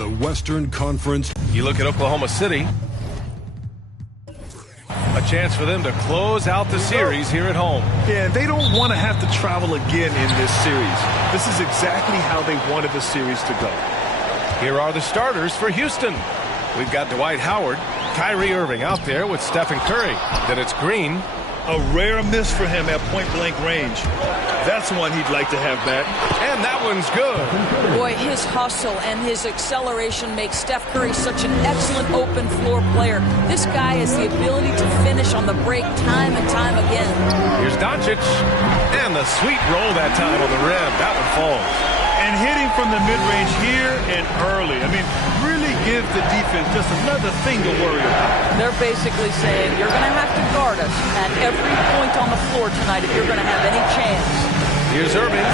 the Western Conference. You look at Oklahoma City. A chance for them to close out the series here at home. Yeah, they don't want to have to travel again in this series. This is exactly how they wanted the series to go. Here are the starters for Houston. We've got Dwight Howard, Kyrie Irving out there with Stephen Curry. Then it's Green. A rare miss for him at point-blank range. That's one he'd like to have back. And that one's good. Boy, his hustle and his acceleration makes Steph Curry such an excellent open floor player. This guy has the ability to finish on the break time and time again. Here's Doncic. And the sweet roll that time on the rim. That one falls. And hitting from the mid-range here and early. I mean, really give the defense just another thing to worry about. They're basically saying you're going to have to guard us at every point on the floor tonight if you're going to have any chance. Here's Irving.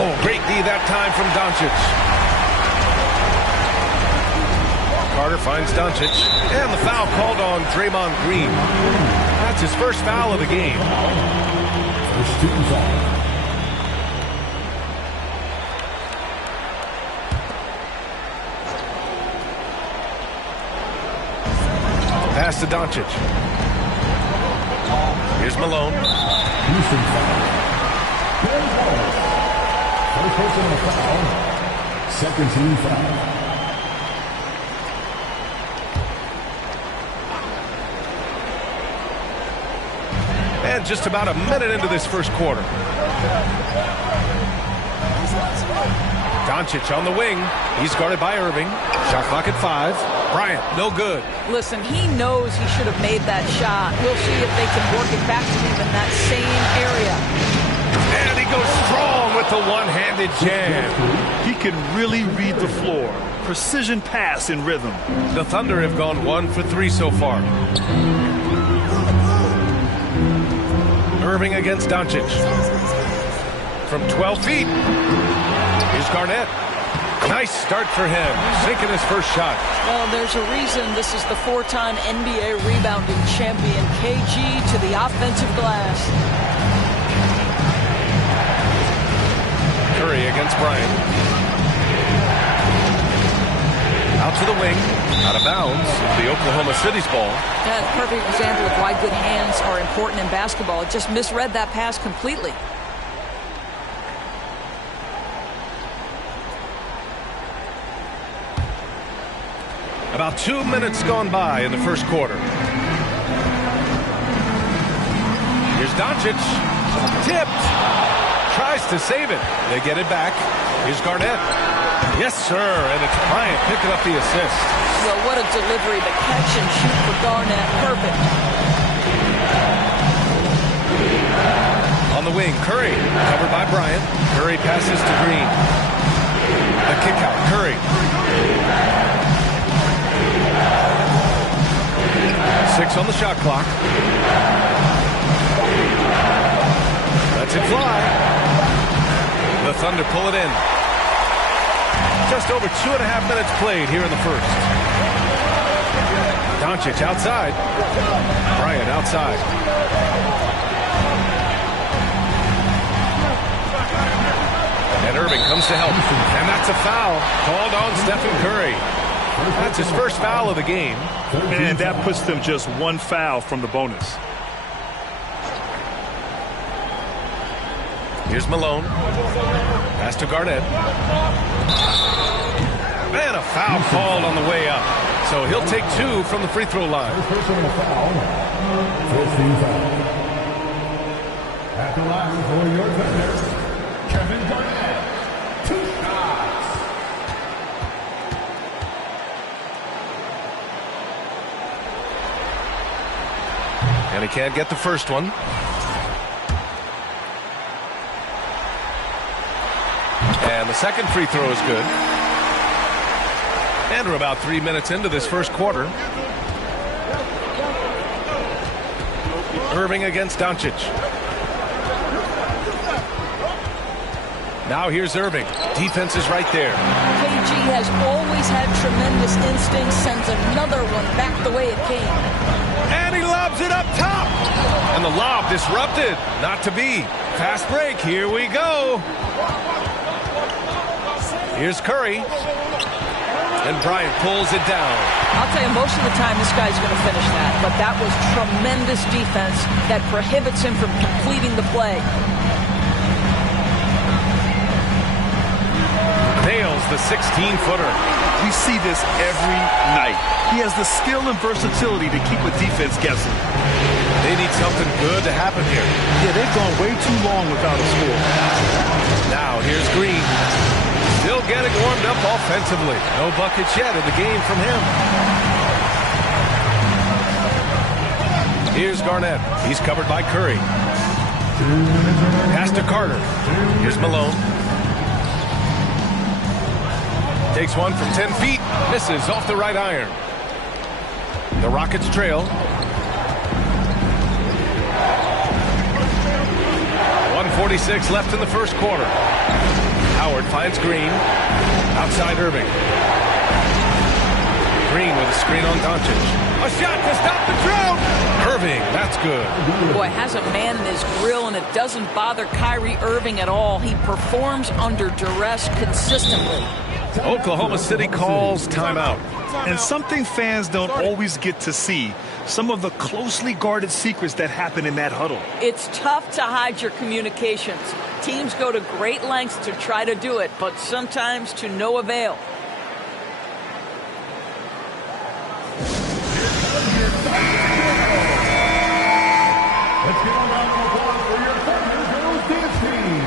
Oh, great D that time from Doncic. Carter finds Doncic. And the foul called on Draymond Green. That's his first foul of the game. First team foul. Pass to Doncic. Here's Malone. Houston foul. First personal foul. Second team foul. And just about a minute into this first quarter. Doncic on the wing. He's guarded by Irving. Shot clock at 5. Bryant, no good. Listen, he knows he should have made that shot. We'll see if they can work it back to him in that same area. And he goes strong with the one-handed jam. He can really read the floor. Precision pass in rhythm. The Thunder have gone 1 for 3 so far. Irving against Doncic. From 12 feet. Here's Garnett. Nice start for him, sinking his first shot. Well, there's a reason this is the 4-time NBA rebounding champion, KG to the offensive glass. Curry against Bryant. Out to the wing, out of bounds, the Oklahoma City's ball. That's a perfect example of why good hands are important in basketball. It just misread that pass completely. About 2 minutes gone by in the first quarter. Here's Doncic. Tipped. Tries to save it. They get it back. Here's Garnett. Yes, sir. And it's Bryant picking up the assist. Well, what a delivery. The catch and shoot for Garnett. Perfect. On the wing, Curry. Covered by Bryant. Curry passes to Green. The kick out. Curry. 6 on the shot clock. Lets it fly. The Thunder pull it in. Just over 2.5 minutes played here in the first. Doncic outside. Bryant outside. And Irving comes to help. And that's a foul called on Stephen Curry. That's his first foul of the game. And that puts them just 1 foul from the bonus. Here's Malone. Pass to Garnett. And a foul called on the way up. So he'll take 2 from the free throw line. Personal foul. First team foul. At the line for your Thunder, Kevin Garnett. 2 shots. And he can't get the first one. And the second free throw is good. And we're about 3 minutes into this first quarter. Irving against Doncic. Now here's Irving. Defense is right there. KG has always had tremendous instincts, sends another one back the way it came. And he lobs it up top. And the lob disrupted. Not to be. Fast break. Here we go. Here's Curry. And Bryant pulls it down. I'll tell you, most of the time this guy's going to finish that, but that was tremendous defense that prohibits him from completing the play. Nails the 16-footer. We see this every night. He has the skill and versatility to keep a defense guessing. They need something good to happen here. Yeah, they've gone way too long without a score. Now here's Green. Still getting warmed up offensively. No buckets yet in the game from him. Here's Garnett. He's covered by Curry. Pass to Carter. Here's Malone. Takes one from 10 feet. Misses off the right iron. The Rockets trail. 1:46 left in the first quarter. Howard finds Green. Outside Irving. Green with a screen on Doncic. A shot to stop the drought. Irving, that's good. Boy, has a man in his grill, and it doesn't bother Kyrie Irving at all. He performs under duress consistently. Oklahoma City calls timeout. And something fans don't always get to see, some of the closely guarded secrets that happen in that huddle. It's tough to hide your communications. Teams go to great lengths to try to do it, but sometimes to no avail. Let's get a round of applause for your Thunder Girls dance team.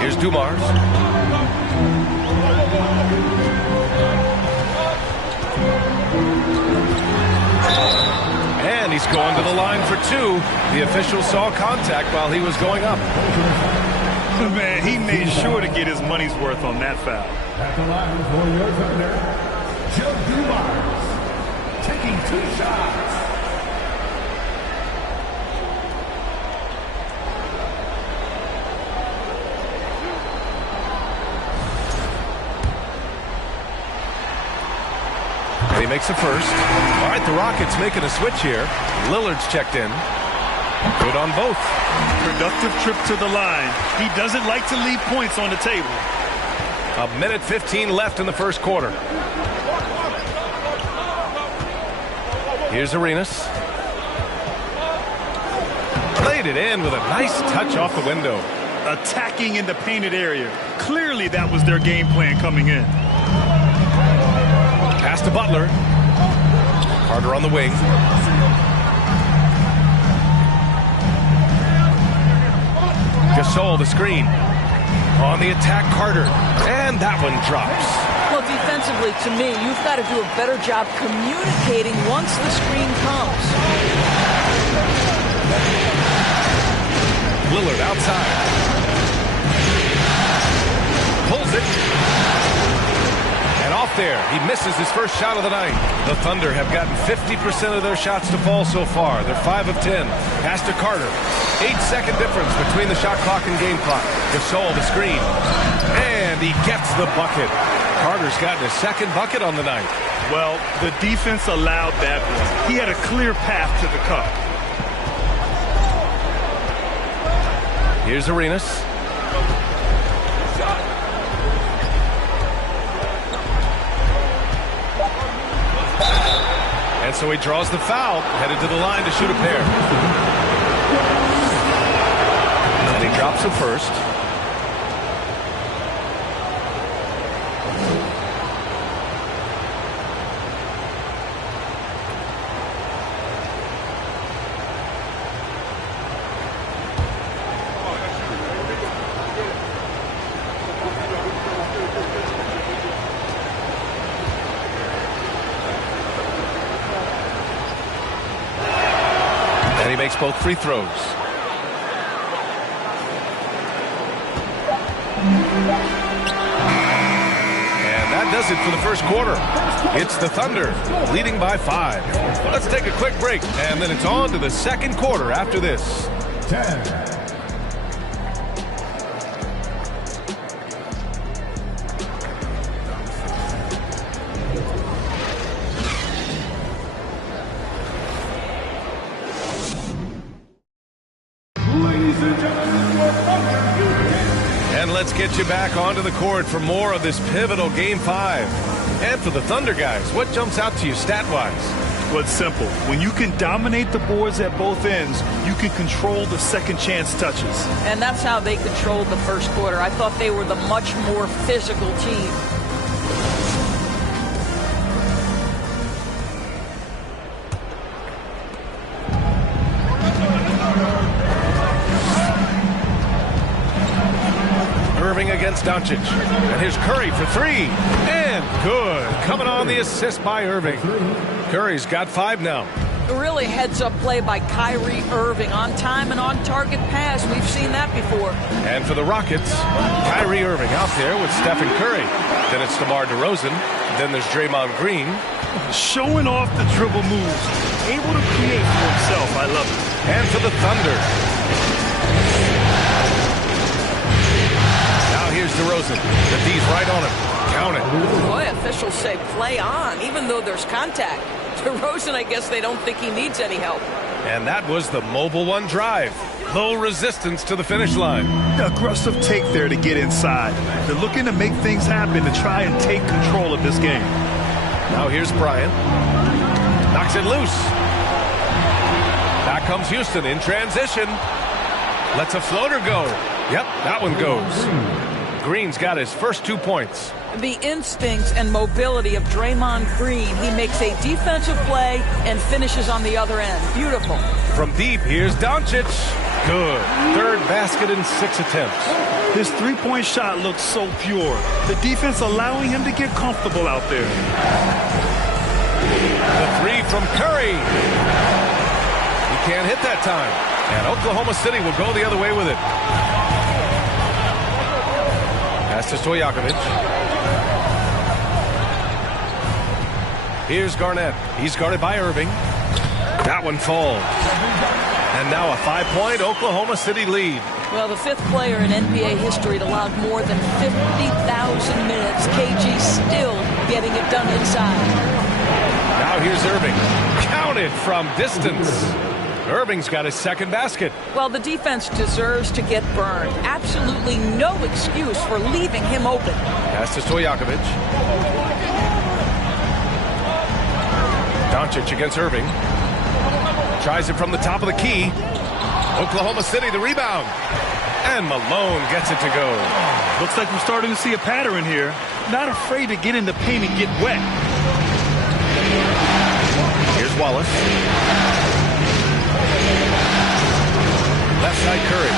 Here's Dumars. And he's going to the line for two. The official saw contact while he was going up. Man, he made sure to get his money's worth on that foul. At the line for your Thunder, Joe Dumars, taking 2 shots. And he makes a first. All right, the Rockets making a switch here. Lillard's checked in. Good on both. Productive trip to the line. He doesn't like to leave points on the table. 1:15 left in the first quarter. Here's Arenas. Played it in with a nice touch off the window. Attacking in the painted area. Clearly that was their game plan coming in. Pass to Butler. Carter on the wing. Gasol the screen. On the attack, Carter. And that one drops. Well, defensively, to me, you've got to do a better job communicating once the screen comes. Lillard outside. Pulls it. And off there. He misses his first shot of the night. The Thunder have gotten 50% of their shots to fall so far. They're 5 of 10. Pass to Carter. 8-second difference between the shot clock and game clock. Gasol the screen. And he gets the bucket. Carter's gotten his second bucket on the night. Well, the defense allowed that one. He had a clear path to the cup. Here's Arenas. And so he draws the foul, headed to the line to shoot a pair. And he drops it first. And he makes both free throws. And that does it for the first quarter. It's the Thunder leading by 5. Let's take a quick break, and then it's on to the second quarter after this. 10. Ladies and gentlemen, your Thunder. And let's get you back onto the court for more of this pivotal Game 5. And for the Thunder guys, what jumps out to you stat-wise? Well, it's simple. When you can dominate the boards at both ends, you can control the second chance touches. And that's how they controlled the first quarter. I thought they were the much more physical team. Irving against Doncic. And here's Curry for three. And good. Coming on the assist by Irving. Curry's got 5 now. Really heads-up play by Kyrie Irving. On time and on-target pass. We've seen that before. And for the Rockets, Kyrie Irving out there with Stephen Curry. Then it's DeMar DeRozan. Then there's Draymond Green. Showing off the dribble moves. Able to create for himself. I love it. And for the Thunder. Now here's DeRozan. The D's right on him. Count it. Boy, officials say play on, even though there's contact. DeRozan, I guess they don't think he needs any help. And that was the Mobile One drive. Low resistance to the finish line. Aggressive take there to get inside. They're looking to make things happen to try and take control of this game. Now here's Bryant. Knocks it loose. Back comes Houston in transition. Lets a floater go. Yep, that one goes. Green's got his first 2 points. The instincts and mobility of Draymond Green. He makes a defensive play and finishes on the other end. Beautiful. From deep, here's Doncic. Good. Third basket in 6 attempts. His three-point shot looks so pure. The defense allowing him to get comfortable out there. The three from Curry. He can't hit that time. And Oklahoma City will go the other way with it. Pass to Stojakovic. Here's Garnett. He's guarded by Irving. That one falls. And now a 5-point Oklahoma City lead. Well, the 5th player in NBA history to log more than 50,000 minutes. KG still getting it done inside. Now here's Irving. Counted from distance. Irving's got his second basket. Well, the defense deserves to get burned. Absolutely no excuse for leaving him open. Pass to Stojakovic. Doncic against Irving. Tries it from the top of the key. Oklahoma City the rebound. And Malone gets it to go. Looks like we're starting to see a pattern here. Not afraid to get in the paint and get wet. Here's Wallace. Left side Curry.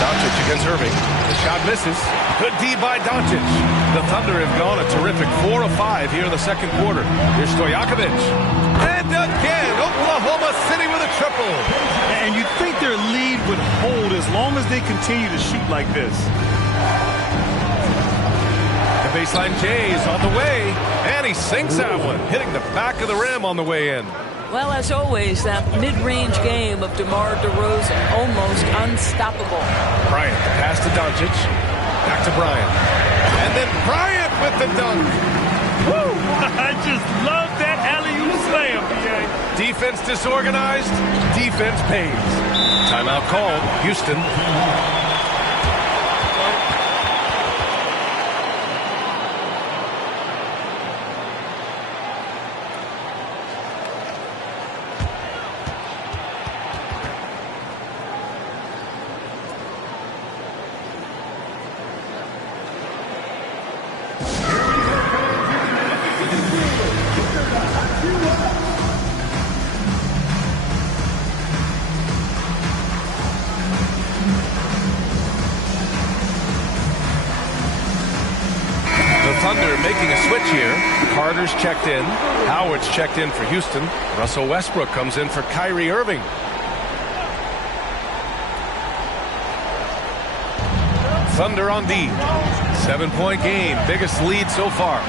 Doncic against Irving. The shot misses. Good D by Doncic. The Thunder have gone a terrific 4 of 5 here in the second quarter. Here's Stojakovic. And again, Oklahoma City with a triple. And you'd think their lead would hold as long as they continue to shoot like this. The baseline J is on the way. And he sinks that one, hitting the back of the rim on the way in. Well, as always, that mid-range game of DeMar DeRozan, almost unstoppable. Bryant, the pass to Doncic. Back to Bryant. And then Bryant with the dunk. Woo! I just love that alley-oop slam, BA. Defense disorganized. Defense pays. Timeout called. Houston. Thunder making a switch here. Carter's checked in. Howard's checked in for Houston. Russell Westbrook comes in for Kyrie Irving. Thunder on D. 7-point game. Biggest lead so far.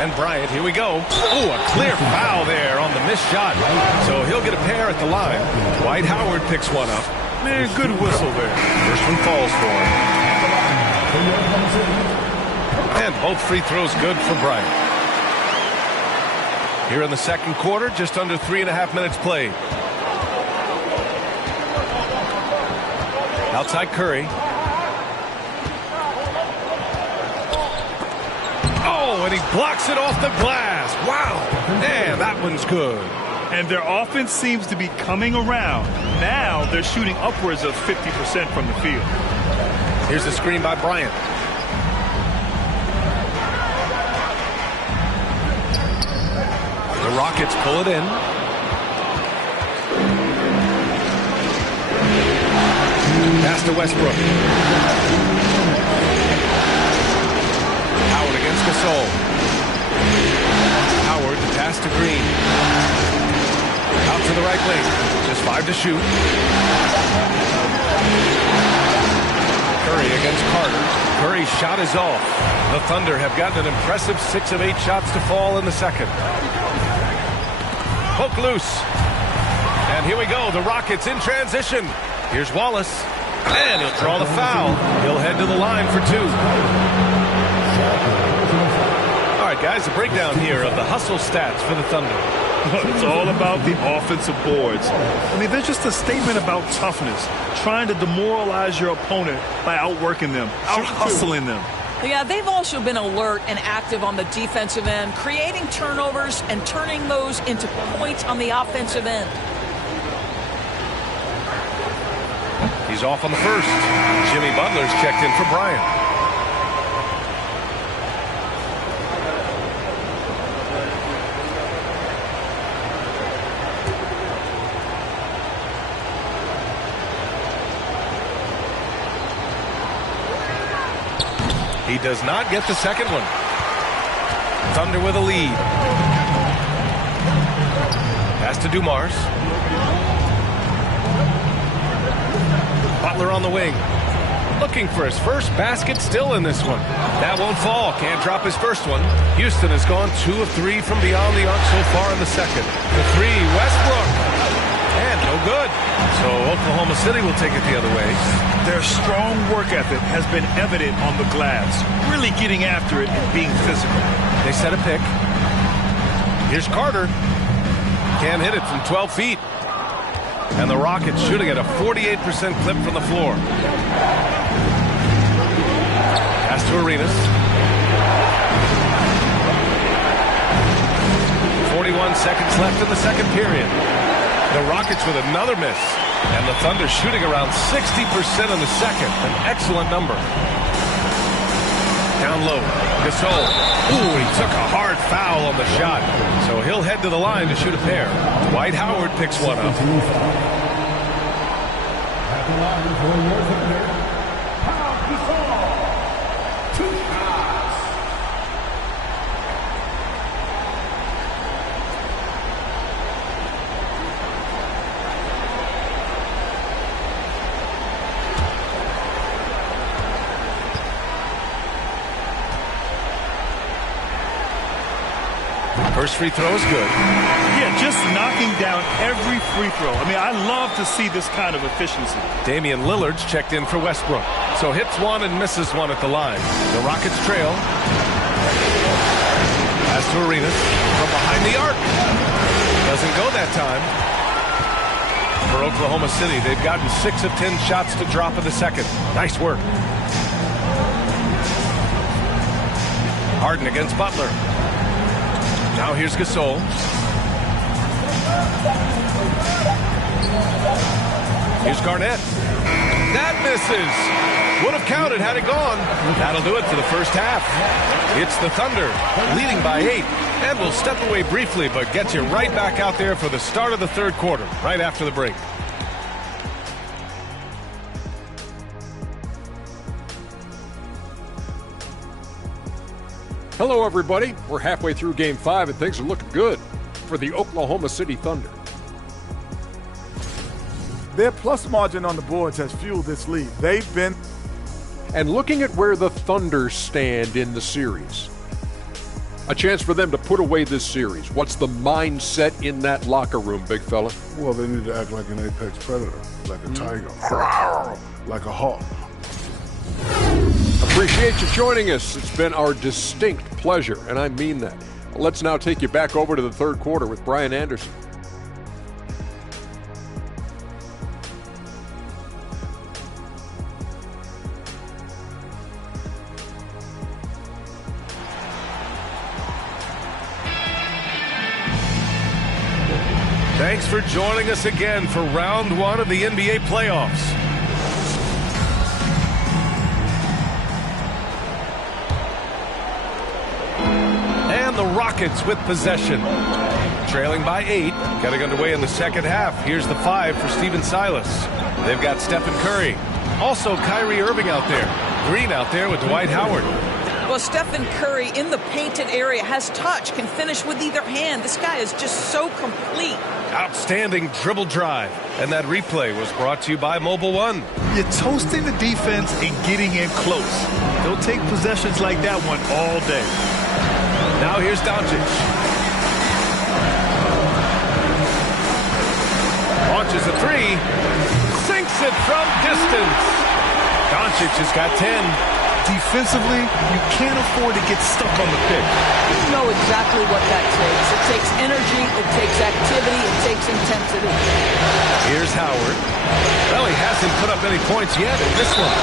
And Bryant, here we go. Oh, a clear foul there on the missed shot. So he'll get a pair at the line. Dwight Howard picks one up. Man, good whistle there. First one falls for him. And both free throws good for Bryant. Here in the second quarter, just under 3.5 minutes played. Outside Curry. Oh, and he blocks it off the glass. Wow. Man, that one's good. And their offense seems to be coming around. Now they're shooting upwards of 50% from the field. Here's the screen by Bryant. The Rockets pull it in. Pass to Westbrook. Howard against Gasol. Howard to pass to Green. Out to the right wing. Just 5 to shoot. Curry against Carter. Curry's shot is off. The Thunder have gotten an impressive 6 of 8 shots to fall in the second. Poke loose. And here we go. The Rockets in transition. Here's Wallace. And he'll draw the foul. He'll head to the line for 2. All right, guys, a breakdown here of the hustle stats for the Thunder. It's all about the offensive boards. I mean, they're just a statement about toughness, trying to demoralize your opponent by outworking them, out-hustling them. Yeah, they've also been alert and active on the defensive end, creating turnovers and turning those into points on the offensive end. He's off on the first. Jimmy Butler's checked in for Bryant. He does not get the second one. Thunder with a lead. Pass to Dumars. Butler on the wing. Looking for his first basket still in this one. That won't fall. Can't drop his first one. Houston has gone 2 of 3 from beyond the arc so far in the second. The 3, Westbrook. And no good. So Oklahoma City will take it the other way. Their strong work ethic has been evident on the glass, really getting after it and being physical. They set a pick. Here's Carter. Can't hit it from 12 feet. And the Rockets shooting at a 48% clip from the floor. Pass to Arenas. 41 seconds left in the second period. The Rockets with another miss. And the Thunder shooting around 60% in the second. An excellent number. Down low. Gasol. Ooh, he took a hard foul on the shot. So he'll head to the line to shoot a pair. Dwight Howard picks one up. At the line for your Thunder, Pau Gasol. 2 shots. First free throw is good. Yeah, just knocking down every free throw. I mean, I love to see this kind of efficiency. Damian Lillard's checked in for Westbrook. So hits one and misses one at the line. The Rockets trail. Pass to Arenas from behind the arc. Doesn't go that time. For Oklahoma City, they've gotten 6 of 10 shots to drop in the second. Nice work. Harden against Butler. Now here's Gasol. Here's Garnett. That misses. Would have counted had it gone. That'll do it for the first half. It's the Thunder leading by 8. And we'll step away briefly, but get you right back out there for the start of the third quarter, right after the break. Hello, everybody. We're halfway through Game 5, and things are looking good for the Oklahoma City Thunder. Their plus margin on the boards has fueled this lead. They've been... And looking at where the Thunder stand in the series, a chance for them to put away this series. What's the mindset in that locker room, big fella? Well, they need to act like an apex predator, like a tiger, like a hawk. Appreciate you joining us. It's been our distinct pleasure, and I mean that. Let's now take you back over to the third quarter with Brian Anderson. Thanks for joining us again for round one of the NBA playoffs. And the Rockets with possession. Trailing by 8, getting underway in the second half. Here's the 5 for Stephen Silas. They've got Stephen Curry. Also Kyrie Irving out there. Green out there with Dwight Howard. Well, Stephen Curry in the painted area has touch, can finish with either hand. This guy is just so complete. Outstanding dribble drive. And that replay was brought to you by Mobile One. You're toasting the defense and getting in close. They'll take possessions like that one all day. Now here's Doncic. Launches a 3. Sinks it from distance. Doncic has got 10. Defensively, you can't afford to get stuck on the pick. You know exactly what that takes. It takes energy, it takes activity, it takes intensity. Here's Howard. Well, he hasn't put up any points yet in this one.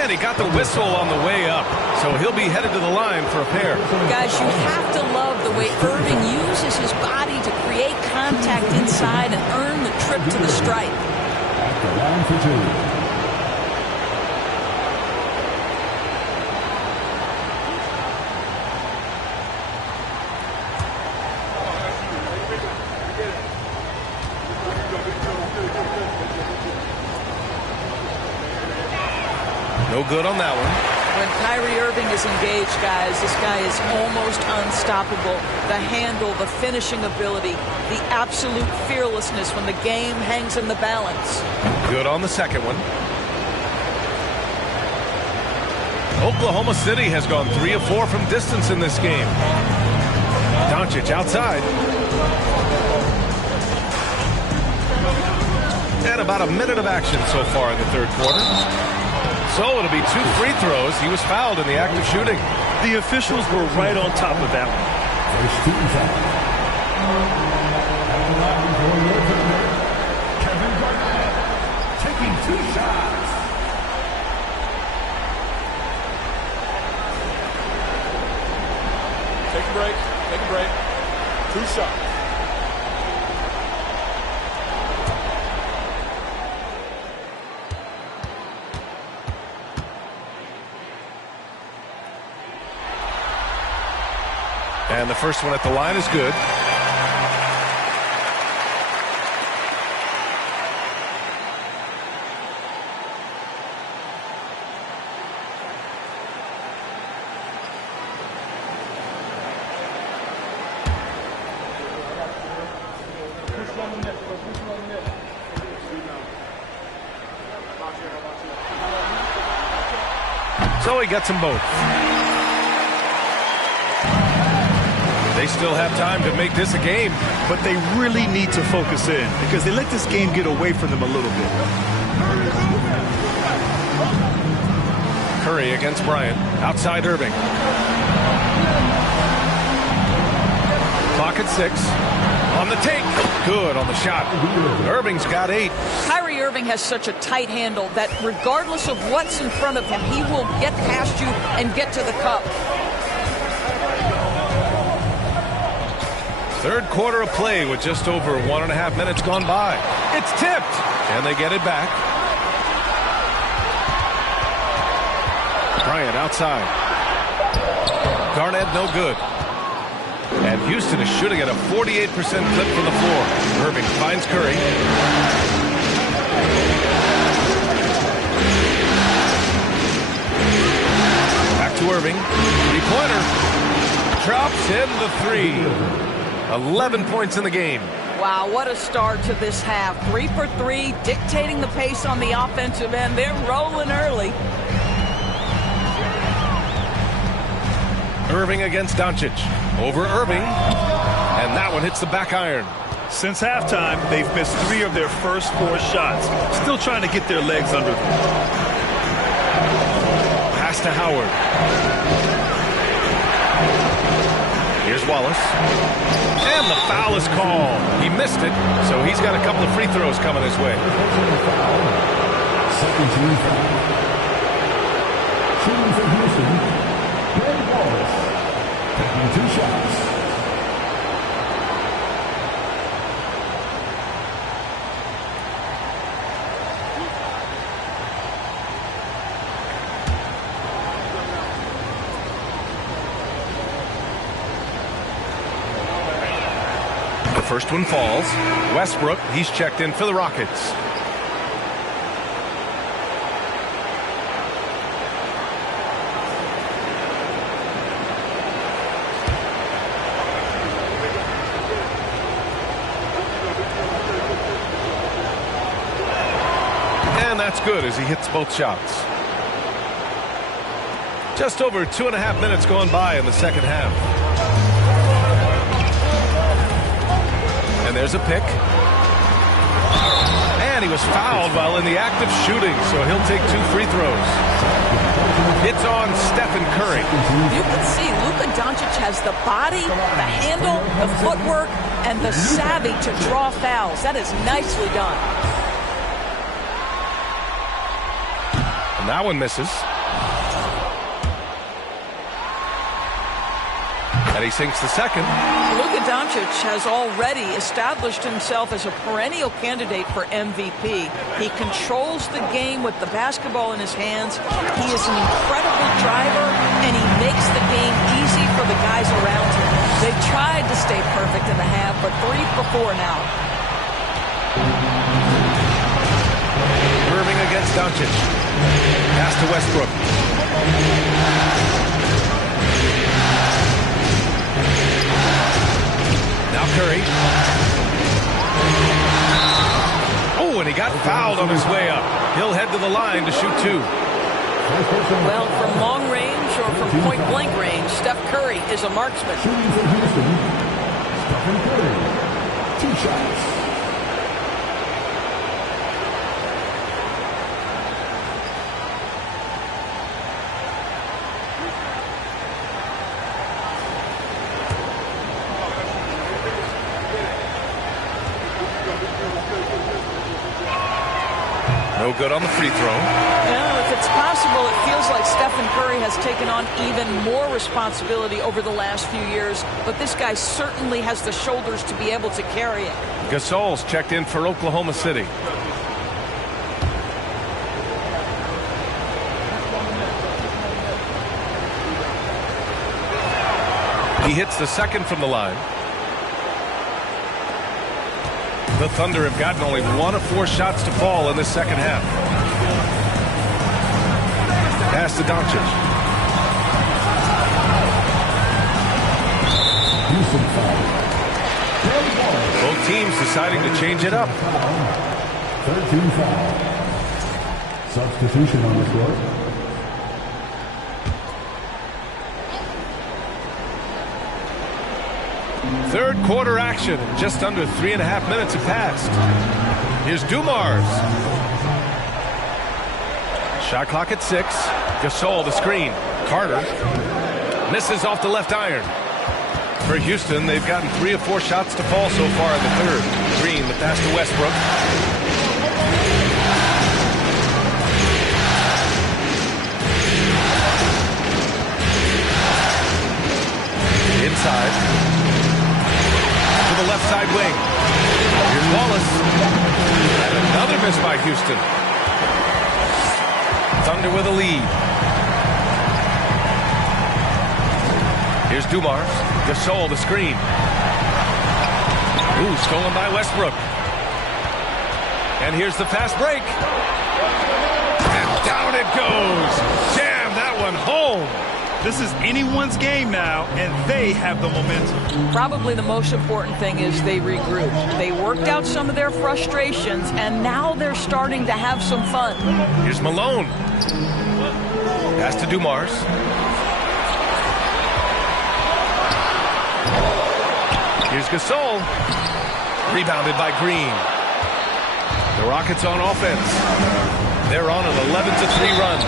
And he got the whistle on the way up. So he'll be headed to the line for a pair. Guys, you have to love the way Irving uses his body to create contact inside and earn the trip to the stripe. At the line for 2. No good on that one. When Kyrie Irving is engaged, guys, this guy is almost unstoppable. The handle, the finishing ability, the absolute fearlessness when the game hangs in the balance. Good on the second one. Oklahoma City has gone 3 of 4 from distance in this game. Doncic outside. And about a minute of action so far in the third quarter. So it'll be 2 free throws. He was fouled in the act of shooting. The officials were right on top of that one. First team foul. At the line for your partner, Kevin Garnett, taking 2 shots. Take a break. Take a break. 2 shots. And the first one at the line is good. So he gets them both. They still have time to make this a game. But they really need to focus in because they let this game get away from them a little bit. Curry against Bryant. Outside Irving. Clock at 6. On the take. Good on the shot. Irving's got 8. Kyrie Irving has such a tight handle that regardless of what's in front of him, he will get past you and get to the cup. Third quarter of play with just over 1.5 minutes gone by. It's tipped, and they get it back. Bryant outside. Garnett no good. And Houston is shooting at a 48% clip from the floor. Irving finds Curry. Back to Irving. 3-pointer. Drops in the 3. 11 points in the game. Wow, what a start to this half. 3 for 3, dictating the pace on the offensive end. They're rolling early. Irving against Doncic. Over Irving. And that one hits the back iron. Since halftime, they've missed 3 of their first 4 shots. Still trying to get their legs under them. Pass to Howard. Here's Wallace. And the foul is called. He missed it, so he's got a couple of free throws coming his way. Second team foul. Shooting for Houston, Ben Wallace. Taking 2 shots. The first one falls. Westbrook, he's checked in for the Rockets. And that's good as he hits both shots. Just over 2.5 minutes going by in the second half. And there's a pick. And he was fouled while in the act of shooting, so he'll take 2 free throws. It's on Stephen Curry. You can see Luka Doncic has the body, the handle, the footwork, and the savvy to draw fouls. That is nicely done. And that one misses. And he sinks the second. Luka Doncic has already established himself as a perennial candidate for MVP. He controls the game with the basketball in his hands. He is an incredible driver, and he makes the game easy for the guys around him. They tried to stay perfect in the half, but 3 for 4 now. Irving against Doncic. Pass to Westbrook. Now Curry. Oh, and he got fouled on his way up. He'll head to the line to shoot 2. Well, from long range or from point-blank range, Steph Curry is a marksman. Shooting for Houston, Stephen Curry. 2 shots. No good on the free throw. Well, if it's possible, it feels like Stephen Curry has taken on even more responsibility over the last few years, but this guy certainly has the shoulders to be able to carry it. Gasol's checked in for Oklahoma City. He hits the second from the line. The Thunder have gotten only 1 of 4 shots to fall in the second half. Pass to Doncic. Both teams deciding to change it up. 13 foul. Substitution on the court. Third quarter action. Just under 3.5 minutes have passed. Here's Dumars. Shot clock at 6. Gasol the screen. Carter misses off the left iron. For Houston, they've gotten 3 of 4 shots to fall so far in the third. Green, the pass to Westbrook. Inside. To the left side wing. Here's Wallace. And another miss by Houston. Thunder with a lead. Here's Dumars. Gasol, the screen. Ooh, stolen by Westbrook. And here's the fast break. And down it goes. Jam that one home. This is anyone's game now, and they have the momentum. Probably the most important thing is they regrouped. They worked out some of their frustrations, and now they're starting to have some fun. Here's Malone. Pass to Dumars. Here's Gasol. Rebounded by Green. The Rockets on offense. They're on an 11-3 run.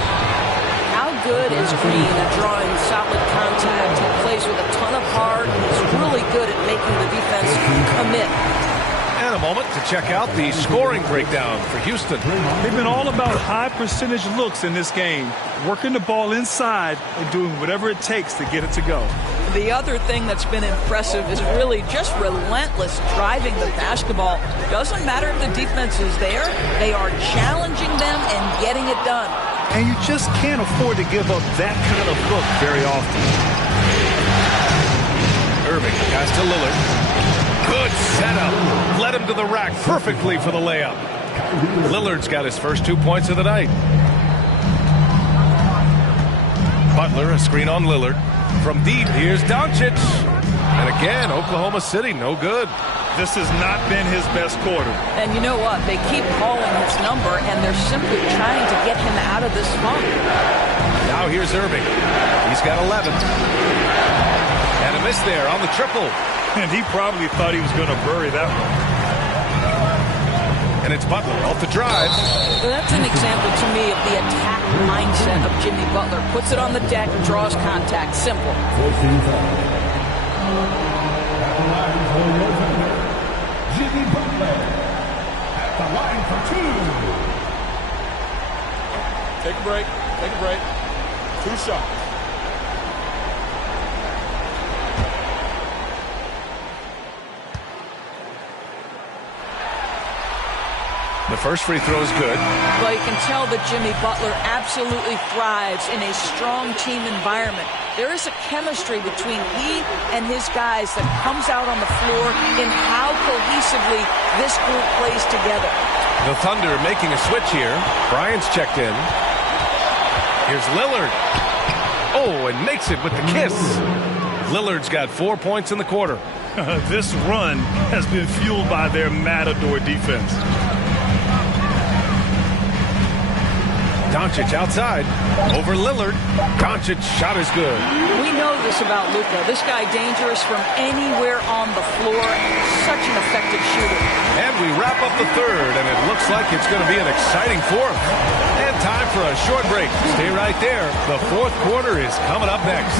How good is Green at drawing solid contact? He plays with a ton of heart. He's really good at making the defense commit. And a moment to check out the scoring breakdown for Houston. They've been all about high percentage looks in this game, working the ball inside and doing whatever it takes to get it to go. The other thing that's been impressive is really just relentless driving the basketball. Doesn't matter if the defense is there, they are challenging them and getting it done. And you just can't afford to give up that kind of look very often. Irving pass to Lillard. Good setup. Led him to the rack perfectly for the layup. Lillard's got his first 2 points of the night. Butler, a screen on Lillard. From deep, here's Doncic. And again, Oklahoma City, no good. This has not been his best quarter. And you know what? They keep calling his number, and they're simply trying to get him out of this funk. Now here's Irving. He's got 11. And a miss there on the triple. And he probably thought he was going to bury that one. And it's Butler off the drive. Well, that's an example to me of the attack mindset of Jimmy Butler. Puts it on the deck, draws contact. Simple. Jimmy Butler at the line for two. Take a break. Take a break. 2 shots. The first free throw is good. Well, you can tell that Jimmy Butler absolutely thrives in a strong team environment. There is a chemistry between he and his guys that comes out on the floor in how cohesively this group plays together. The Thunder making a switch here. Bryant's checked in. Here's Lillard. Oh, and makes it with the kiss. Lillard's got 4 points in the quarter. This run has been fueled by their Matador defense. Doncic outside. Over Lillard. Doncic shot is good. We know this about Luka. This guy dangerous from anywhere on the floor. Such an effective shooter. And we wrap up the third, and it looks like it's going to be an exciting fourth. And time for a short break. Stay right there. The fourth quarter is coming up next.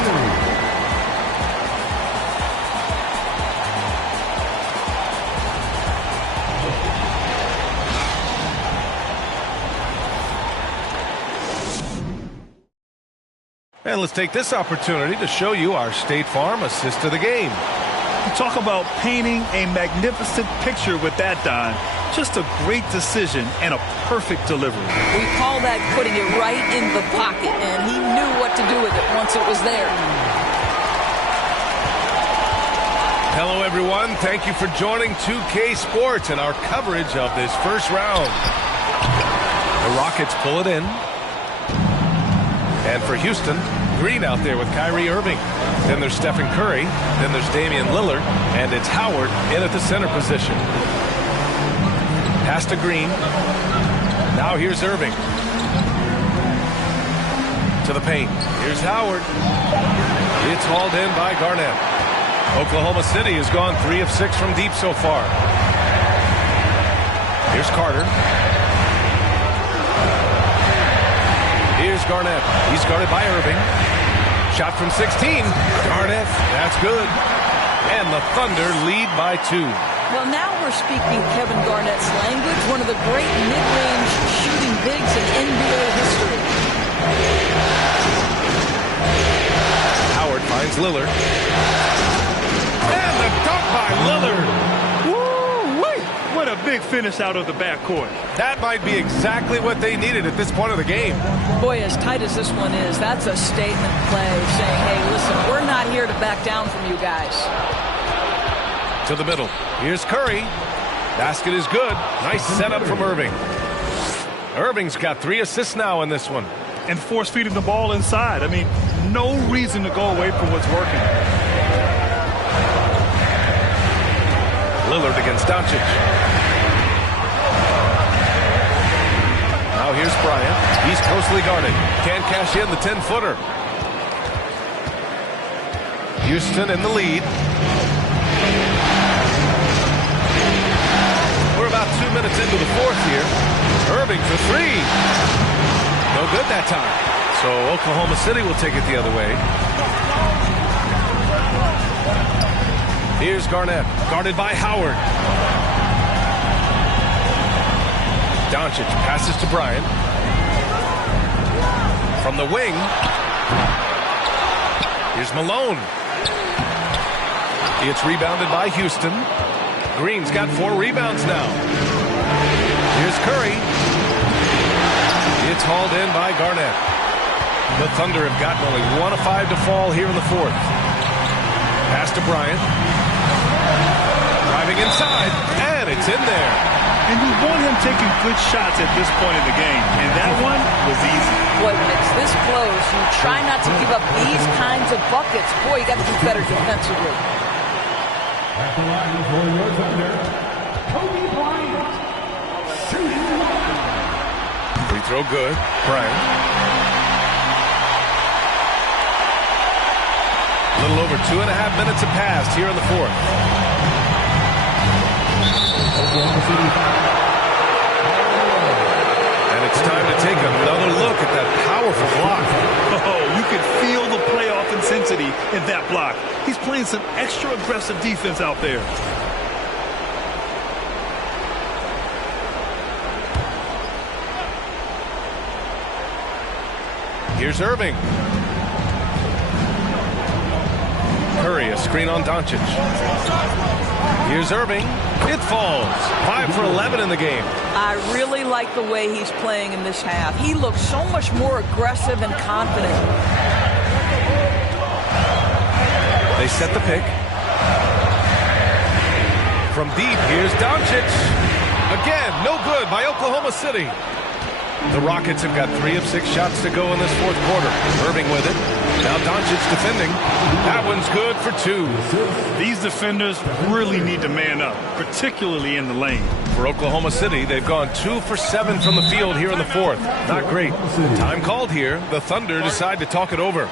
And let's take this opportunity to show you our State Farm assist to the game. You talk about painting a magnificent picture with that, Don. Just a great decision and a perfect delivery. We call that putting it right in the pocket, and he knew what to do with it once it was there. Hello, everyone. Thank you for joining 2K Sports and our coverage of this first round. The Rockets pull it in. And for Houston, Green out there with Kyrie Irving. Then there's Stephen Curry. Then there's Damian Lillard. And it's Howard in at the center position. Pass to Green. Now here's Irving. To the paint. Here's Howard. It's hauled in by Garnett. Oklahoma City has gone 3 of 6 from deep so far. Here's Carter. Here's Garnett. He's guarded by Irving. Shot from 16. Garnett. That's good. And the Thunder lead by 2. Well, now we're speaking Kevin Garnett's language. One of the great mid-range shooting bigs in NBA history. Howard finds Lillard. And the dunk by Lillard. What a big finish out of the backcourt. That might be exactly what they needed at this point of the game. Boy, as tight as this one is, that's a statement play saying, hey, listen, we're not here to back down from you guys. To the middle. Here's Curry. Basket is good. Nice setup from Irving. Irving's got 3 assists now in this one. And force feeding the ball inside. I mean, no reason to go away from what's working. Lillard against Doncic. Now here's Bryant. He's closely guarded. Can't cash in the 10-footer. Houston in the lead. We're about 2 minutes into the fourth here. Irving for 3. No good that time. So Oklahoma City will take it the other way. Here's Garnett, guarded by Howard. Doncic passes to Bryant. From the wing. Here's Malone. It's rebounded by Houston. Green's got 4 rebounds now. Here's Curry. It's hauled in by Garnett. The Thunder have gotten only 1 of 5 to fall here in the 4th. Pass to Bryant. Driving inside, and it's in there. And you want him taking good shots at this point in the game, and that one was easy. Boy, when it's this close, you try not to give up these kinds of buckets. Boy, you got to do better defensively. At the line for your Thunder, Kobe Bryant. Shooting one. Free throw good. Bryant. A little over 2.5 minutes have passed here in the 4th. And it's time to take another look at that powerful block. Oh, you can feel the playoff intensity in that block. He's playing some extra aggressive defense out there. Here's Irving. Curry, a screen on Doncic. Here's Irving. It falls. 5 for 11 in the game. I really like the way he's playing in this half. He looks so much more aggressive and confident. They set the pick. From deep, here's Doncic. Again, no good by Oklahoma City. The Rockets have got 3 of 6 shots to go in this 4th quarter. Irving with it. Now Doncic defending. That one's good for 2. These defenders really need to man up, particularly in the lane. For Oklahoma City, they've gone 2 for 7 from the field here in the 4th. Not great. Time called here. The Thunder decide to talk it over.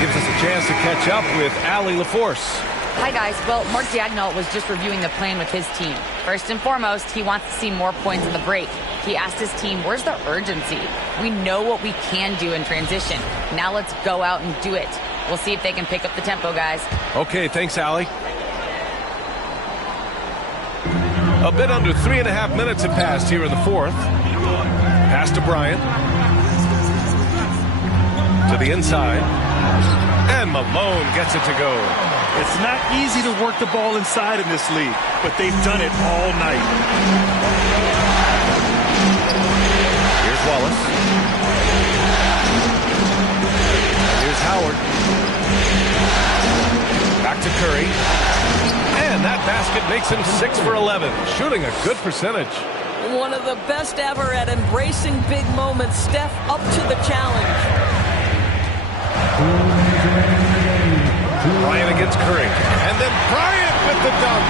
Gives us a chance to catch up with Allie LaForce. Hi, guys. Well, Mark Daigneault was just reviewing the plan with his team. First and foremost, he wants to see more points in the break. He asked his team, where's the urgency? We know what we can do in transition. Now let's go out and do it. We'll see if they can pick up the tempo, guys. Okay, thanks, Allie. A bit under 3.5 minutes have passed here in the 4th. Pass to Bryant. To the inside. And Malone gets it to go. It's not easy to work the ball inside in this league, but they've done it all night. Here's Wallace. Here's Howard. Back to Curry. And that basket makes him 6 for 11, shooting a good percentage. One of the best ever at embracing big moments. Steph up to the challenge. Bryant against Curry. And then Bryant with the dunk.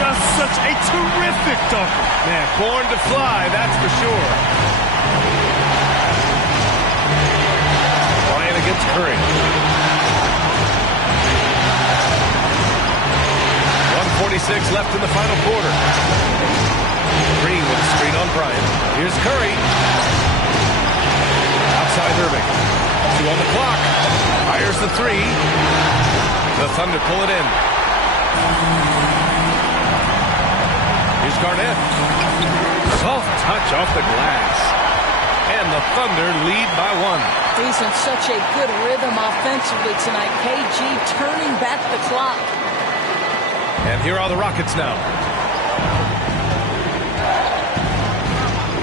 Just such a terrific dunk. Man, born to fly, that's for sure. Bryant against Curry. 1:46 left in the final quarter. Green with a screen on Bryant. Here's Curry. Outside Irving. 2 on the clock. Fires the 3. The Thunder pull it in. Here's Garnett. Soft touch off the glass. And the Thunder lead by 1. He's in such a good rhythm offensively tonight. KG turning back the clock. And here are the Rockets now.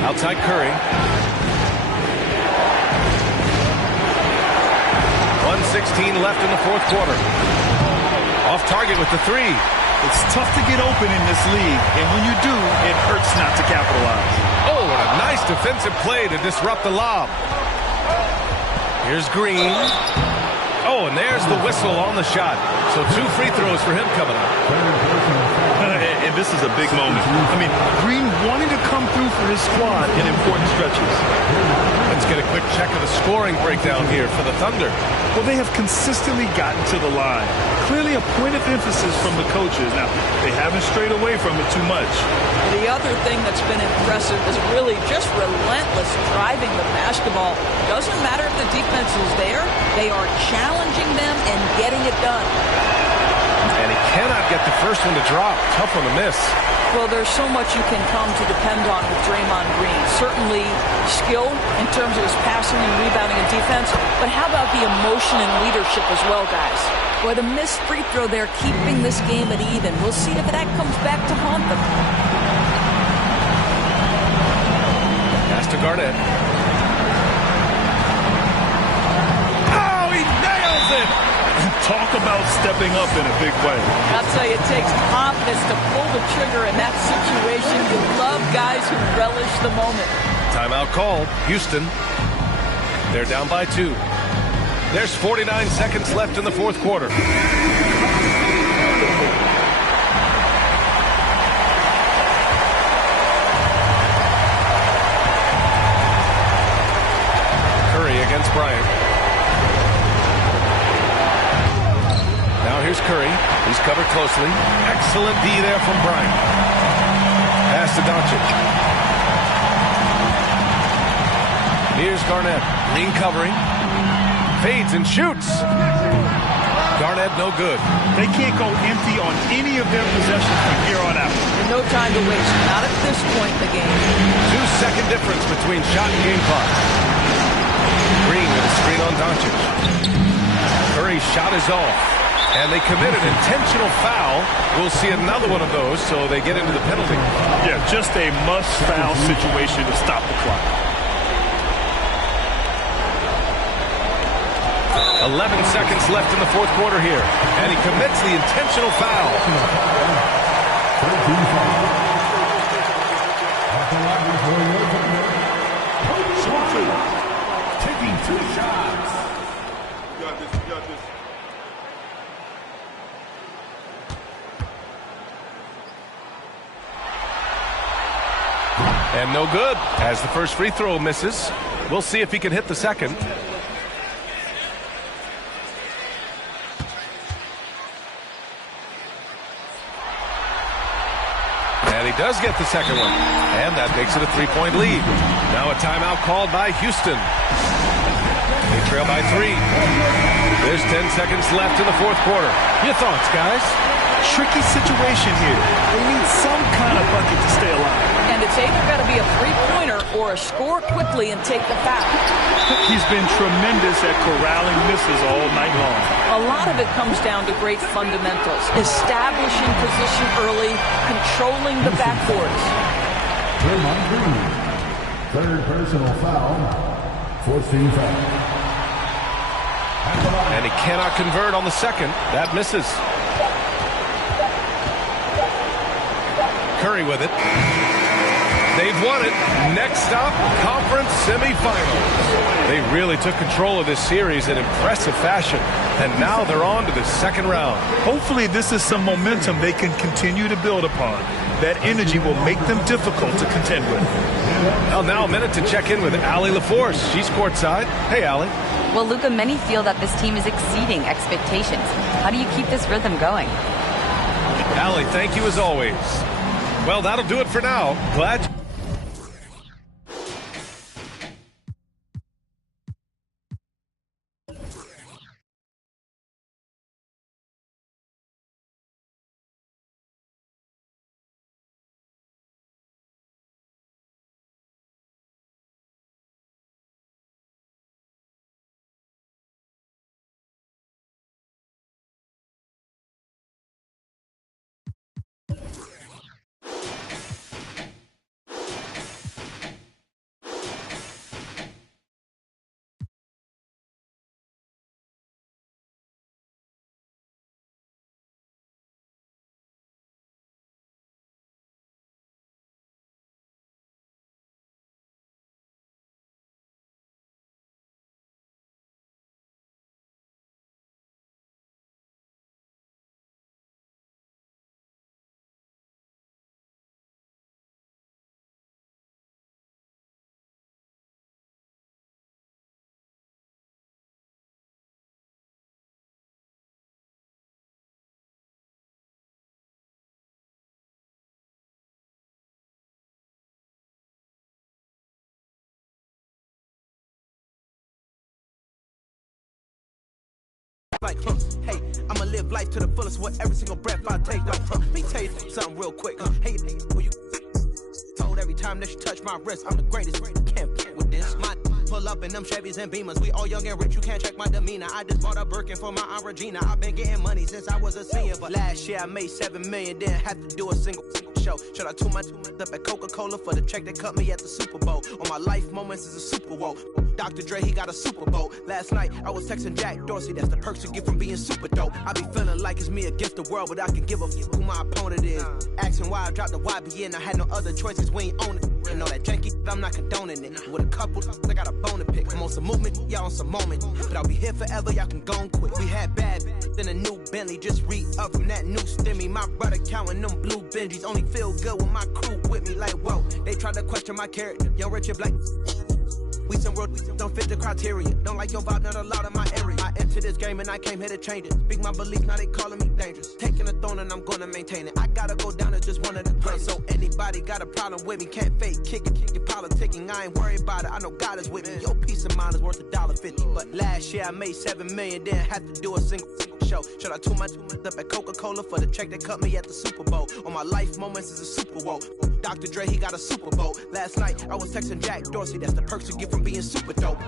Outside Curry. 1:16 left in the 4th quarter. Off target with the 3. It's tough to get open in this league, and when you do, it hurts not to capitalize. Oh, what a nice defensive play to disrupt the lob. Here's Green. Oh, and there's the whistle on the shot. So 2 free throws for him coming up. And this is a big moment. I mean, Green wanting to come through for his squad in important stretches. Let's get a quick check of the scoring breakdown here for the Thunder. Well, they have consistently gotten to the line. Clearly a point of emphasis from the coaches. Now, they haven't strayed away from it too much. The other thing that's been impressive is really just relentless driving the basketball. Doesn't matter if the defense is there, they are challenging them and getting it done. And he cannot get the first one to drop. Tough one to miss. Well, there's so much you can come to depend on with Draymond Green. Certainly skill in terms of his passing and rebounding and defense, but how about the emotion and leadership as well, guys? Boy, the missed free throw there keeping this game at even. We'll see if that comes back to haunt them. Pass to Garnett. Oh, he nails it! Talk about stepping up in a big way. I'll tell you, it takes confidence to pull the trigger in that situation. You love guys who relish the moment. Timeout called. Houston. They're down by 2. There's 49 seconds left in the fourth quarter. Curry against Bryant. Now here's Curry. He's covered closely. Excellent D there from Bryant. Pass to Doncic. Here's Garnett. Green covering. Fades and shoots. Garnett no good. They can't go empty on any of their possessions from here on out. No time to waste. Not at this point in the game. 2-second difference between shot and game clock. Green with a screen on Doncic. Curry's shot is off. And they commit an intentional foul. We'll see another one of those, so they get into the penalty. Yeah, just a must-foul situation to stop the clock. 11 seconds left in the fourth quarter here. And he commits the intentional foul. Taking 2 shots. You got this. You got this. And no good, as the first free throw misses. We'll see if he can hit the second. And he does get the second one. And that makes it a 3-point lead. Now a timeout called by Houston. They trail by 3. There's 10 seconds left in the fourth quarter. Your thoughts, guys? Tricky situation here. They need some kind of bucket to stay alive. And it's either got to be a three-pointer or a score quickly and take the foul. He's been tremendous at corralling misses all night long. A lot of it comes down to great fundamentals. Establishing position early, controlling the backboards. Draymond Green. Third personal foul. 14 foul. And he cannot convert on the second. That misses. Curry with it. They've won it. Next stop, conference semifinals. They really took control of this series in impressive fashion. And now they're on to the second round. Hopefully this is some momentum they can continue to build upon. That energy will make them difficult to contend with. Well, now a minute to check in with Allie LaForce. She's courtside. Hey, Allie. Well, Luka, many feel that this team is exceeding expectations. How do you keep this rhythm going? Allie, thank you as always. Well, that'll do it for now. Glad like, hey, I'ma live life to the fullest with every single breath I take. Let me tell you something real quick. Hey, will you told every time that you touch my wrist, I'm the greatest. Can't play with this. My pull up in them Chevys and Beamers. We all young and rich, you can't check my demeanor. I just bought a Birkin for my Aunt Regina. I've been getting money since I was a senior, but last year I made $7 million, didn't have to do a single show. Should I tune my up at Coca-Cola for the check that cut me at the Super Bowl? All my life moments is a Super Bowl. Dr. Dre, he got a Super Bowl. Last night I was texting Jack Dorsey. That's the perks you get from being super dope. I be feeling like it's me against the world, but I can give a fuck who my opponent is. Asking why I dropped the YBN, I had no other choices. We ain't own it. You know that janky, I'm not condoning it. With a couple, I got a bone to pick. I'm on some movement, y'all on some moment. But I'll be here forever, y'all can go and quit. We had bad, then a new Bentley. Just re-up from that new stimmy. My brother counting them blue Benjis. Only feel good with my crew with me. Like, whoa, they tried to question my character. Yo, Richard Blake. We some real don't fit the criteria. Don't like your vibe, not allowed in my area. I entered this game and I came here to change it. Speak my beliefs, now they calling me dangerous. Taking a throne and I'm gonna maintain it. I gotta go down as just one of the greats. So anybody got a problem with me, can't fake, kick it, your politicking. I ain't worried about it, I know God is with me. Your peace of mind is worth $1.50. But last year I made $7 million, didn't have to do a single show. Should I tune my up at Coca-Cola for the check that cut me at the Super Bowl? All my life moments is a Super Bowl. Dr. Dre, he got a Super Bowl. Last night I was texting Jack Dorsey. That's the perks you get from being super dope.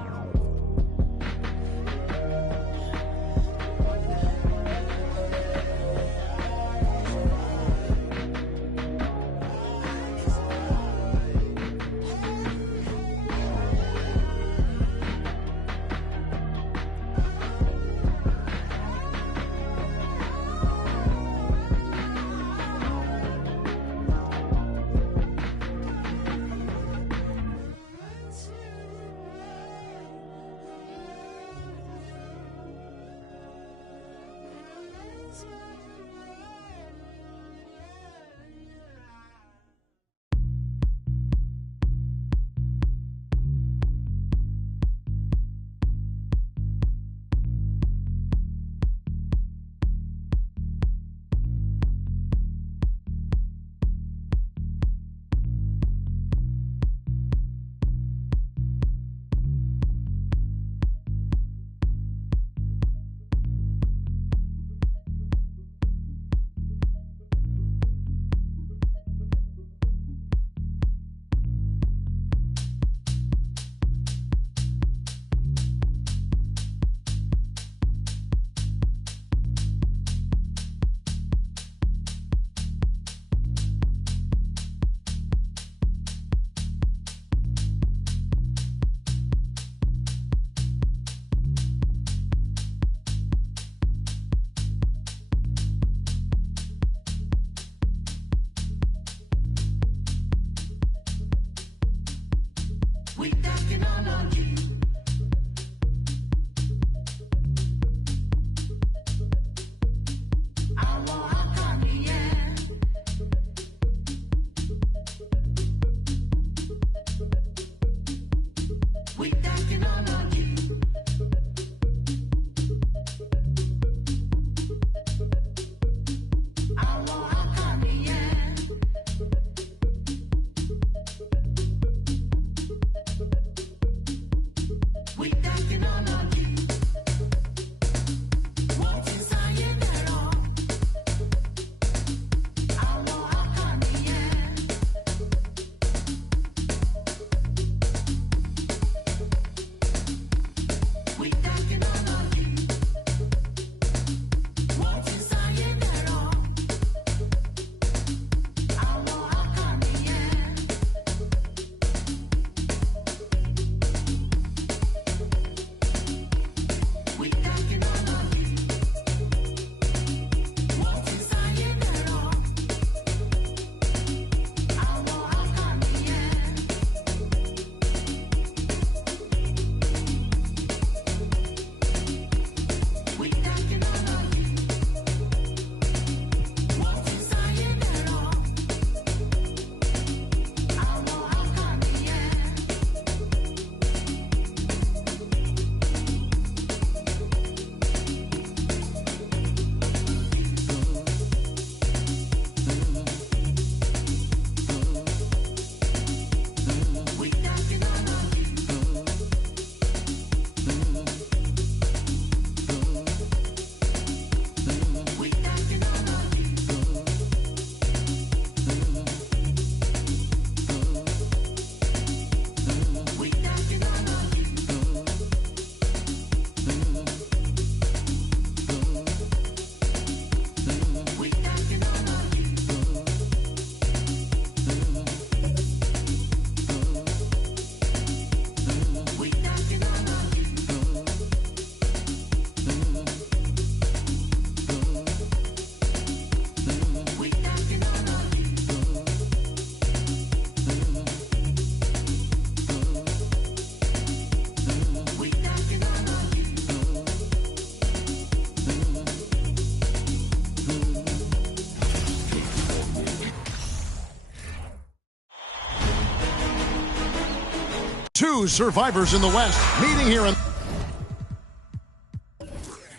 Two survivors in the West meeting here in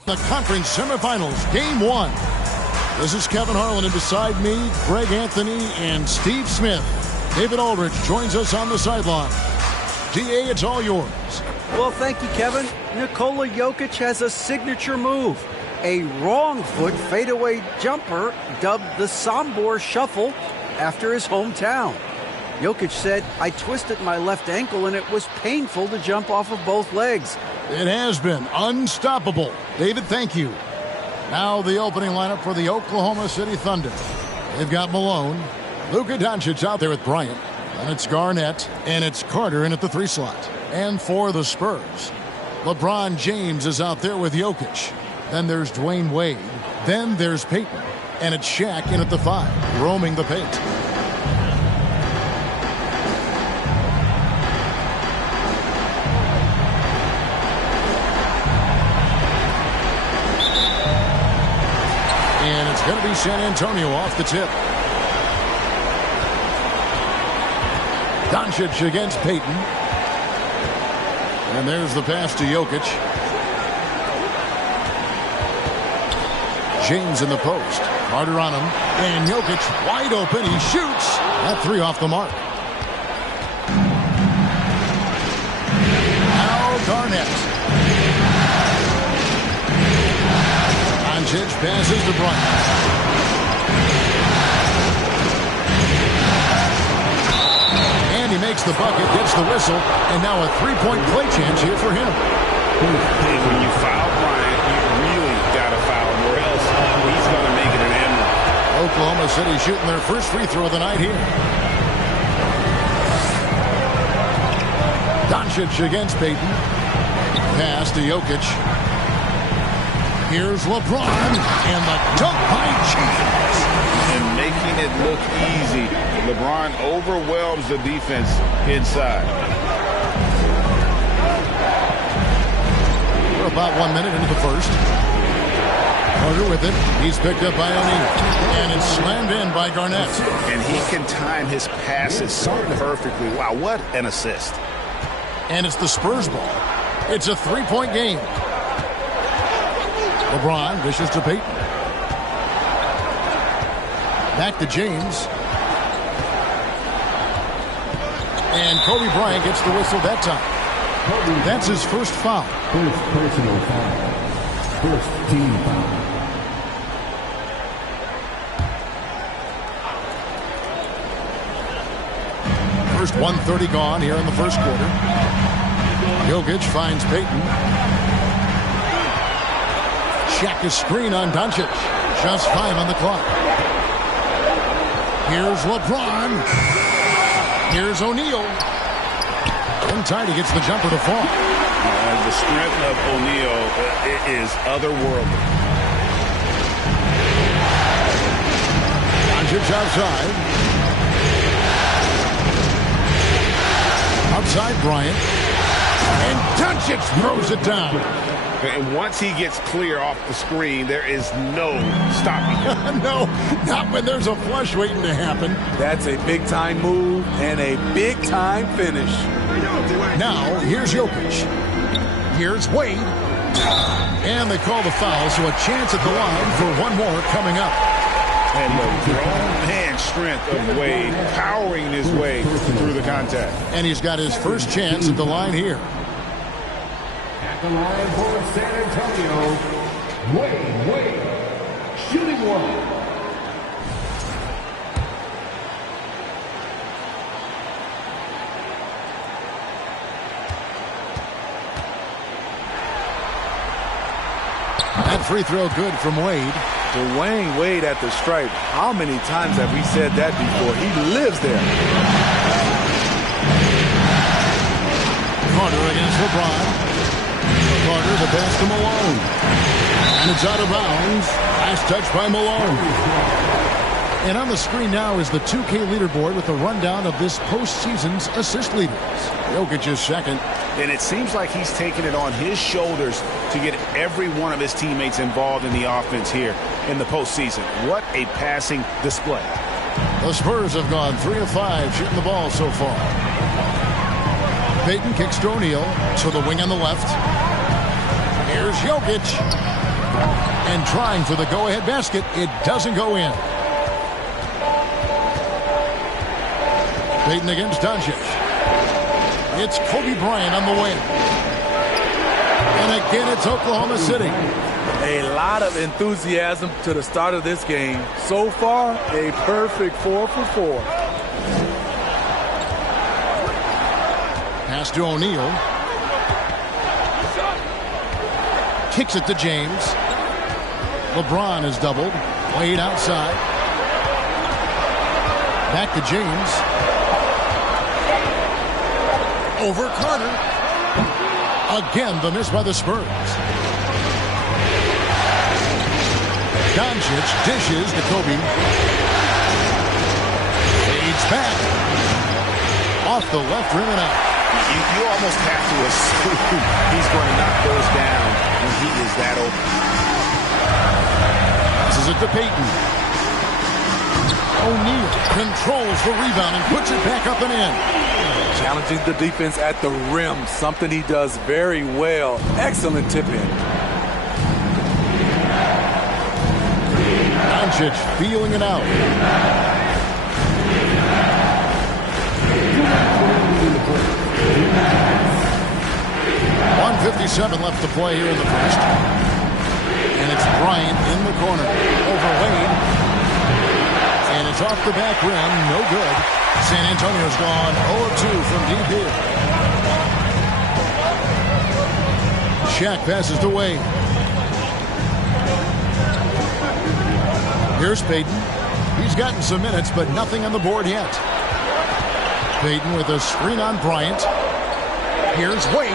the conference semifinals, game one. This is Kevin Harlan, and beside me, Greg Anthony and Steve Smith. David Aldridge joins us on the sideline. DA, it's all yours. Well, thank you, Kevin. Nikola Jokic has a signature move. A wrong foot fadeaway jumper dubbed the Sombor Shuffle after his hometown. Jokic said, "I twisted my left ankle and it was painful to jump off of both legs." It has been unstoppable. David, thank you. Now the opening lineup for the Oklahoma City Thunder. They've got Malone, Luka Doncic out there with Bryant, and it's Garnett, and it's Carter in at the 3 slot. And for the Spurs, LeBron James is out there with Jokic. Then there's Dwayne Wade. Then there's Peyton, and it's Shaq in at the 5, roaming the paint. And it's going to be San Antonio off the tip. Doncic against Peyton. And there's the pass to Jokic. James in the post. Carter on him. And Jokic wide open. He shoots. That 3 off the mark. Now Garnett. Doncic passes to Bryant. And he makes the bucket, gets the whistle, and now a 3-point play chance here for him. Hey, when you foul Bryant, you really got to foul him, or else he's going to make it an end run. Oklahoma City shooting their first free throw of the night here. Doncic against Peyton. Pass to Jokic. Here's LeBron, and the dunk by James. And making it look easy. LeBron overwhelms the defense inside. We're about 1 minute into the first. Carter with it. He's picked up by O'Neal. And it's slammed in by Garnett. And he can time his passes so perfectly. Wow, what an assist. And it's the Spurs ball. It's a 3-point game. LeBron dishes to Peyton. Back to James. And Kobe Bryant gets the whistle that time. That's his first foul. First personal foul. First team foul. First 1:30 gone here in the first quarter. Jokic finds Peyton. Shaq is screen on Doncic. Just 5 on the clock. Here's LeBron. Here's O'Neal. Inside, he gets the jumper to fall. The strength of O'Neal is otherworldly. Doncic outside. Outside Bryant. And Doncic throws it down. And once he gets clear off the screen, there is no stopping him. No, not when there's a flush waiting to happen. That's a big-time move and a big-time finish. Now, here's Jokic. Here's Wade. And they call the foul, so a chance at the line for one more coming up. And the grown man strength of Wade powering his way through the contact. And he's got his first chance at the line here. At the line for San Antonio, Wade, shooting one. That free throw good from Wade. Dwayne Wade at the stripe. How many times have we said that before? He lives there. Carter against LeBron. Carter, the pass to Malone. And it's out of bounds. Last touch by Malone. And on the screen now is the 2K leaderboard with a rundown of this postseason's assist leaders. Jokic is second. And it seems like he's taking it on his shoulders to get every one of his teammates involved in the offense here in the postseason. What a passing display. The Spurs have gone 3 of 5 shooting the ball so far. Payton kicks to O'Neal to the wing on the left. Here's Jokic. And trying for the go-ahead basket. It doesn't go in. Payton against Doncic. It's Kobe Bryant on the wing. And again, it's Oklahoma City. A lot of enthusiasm to the start of this game. So far, a perfect 4 for 4. Pass to O'Neal. Kicks it to James. LeBron is doubled. Wade outside. Back to James. Over Carter. Again, the miss by the Spurs. Doncic dishes to Kobe. Fades back. Off the left rim and out. You almost have to assume he's going to knock those down when he is that open. Passes it to Payton. O'Neal controls the rebound and puts it back up and in. Challenging the defense at the rim, something he does very well. Excellent tip in. Doncic feeling it out. 1:57 left to play here in the first. And it's Bryant in the corner. Over Wade. And it's off the back rim. No good. San Antonio's gone 0-2 from deep here. Shaq passes to Wade. Here's Payton. He's gotten some minutes, but nothing on the board yet. Payton with a screen on Bryant. Here's Wade.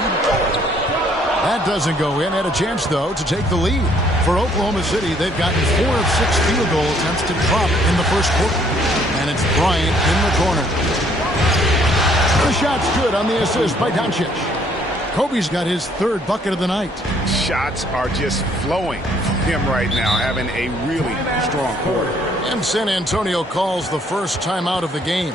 That doesn't go in. Had a chance, though, to take the lead. For Oklahoma City, they've gotten 4 of 6 field goal attempts to drop in the first quarter. And it's Bryant in the corner. The shot's good on the assist by Doncic. Kobe's got his 3rd bucket of the night. Shots are just flowing from him right now, having a really strong quarter. And San Antonio calls the first timeout of the game.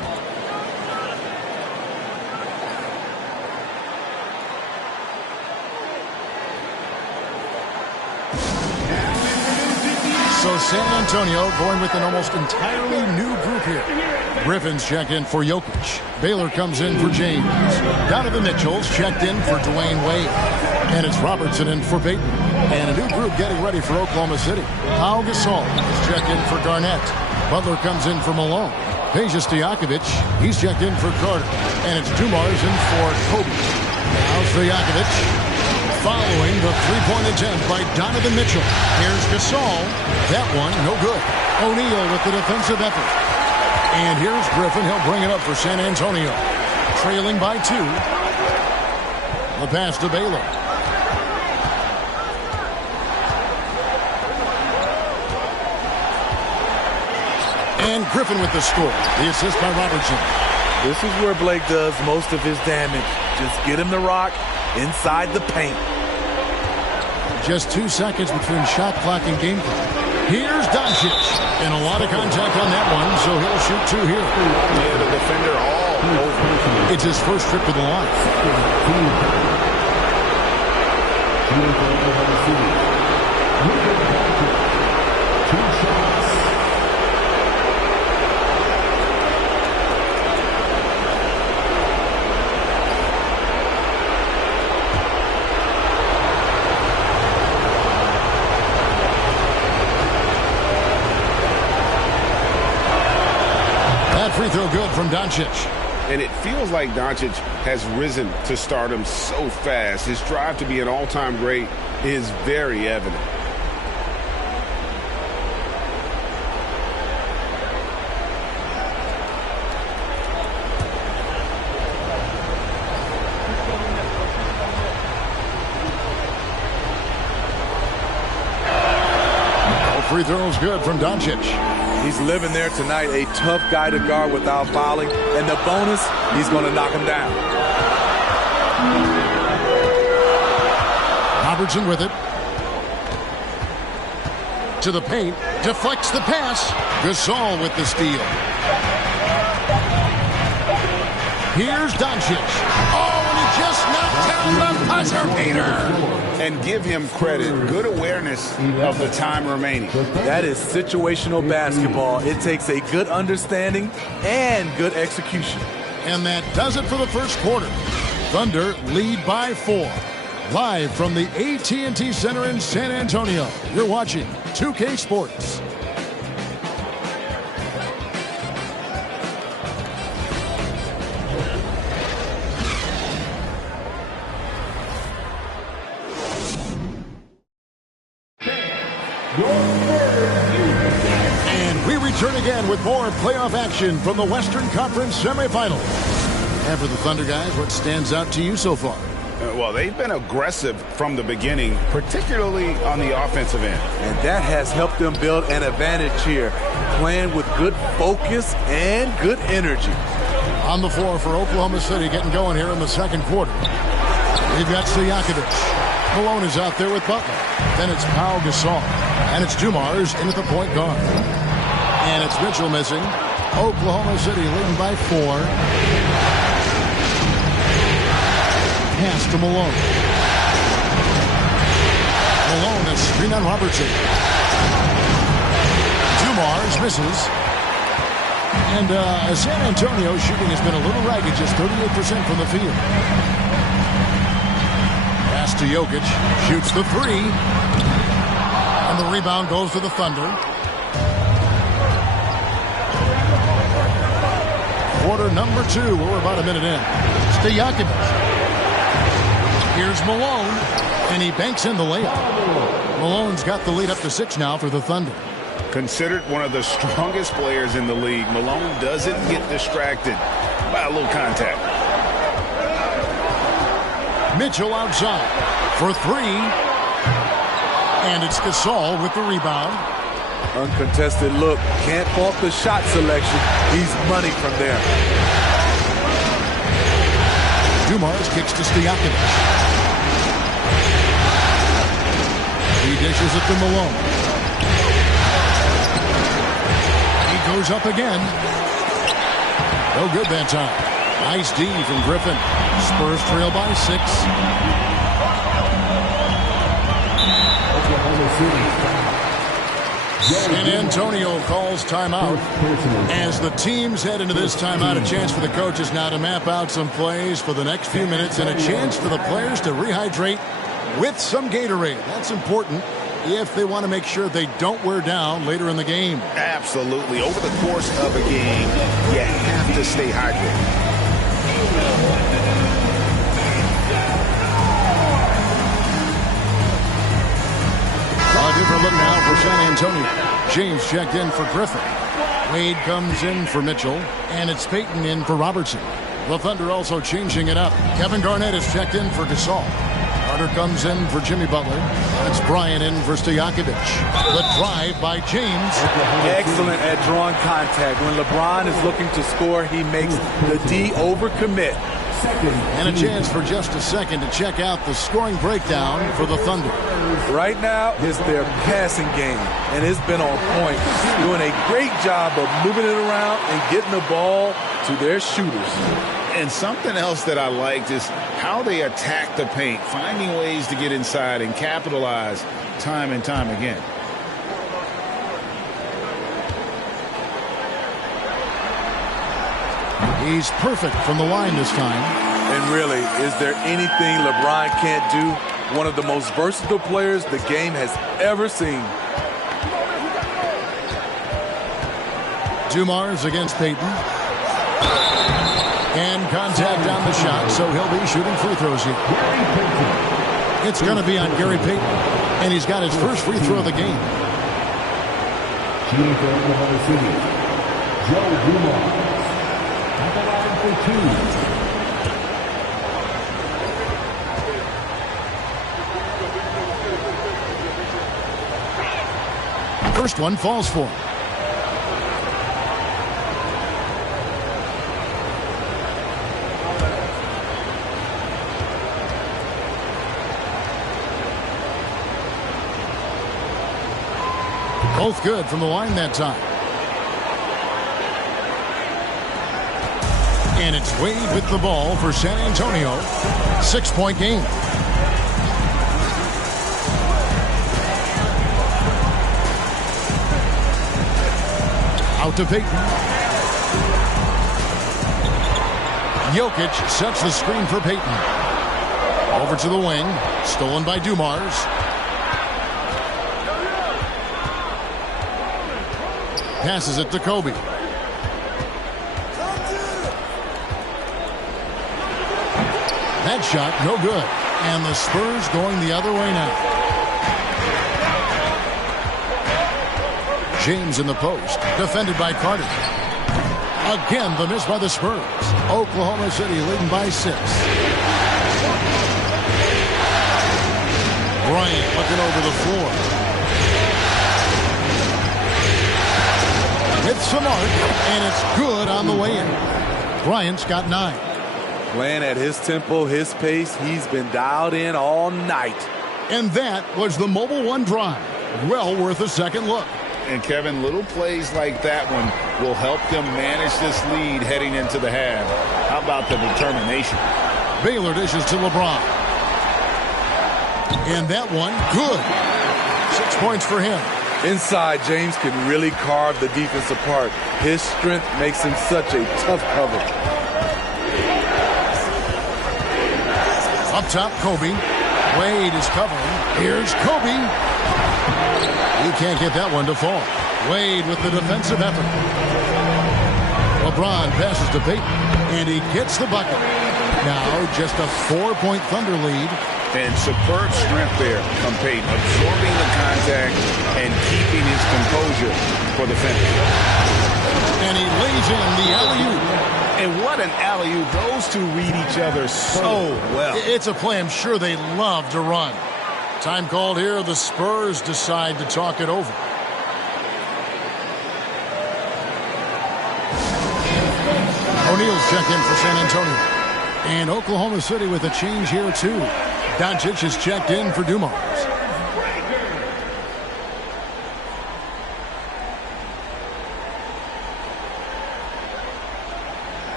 So San Antonio going with an almost entirely new group here. Griffin's checked in for Jokic. Baylor comes in for James. Donovan Mitchell's checked in for Dwayne Wade. And it's Robertson in for Payton. And a new group getting ready for Oklahoma City. Pau Gasol is checked in for Garnett. Butler comes in for Malone. Peja Stojakovic, he's checked in for Carter. And it's Dumars in for Kobe. Now Stojakovic following the three-point attempt by Donovan Mitchell. Here's Gasol. That one, no good. O'Neal with the defensive effort. And here's Griffin. He'll bring it up for San Antonio. Trailing by 2. The pass to Baylor. And Griffin with the score. The assist by Robertson. This is where Blake does most of his damage. Just get him the rock inside the paint. Just 2 seconds between shot clock and game clock. Here's Doncic. And a lot of contact on that one, so he'll shoot 2 here. Yeah, the defender all over. It's his first trip to the line. Free throw good from Doncic. And it feels like Doncic has risen to stardom so fast. His drive to be an all-time great is very evident. All free throws good from Doncic. He's living there tonight, a tough guy to guard without fouling. And the bonus, he's going to knock him down. Robertson with it. To the paint. Deflects the pass. Gasol with the steal. Here's Doncic. Oh, and he just knocked down the buzzer beater. And give him credit. Good awareness of the time remaining. That is situational basketball. It takes a good understanding and good execution. And that does it for the first quarter. Thunder lead by 4. Live from the AT&T Center in San Antonio, you're watching 2K Sports. And we return again with more playoff action from the Western Conference semifinals. And for the Thunder guys, what stands out to you so far? Well, they've been aggressive from the beginning, particularly on the offensive end. And that has helped them build an advantage here, playing with good focus and good energy. On the floor for Oklahoma City, getting going here in the second quarter. They've got Stojakovic. Malone is out there with Butler. Then it's Pau Gasol. And it's Dumars in at the point guard. And it's Mitchell missing. Oklahoma City leading by 4. Pass to Malone. Malone, a screen on Robertson. Dumars misses. And San Antonio shooting has been a little ragged, just 38% from the field. Pass to Jokic. Shoots the 3. And the rebound goes to the Thunder. Quarter number 2. We're about a minute in. Stojakovic. Here's Malone, and he banks in the layup. Malone's got the lead up to 6 now for the Thunder. Considered one of the strongest players in the league, Malone doesn't get distracted by a little contact. Mitchell outside for 3. And it's Gasol with the rebound. Uncontested look. Can't fault the shot selection. He's money from there. Dumars kicks to Stojakovic. He dishes it to Malone. He goes up again. No good that time. Nice D from Griffin. Spurs trail by 6. San Antonio calls timeout. As the teams head into this timeout, a chance for the coaches now to map out some plays for the next few minutes and a chance for the players to rehydrate with some Gatorade. That's important if they want to make sure they don't wear down later in the game. Absolutely. Over the course of a game, you have to stay hydrated. A different look now for San Antonio. James checked in for Griffin. Wade comes in for Mitchell. And it's Payton in for Robertson. The Thunder also changing it up. Kevin Garnett is checked in for Gasol. Carter comes in for Jimmy Butler. That's Bryant in for Stojakovic. The drive by James. Excellent at drawing contact. When LeBron is looking to score, he makes the D overcommit. And a chance for just a second to check out the scoring breakdown for the Thunder. Right now is their passing game, and it's been on point. Doing a great job of moving it around and getting the ball to their shooters. And something else that I liked is how they attack the paint, finding ways to get inside and capitalize time and time again. He's perfect from the line this time. And really, is there anything LeBron can't do? One of the most versatile players the game has ever seen. Dumars against Payton. And contact on the shot, so he'll be shooting free throws here. It's going to be on Gary Payton, and he's got his first free throw of the game. Shooting for Oklahoma City, Joe Dumars. At the line for 2. First one falls for him. Both good from the line that time. And it's Wade with the ball for San Antonio. 6-point game. Out to Payton. Jokic sets the screen for Payton. Over to the wing. Stolen by Dumars. Passes it to Kobe. That shot, no good. And the Spurs going the other way now. James in the post. Defended by Carter. Again, the miss by the Spurs. Oklahoma City leading by 6. Bryant looking over the floor. Hits some mark, and it's good on the way in. Bryant's got 9. Playing at his tempo, his pace. He's been dialed in all night. And that was the Mobile One drive. Well worth a second look. And Kevin, little plays like that one will help them manage this lead heading into the half. How about the determination? Baylor dishes to LeBron. And that one, good. 6 points for him. Inside, James can really carve the defense apart. His strength makes him such a tough cover. Up top, Kobe. Wade is covering. Here's Kobe. He can't get that one to fall. Wade with the defensive effort. LeBron passes to Payton, and he gets the bucket. Now just a 4-point Thunder lead. And superb strength there from Payton, absorbing the contact and keeping his composure for the finish. And he lays in the alley-oop. And what an alley-oop. Those two read each other so well. It's a play I'm sure they love to run. Time called here. The Spurs decide to talk it over. O'Neal's checked in for San Antonio. And Oklahoma City with a change here, too. Doncic is checked in for Dumars.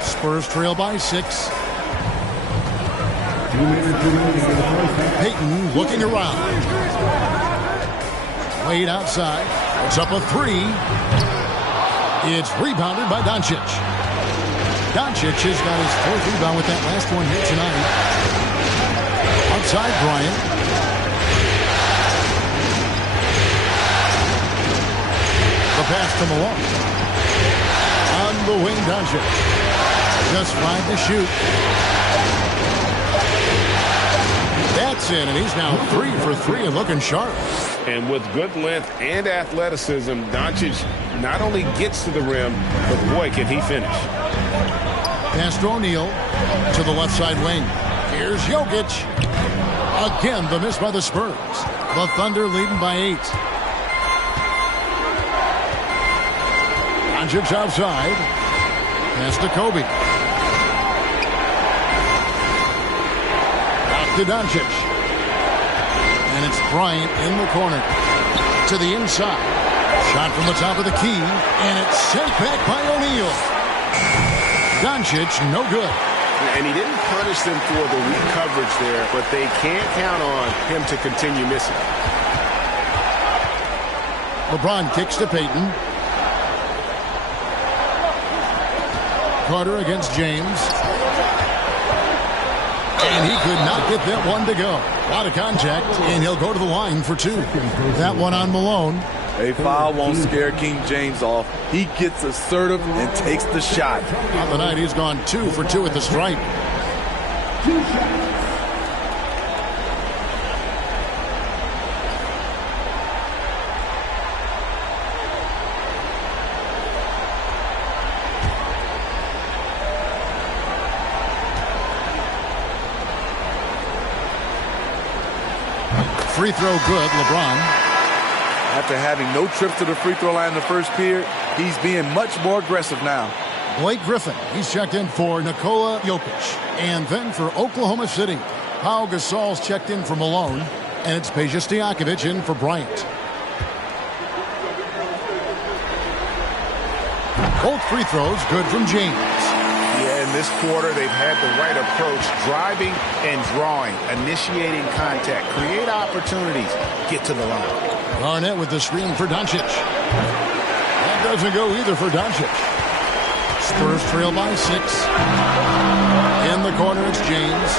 Spurs trail by 6. Payton looking around. Wade outside. It's up a 3. It's rebounded by Doncic. Doncic has got his 4th rebound with that last one here tonight. Outside Bryant. The pass to Malone. On the wing, Doncic. Just 5 to shoot. That's in, and he's now 3 for 3 and looking sharp. And with good length and athleticism, Doncic not only gets to the rim, but boy, can he finish. Pass to O'Neal to the left side wing. Here's Jokic. Again, the miss by the Spurs. The Thunder leading by 8. Doncic outside. Pass to Kobe. To Doncic. And it's Bryant in the corner. To the inside. Shot from the top of the key. And it's sent back by O'Neal. Doncic, no good. And he didn't punish them for the weak coverage there, but they can't count on him to continue missing. LeBron kicks to Payton. Carter against James. And he could not get that one to go. A lot of contact, and he'll go to the line for 2. That one on Malone. A foul won't scare King James off. He gets assertive and takes the shot. On the night, he's gone 2 for 2 at the stripe. Free throw good, LeBron. After having no trips to the free throw line in the first period, he's being much more aggressive now. Blake Griffin, he's checked in for Nikola Jokic. And then for Oklahoma City, Pau Gasol's checked in for Malone. And it's Peja Stojakovic in for Bryant. Both free throws good from James. Yeah, in this quarter, they've had the right approach, driving and drawing, initiating contact, create opportunities, get to the line. Garnett with the screen for Doncic. That doesn't go either for Doncic. Spurs trail by 6. In the corner, it's James.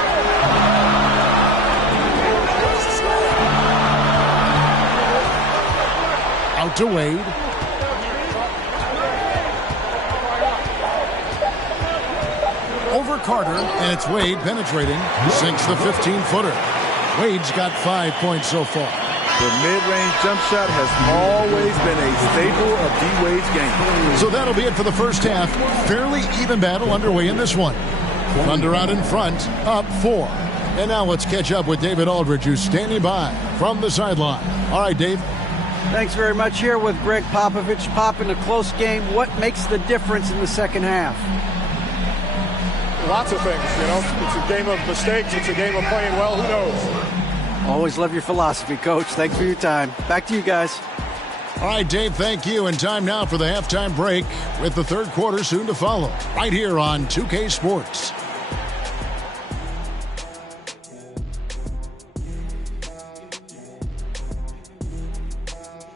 Out to Wade. Over Carter, and it's Wade penetrating. Sinks the 15-footer. Wade's got 5 points so far. The mid-range jump shot has always been a staple of D-Wade's game. So that'll be it for the first half. Fairly even battle underway in this one. Thunder out in front, up 4. And now let's catch up with David Aldridge, who's standing by from the sideline. All right, Dave. Thanks very much. Here with Greg Popovich. Pop, in a close game, what makes the difference in the second half? Lots of things, you know. It's a game of mistakes. It's a game of playing well. Who knows? Always love your philosophy, Coach. Thanks for your time. Back to you guys. All right, Dave, thank you. And time now for the halftime break with the third quarter soon to follow. Right here on 2K Sports.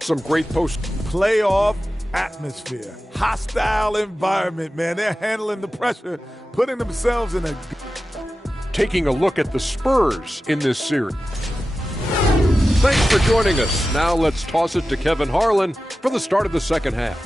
Some great playoff atmosphere. Hostile environment, man. They're handling the pressure, putting themselves in a... Taking a look at the Spurs in this series. Thanks for joining us. Now let's toss it to Kevin Harlan for the start of the second half.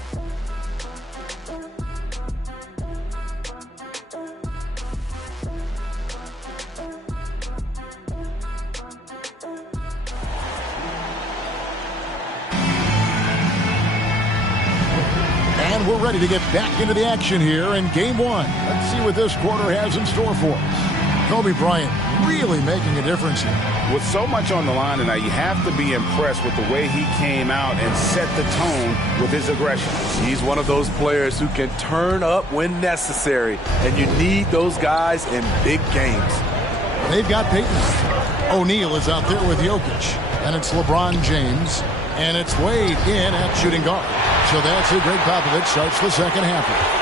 And we're ready to get back into the action here in Game 1. Let's see what this quarter has in store for us. Kobe Bryant really making a difference here. With so much on the line tonight, you have to be impressed with the way he came out and set the tone with his aggression. He's one of those players who can turn up when necessary, and you need those guys in big games. They've got Peyton. O'Neal is out there with Jokic, and it's LeBron James, and it's Wade in at shooting guard. So that's who Greg Popovich starts the second half with.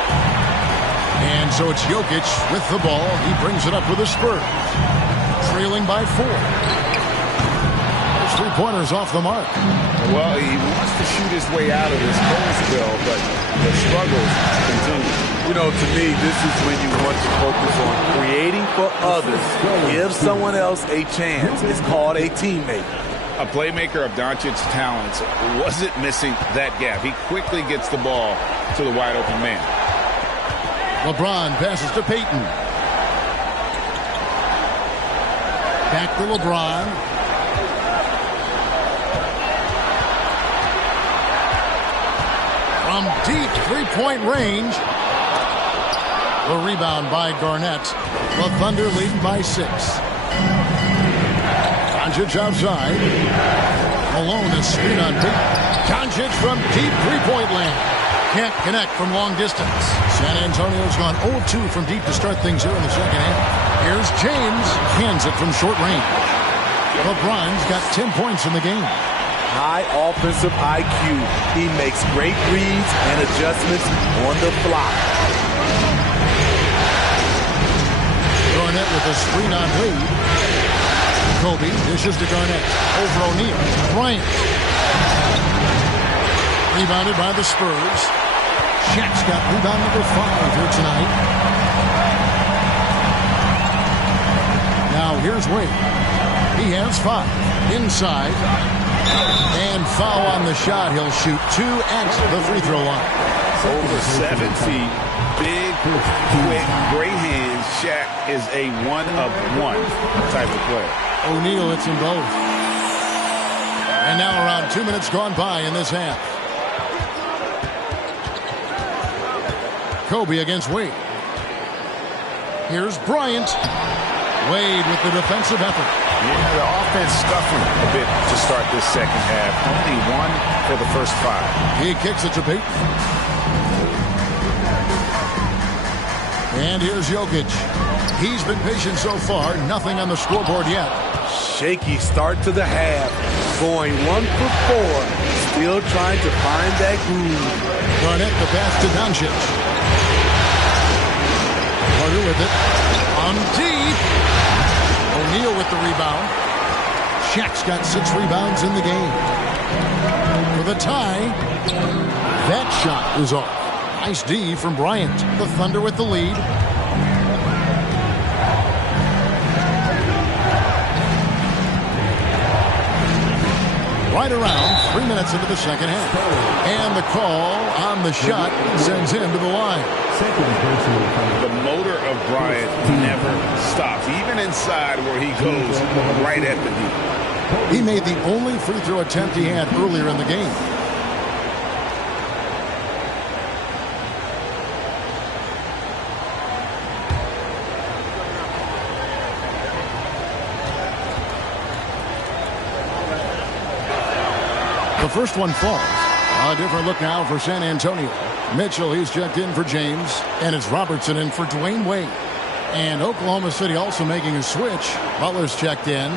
And so it's Jokic with the ball. He brings it up for the Spurs. Trailing by 4. Those three-pointers off the mark. Well, he wants to shoot his way out of this cold spell, but the struggles continue. You know, to me, this is when you want to focus on creating for others. Give someone else a chance. It's called a teammate. A playmaker of Doncic's talents wasn't missing that gap. He quickly gets the ball to the wide-open man. LeBron passes to Peyton. Back to LeBron. From deep three-point range. The rebound by Garnett. The Thunder leading by 6. Doncic outside. Malone is screen on Peyton. Doncic from deep three-point land. Can't connect from long distance. San Antonio's gone 0-2 from deep to start things here in the second half. Here's James. Hands it from short range. LeBron's got 10 points in the game. High offensive IQ. He makes great reads and adjustments on the fly. Garnett with a screen on Wade. Kobe dishes to Garnett. Over O'Neal. Bryant. Rebounded by the Spurs. Shaq's got rebound number 5 here tonight. Now here's Wade. He has 5. Inside. And foul on the shot. He'll shoot 2 at the free throw line. Over 7 feet. Big, quick, great hands. Shaq is a one-of-one type of player. O'Neal hits them both. And now around 2 minutes gone by in this half. Kobe against Wade. Here's Bryant. Wade with the defensive effort. Yeah, the offense scuffling a bit to start this second half. Only 1 for the first 5. He kicks it to Peyton. And here's Jokic. He's been patient so far. Nothing on the scoreboard yet. Shaky start to the half. Going 1 for 4. Still trying to find that groove. Garnett the pass to Doncic. Carter with it. On deep. O'Neal with the rebound. Shaq's got 6 rebounds in the game. For the tie. That shot is off. Nice D from Bryant. The Thunder with the lead. Right around 3 minutes into the second half. And the call on the shot sends him to the line. The motor of Bryant never stops, even inside where he goes right at the D. He made the only free throw attempt he had earlier in the game. The first one falls. A different look now for San Antonio. Mitchell, he's checked in for James. And it's Robertson in for Dwayne Wade. And Oklahoma City also making a switch. Butler's checked in.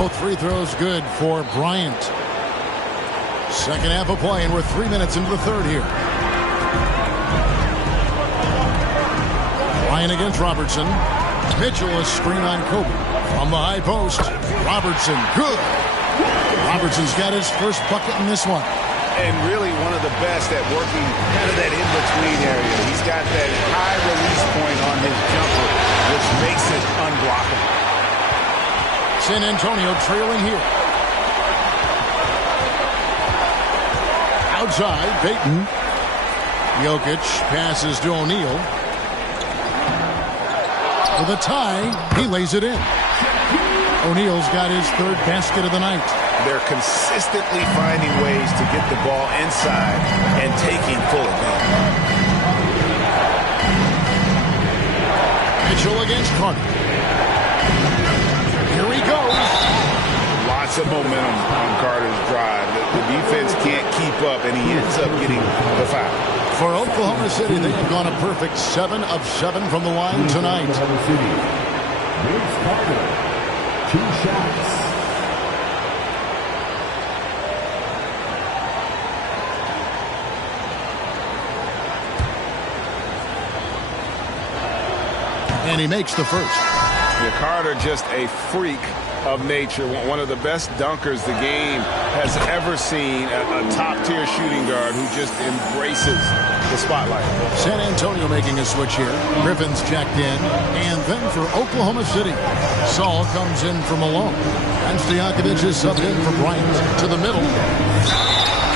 Both free throws good for Bryant. Second half of play, and we're 3 minutes into the third here. Bryant against Robertson. Mitchell a screen on Kobe. From the high post. Robertson, good. Robertson's got his first bucket in this one. And really one of the best at working kind of that in-between area. He's got that high release point on his jumper, which makes it unblockable. San Antonio trailing here. Outside, Payton. Jokic passes to O'Neal. For the tie, he lays it in. O'Neal's got his third basket of the night. They're consistently finding ways to get the ball inside and taking full advantage. Mitchell against Carter. Here he goes. Lots of momentum on Carter's drive. The defense can't keep up, and he ends up getting the foul. For Oklahoma City, they have gone a perfect 7 of 7 from the line tonight. Oklahoma City. Vince Carter, 2 shots. And he makes the first. Yeah, Carter just a freak of nature. One of the best dunkers the game has ever seen. A top-tier shooting guard who just embraces the spotlight. San Antonio making a switch here. Griffin's checked in. And then for Oklahoma City, Saul comes in for Malone. And Stojakovic is subbed in for Bryant. To the middle.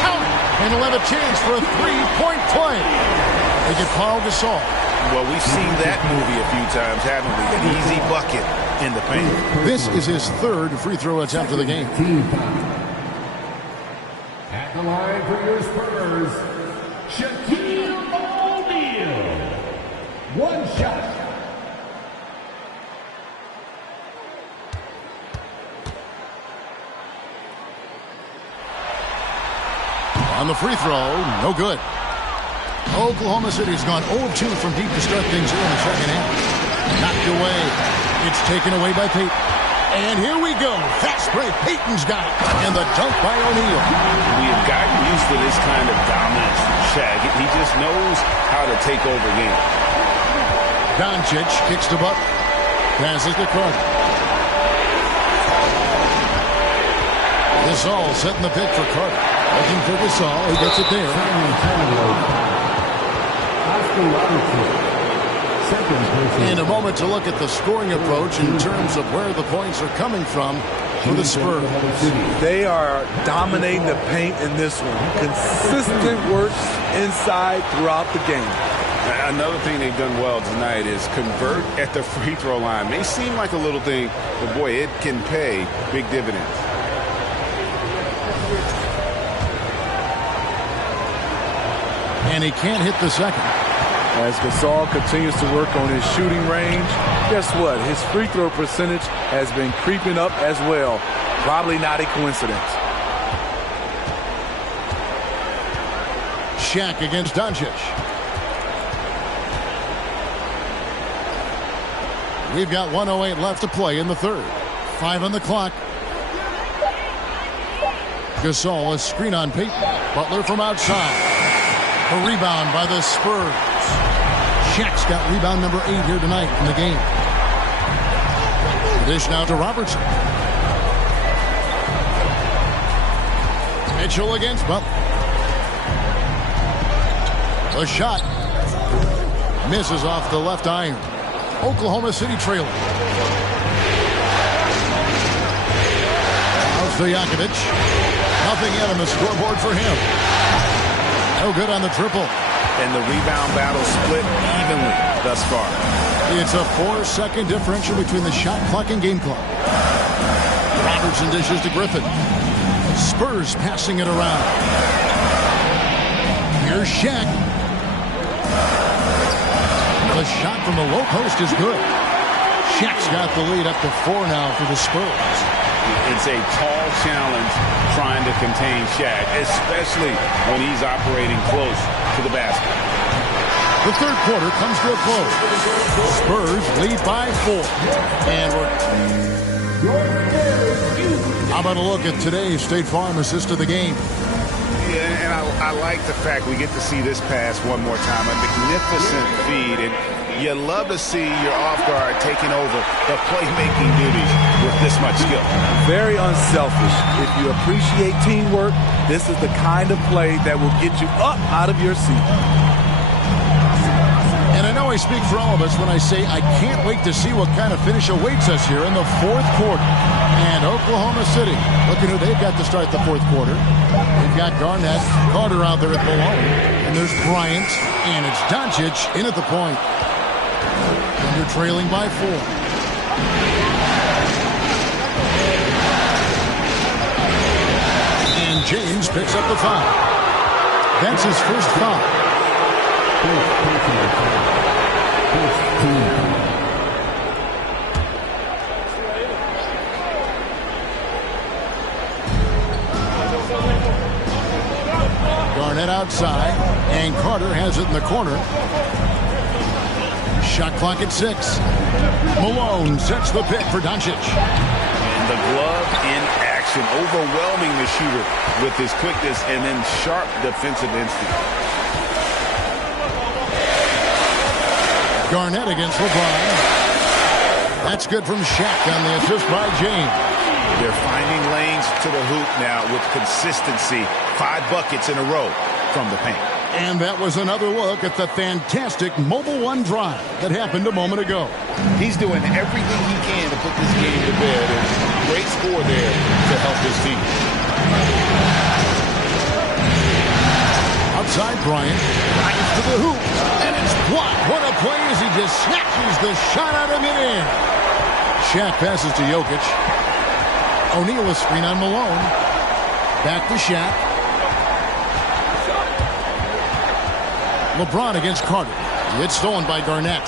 Count it! And he'll have a chance for a three-point play. They get Paul Gasol. Well, we've seen that movie a few times, haven't we? An easy bucket in the paint. This is his third free throw attempt of the game. At the line for your Spurs, Shaquille O'Neal. 1 shot. On the free throw, no good. Oklahoma City's gone 0-2 from deep to start things here in the second half. Knocked away. It's taken away by Payton. And here we go. Fast break. Payton's got it. And the dunk by O'Neal. We have gotten used to this kind of dominance from Shaq. He just knows how to take over games. Doncic kicks to Butler. Passes to Carter. Gasol setting the pick for Carter. Looking for Gasol. He gets it there. In a moment to look at the scoring approach in terms of where the points are coming from for the Spurs. They are dominating the paint in this one. Consistent work inside throughout the game. Another thing they've done well tonight is convert at the free throw line. May seem like a little thing, but boy, it can pay big dividends. And he can't hit the second. As Gasol continues to work on his shooting range, guess what? His free throw percentage has been creeping up as well. Probably not a coincidence. Shaq against Doncic. We've got 1:08 left to play in the third. 5 on the clock. Gasol, a screen on Peyton. Butler from outside. A rebound by the Spurs. Shaq's got rebound number 8 here tonight in the game. Dish now to Robertson. Mitchell against Butler. The shot misses off the left iron. Oklahoma City trailing. Stojakovic. Nothing yet on the scoreboard for him. No good on the triple. And the rebound battle split evenly thus far. It's a 4-second differential between the shot clock and game clock. Robertson dishes to Griffin. Spurs passing it around. Here's Shaq. The shot from the low post is good. Shaq's got the lead up to 4 now for the Spurs. It's a tall challenge trying to contain Shaq, especially when he's operating close to the basket. The third quarter comes to a close. Spurs lead by 4. And how about a look at today's State Farm assist of the game? Yeah, and I like the fact we get to see this pass one more time. A magnificent feed, and you love to see your off guard taking over the playmaking duties with this much skill. Very unselfish. If you appreciate teamwork, this is the kind of play that will get you up out of your seat. And I know I speak for all of us when I say I can't wait to see what kind of finish awaits us here in the fourth quarter. And Oklahoma City, looking who they've got to start the fourth quarter. They've got Garnett, Carter out there at Malone. And there's Bryant, and it's Doncic in at the point. Thunder trailing by 4. And James picks up the foul. That's his first foul. Garnett outside, and Carter has it in the corner. Shot clock at 6. Malone sets the pick for Doncic. And the glove in action, overwhelming the shooter with his quickness and then sharp defensive instinct. Garnett against LeBron. That's good from Shaq on the assist by James. They're finding lanes to the hoop now with consistency. 5 buckets in a row from the paint. And that was another look at the fantastic Mobile One drive that happened a moment ago. He's doing everything he can to put this game to bed. And great score there to help his team. Outside Bryant. Bryant to the hoop. And it's blocked. What a play as he just snatches the shot out of midair. Shaq passes to Jokic. O'Neal a screen on Malone. Back to Shaq. LeBron against Carter. It's stolen by Garnett.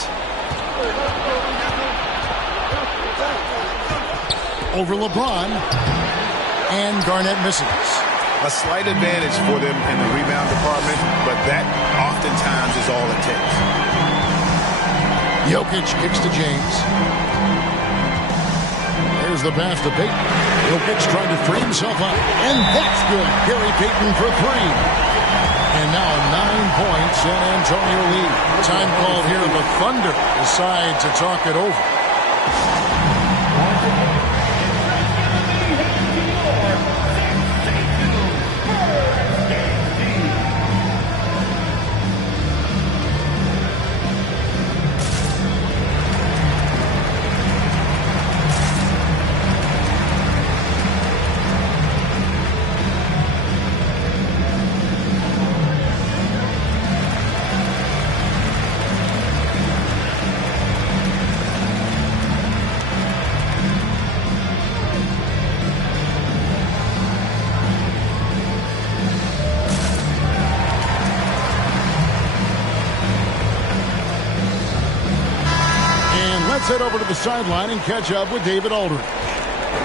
Over LeBron. And Garnett misses. A slight advantage for them in the rebound department, but that oftentimes is all it takes. Jokic kicks to James. There's the pass to Peyton. Jokic trying to free himself up. And that's good. Gary Payton for 3. And now a 9-point San Antonio lead. Time called here. The Thunder decide to talk it over. Head over to the sideline and catch up with David Aldridge.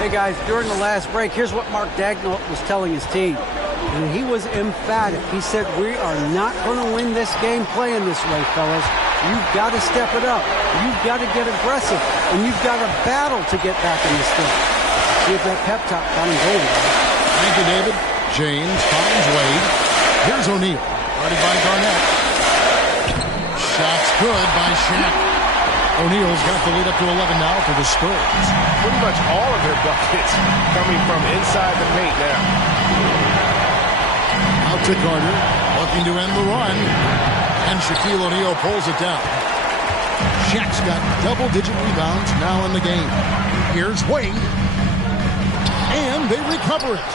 Hey, guys, during the last break, here's what Mark Daigneault was telling his team. And he was emphatic. He said, we are not going to win this game playing this way, fellas. You've got to step it up. You've got to get aggressive. And you've got to battle to get back in this game. See if that pep talk got him going. Thank you, David. James finds Wade. Here's O'Neal. Guarded by Garnett. Shot's good by Shaq. O'Neal's got the lead up to 11 now for the Spurs. Pretty much all of their buckets coming from inside the paint now. Out to Carter, looking to end the run. And Shaquille O'Neal pulls it down. Shaq's got double-digit rebounds now in the game. Here's Wade. And they recover it.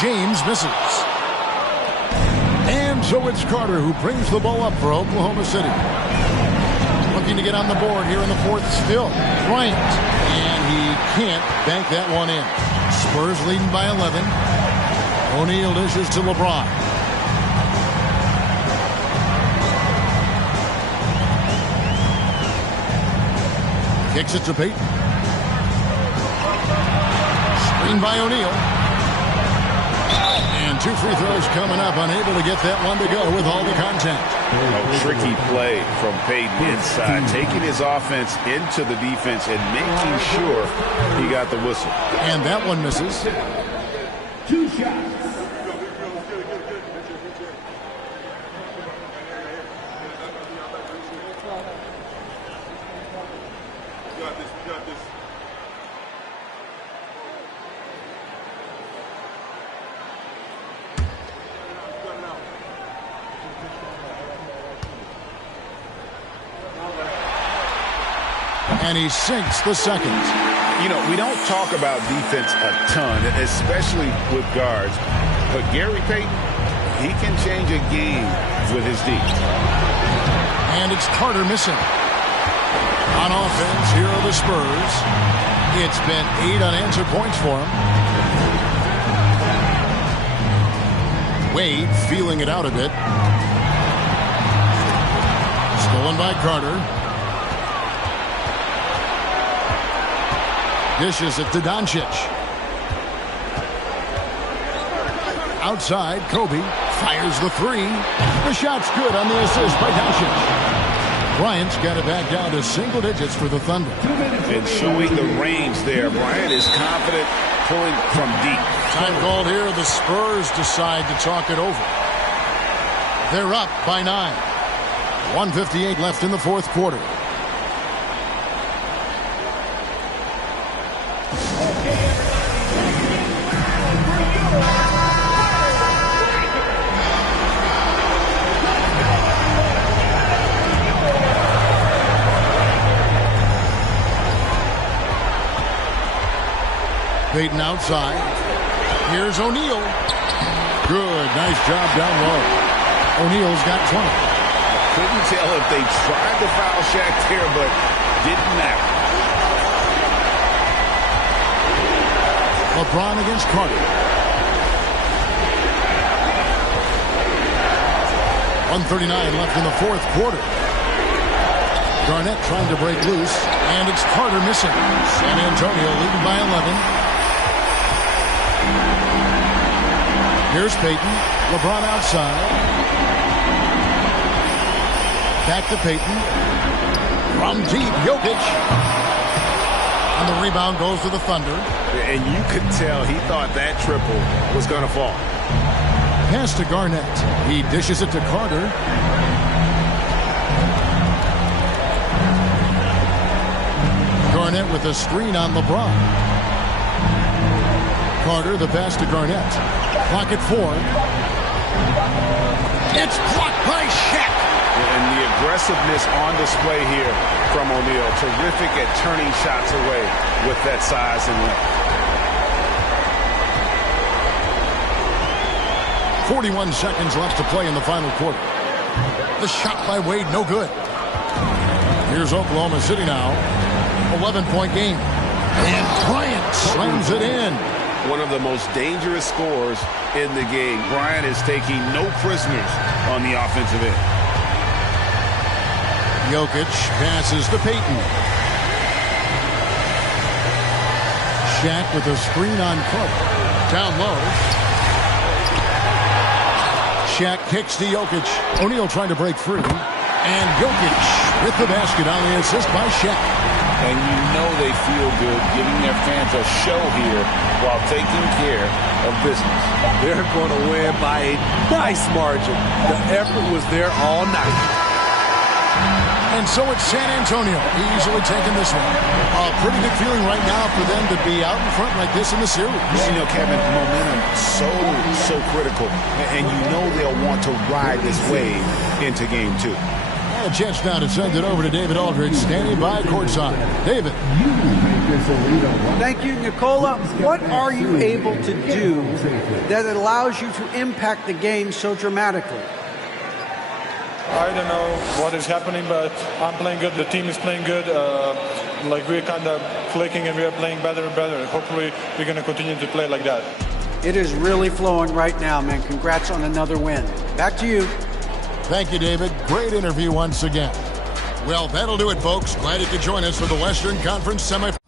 James misses. And so it's Carter who brings the ball up for Oklahoma City. Looking to get on the board here in the fourth still. Bryant. And he can't bank that one in. Spurs leading by 11. O'Neal dishes to LeBron. Kicks it to Payton. Screen by O'Neal. And 2 free throws coming up. Unable to get that one to go with all the contact. A tricky play from Payton inside. Taking his offense into the defense and making sure he got the whistle. And that one misses. 2 shots. And he sinks the second. You know, we don't talk about defense a ton, especially with guards. But Gary Payton, he can change a game with his D. And it's Carter missing. On offense, here are the Spurs. It's been 8 unanswered points for him. Wade feeling it out a bit. Stolen by Carter. Dishes it to Doncic. Outside, Kobe fires the 3. The shot's good on the assist by Doncic. Bryant's got it back down to single digits for the Thunder. And showing the range there. Bryant is confident pulling from deep. Time called here. The Spurs decide to talk it over. They're up by 9. 1:58 left in the fourth quarter. Payton outside. Here's O'Neal. Good. Nice job down low. O'Neal's got 20. Couldn't tell if they tried to foul Shaq there, but didn't matter. LeBron against Carter. 1:39 left in the fourth quarter. Garnett trying to break loose, and it's Carter missing. San Antonio leading by 11. Here's Payton. LeBron outside. Back to Payton. From deep, Jokic. And the rebound goes to the Thunder. And you could tell he thought that triple was going to fall. Pass to Garnett. He dishes it to Carter. Garnett with a screen on LeBron. Carter, the pass to Garnett. Clock at 4. It's blocked by Shaq. And the aggressiveness on display here from O'Neal. Terrific at turning shots away with that size and length. 41 seconds left to play in the final quarter. The shot by Wade, no good. Here's Oklahoma City now. 11-point game. And Bryant slams it in. One of the most dangerous scorers in the game. Bryant is taking no prisoners on the offensive end. Jokic passes to Payton. Shaq with a screen on Cook. Down low. Shaq kicks to Jokic. O'Neal trying to break free. And Jokic with the basket on the assist by Shaq. And you know they feel good giving their fans a show here while taking care of business. They're going to win by a nice margin. The effort was there all night. And so it's San Antonio easily taking this one. A pretty good feeling right now for them to be out in front like this in the series. You know, Kevin, momentum so critical. And you know they'll want to ride this wave into game 2. And a chance now to send it over to David Aldridge, standing by courtside. David. Thank you, Nicola. What are you able to do that allows you to impact the game so dramatically? I don't know what is happening, but I'm playing good. The team is playing good. Like we're kind of clicking and we're playing better and better. Hopefully we're going to continue to play like that. It is really flowing right now, man. Congrats on another win. Back to you. Thank you, David. Great interview once again. Well, that'll do it, folks. Glad you could join us for the Western Conference semifinal.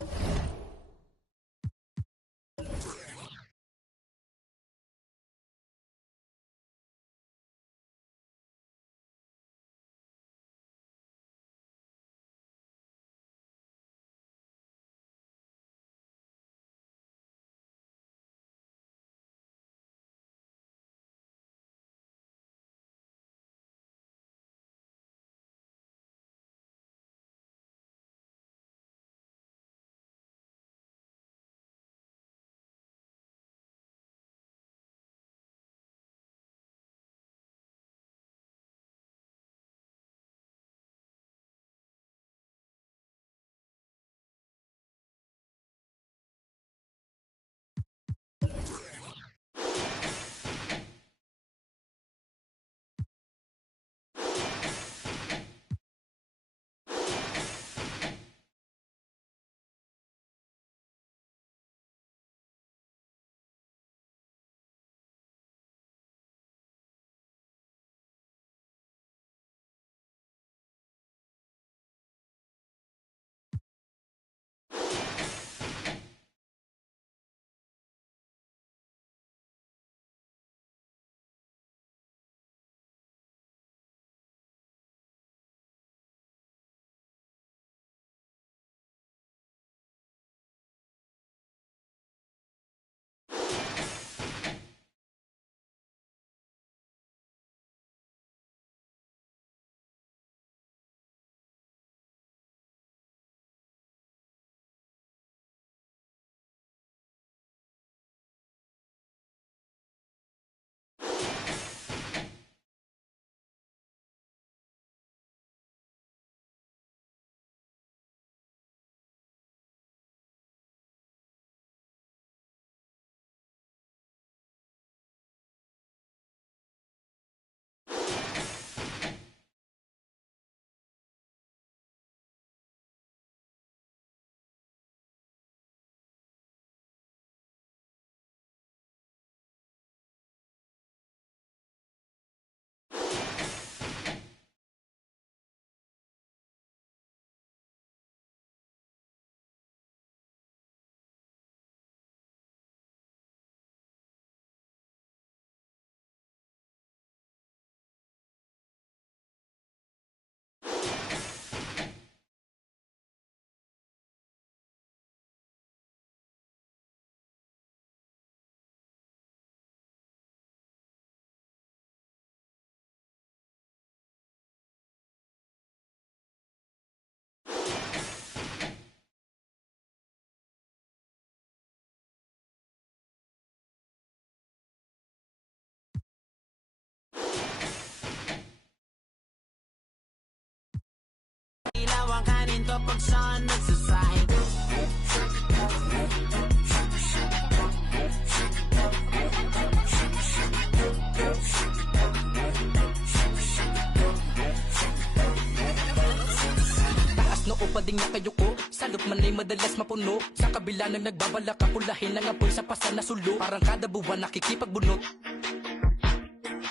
Pading nakayuko, salop man ay madalas mapuno. Sa kabila ng nagbabalak kapulahin ng apoy sa pasa na sulo. Parang kada buwan nakikipagbunot.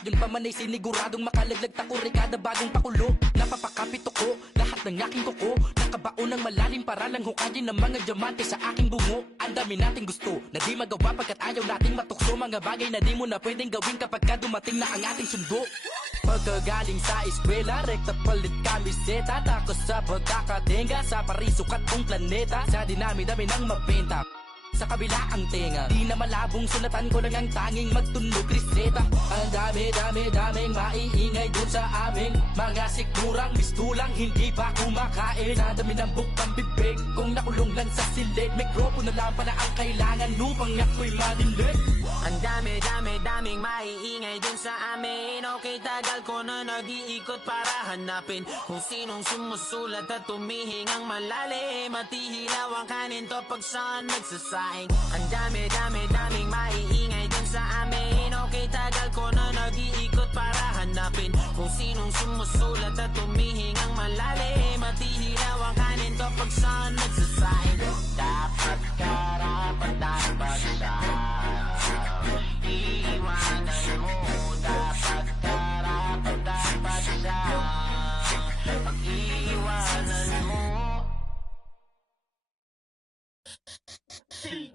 Yun pa man ay siniguradong makalaglag tako, kada bagong pakulo. Napapakapit ko, lahat ng aking kuko. Nakabaon ng malalim para lang hukayin ng mga diamante sa aking bungo. Ang dami nating gusto na di magawa pagkat ayaw nating matukso. Mga bagay na di mo na pwedeng gawin kapag ka dumating na ang ating sundo. Pagkagaling sa eskwela, rekta palit kamiseta. Takos sa pagkakatenga sa parisukat kong planeta. Sa dinami-dami ng mabenta sa kabila ang tenga, di na malabong sulatan ko lang ang tanging magtunog reseta. Ang daming maiingay dun sa aming mga sikmurang mistulang hindi pa kumakain. Sa dami ng bukang bibig kung nakulong lang sa silid. Mikropono lang pala ang kailangan upang ako'y manilig. Ang daming maiingay dun sa amin. Okay, tagal ko na nag-iikot para hanapin kung sinong sumusulat at tumihingang malalim. At ihilaw ang kanin to pag saan nagsasaing. Ang daming maiingay dun sa amin. Okay, tagal ko na nag-iikot para hanapin kung sinong sumusulat at tumihingang malalim. At ihilaw ang kanin to pag saan nagsasaing. Dapat karapat-dapat siya, iiwanan mo. Dapat karapat-dapat siya, pag-iiwanan mo.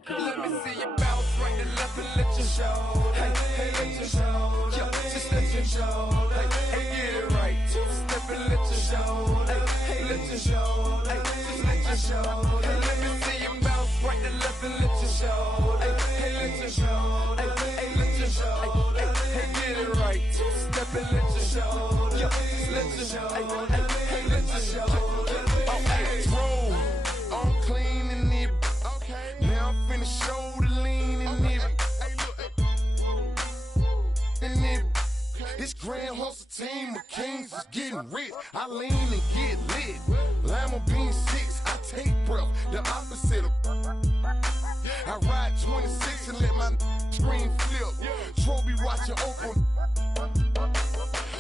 Let me see you bounce right and left and let you show. Hey, let you show. Yo, just let you show. Hey, get it right. Two-step and let you show. Hey, let you show. Hey, just let you show. Let me see you bounce right and left and let you show. Hey, let you show. Hey, let you show. Hey, get it right. Two-step and let you show. Yo, just let you show. Hey, let you show. Oh, hey, roll on clean and it. Now I'm finna show the lean in it. This grand hustle team of kings is getting rich. I lean and get lit. Lima bean 6, I take breath, the opposite of. I ride 26 and let my screen flip. Trophy watching open.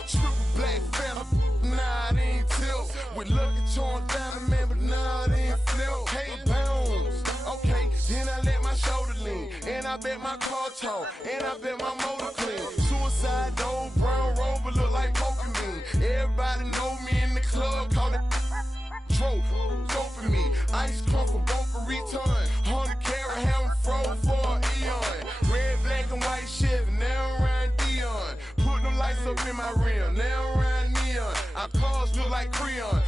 Triple black phantom, nah, it ain't tilt. With Lucky Charms down the man, but nah, it ain't flip. Hey, bounce. Okay, then I let my shoulder lean, and I bet my car talk, and I bet my motor clean. Suicide door, brown rover look like Pokemon. Everybody know me in the club, call it Tro, go for me. Ice crumble, go for return. 100 carat, having froze for an eon. Red, black, and white Chevy, now around Dion. Put them lights up in my rim, now around neon. Our cars look like Creon.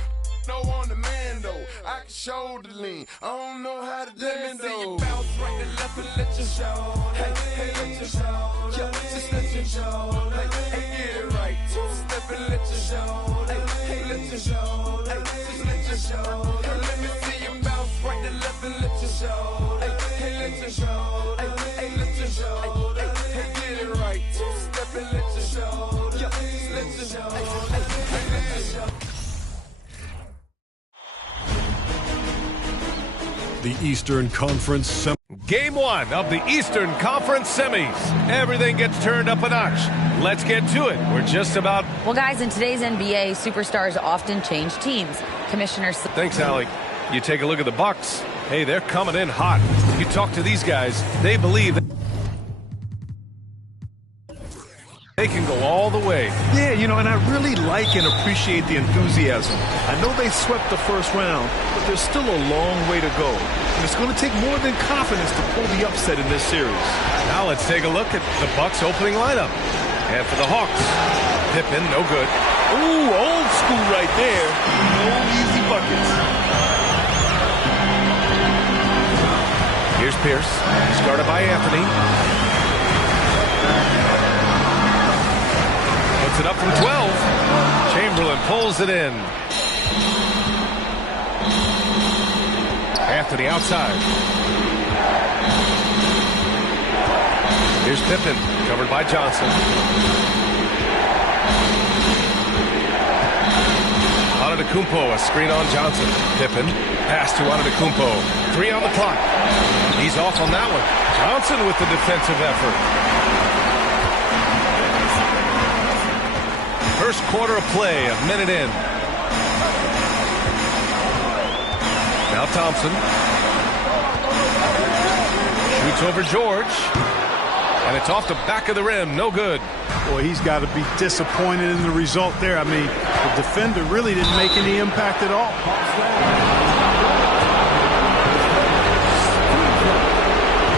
No on the man though, I can shoulder lean. I don't know how to dance though. Let me see you bounce right and left and let you show. Hey, let you show. Yo, just let you show. Hey, get it right. Two-step and let you show. Hey, let you show. Hey, just let you show. Let me see you bounce right and left and let you show. Hey, let you show. Hey, let you show. Hey, get it right. Two-step and let you show. Yo, just let you show. Hey, let you show. The Eastern Conference Game 1 of the Eastern Conference semis. Everything gets turned up a notch. Let's get to it. We're just about... Well, guys, in today's NBA, superstars often change teams. Commissioner... Thanks, Alec. You take a look at the Bucks. Hey, they're coming in hot. You talk to these guys, they believe that they can go all the way. Yeah, you know, and I really like and appreciate the enthusiasm. I know they swept the first round, but there's still a long way to go. And it's going to take more than confidence to pull the upset in this series. Now let's take a look at the Bucks opening lineup. And for the Hawks, Pippen, no good. Ooh, old school right there. No easy buckets. Here's Pierce, started by Anthony. Puts it up from 12. Chamberlain pulls it in. Anthony outside. Here's Pippen, covered by Johnson. Antetokounmpo, a screen on Johnson. Pippen, pass to Antetokounmpo. 3 on the clock. He's off on that one. Johnson with the defensive effort. First quarter of play, a minute in. Now Thompson. Shoots over George. And it's off the back of the rim. No good. Boy, he's got to be disappointed in the result there. I mean, the defender really didn't make any impact at all.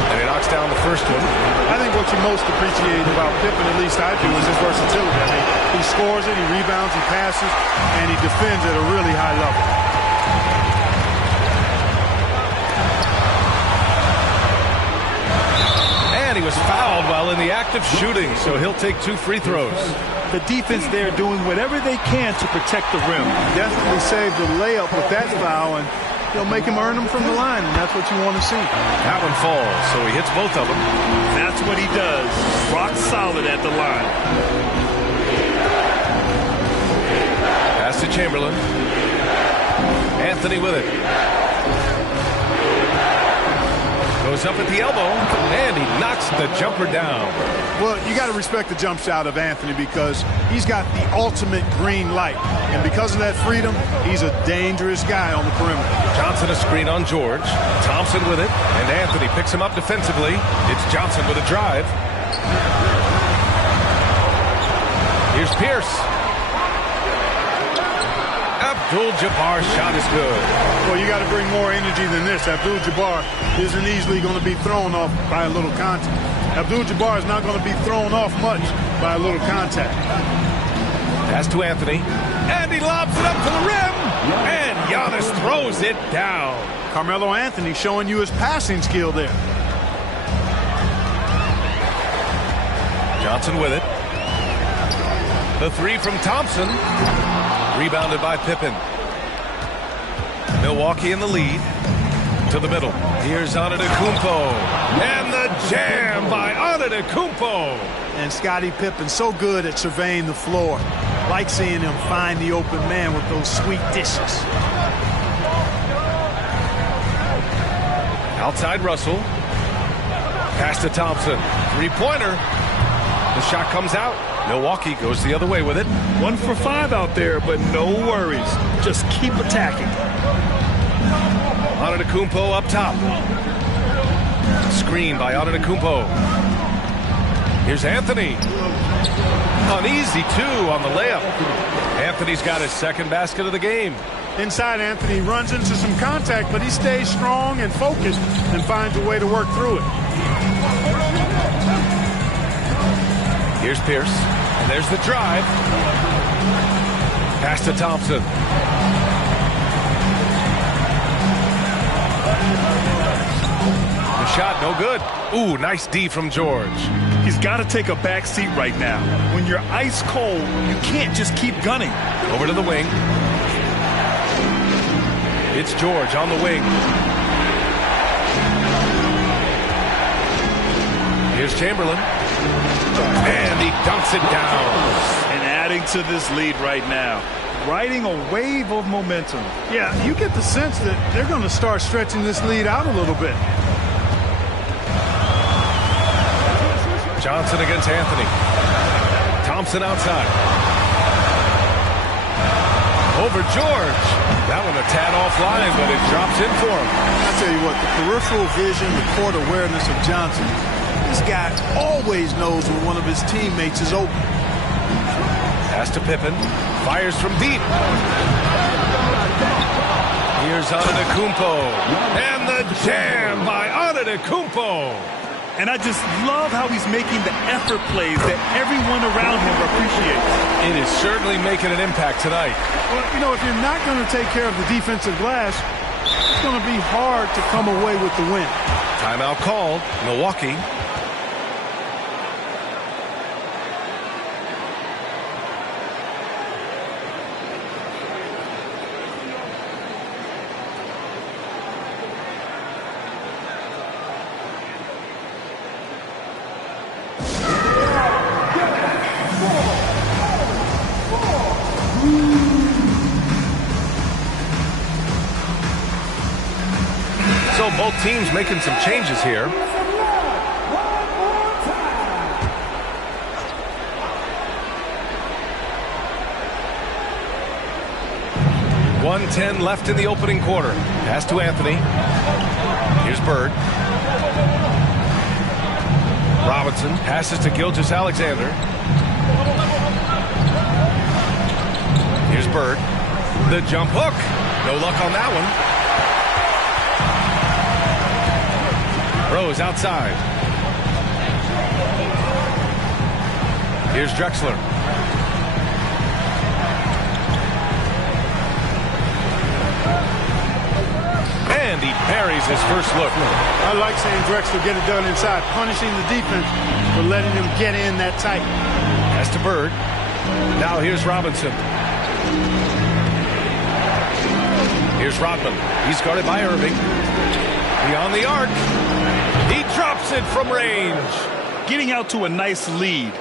And he knocks down the first one. I think what you most appreciate about Pippen, at least I do, is his versatility. I mean, he scores it, he rebounds, he passes, and he defends at a really high level. And he was fouled while in the act of shooting, so he'll take 2 free throws. The defense there doing whatever they can to protect the rim. Definitely saved the layup with that foul, and he'll make him earn them from the line, and that's what you want to see. That one falls, so he hits both of them. That's what he does. Rock solid at the line. Pass to Chamberlain. Anthony with it. Goes up at the elbow, and he knocks the jumper down. Well, you got to respect the jump shot of Anthony because he's got the ultimate green light. And because of that freedom, he's a dangerous guy on the perimeter. Johnson a screen on George. Thompson with it, and Anthony picks him up defensively. It's Johnson with a drive. Here's Pierce. Abdul-Jabbar's shot is good. Well, you got to bring more energy than this. Abdul-Jabbar isn't easily going to be thrown off by a little contact. Abdul-Jabbar is not going to be thrown off much by a little contact. Pass to Anthony, and he lobs it up to the rim, and Giannis throws it down. Carmelo Anthony showing you his passing skill there. Johnson with it. The 3 from Thompson. Rebounded by Pippen. Milwaukee in the lead. To the middle. Here's Antetokounmpo. And the jam by Antetokounmpo. And Scottie Pippen so good at surveying the floor. Like seeing him find the open man with those sweet dishes. Outside Russell. Pass to Thompson. 3-pointer. The shot comes out. Milwaukee goes the other way with it. 1 for 5 out there, but no worries. Just keep attacking. Antetokounmpo up top. Screen by Antetokounmpo. Here's Anthony. An easy 2 on the layup. Anthony's got his second basket of the game. Inside, Anthony runs into some contact, but he stays strong and focused and finds a way to work through it. Here's Pierce, and there's the drive. Pass to Thompson. The shot, no good. Ooh, nice D from George. He's got to take a back seat right now. When you're ice cold, you can't just keep gunning. Over to the wing. It's George on the wing. Here's Chamberlain. And he dunks it down. And adding to this lead right now. Riding a wave of momentum. Yeah, you get the sense that they're going to start stretching this lead out a little bit. Johnson against Anthony. Thompson outside. Over George. That one a tad offline, but it drops in for him. I tell you what, the peripheral vision, the court awareness of Johnson, this guy always knows when one of his teammates is open. Pass to Pippen. Fires from deep. Here's Antetokounmpo. And the jam by Antetokounmpo. And I just love how he's making the effort plays that everyone around him appreciates. It is certainly making an impact tonight. Well, you know, if you're not going to take care of the defensive glass, it's going to be hard to come away with the win. Timeout called. Milwaukee. So both teams making some changes here. .110 left in the opening quarter. Pass to Anthony. Here's Bird. Robinson passes to Gilgeous-Alexander. Here's Bird. The jump hook. No luck on that one. Rose outside. Here's Drexler. And he parries his first look. I like seeing Drexler get it done inside, punishing the defense for letting them get in that tight. Pass to Bird. Now here's Robinson. Here's Rodman. He's guarded by Irving. Beyond the arc. He drops it from range. Getting out to a nice lead.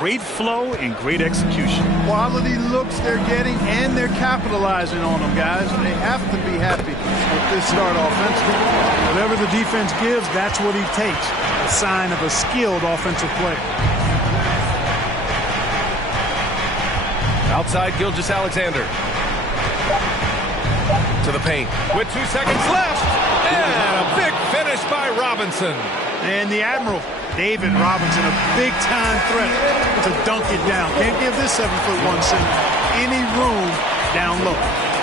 Great flow and great execution. Quality looks they're getting, and they're capitalizing on them, guys. They have to be happy with this start offensively. Whatever the defense gives, that's what he takes. A sign of a skilled offensive player. Outside Gilgeous-Alexander. To the paint. With 2 seconds left. And a big finish by Robinson. And the Admiral, David Robinson, a big-time threat to dunk it down. Can't give this 7'1" center any room down low.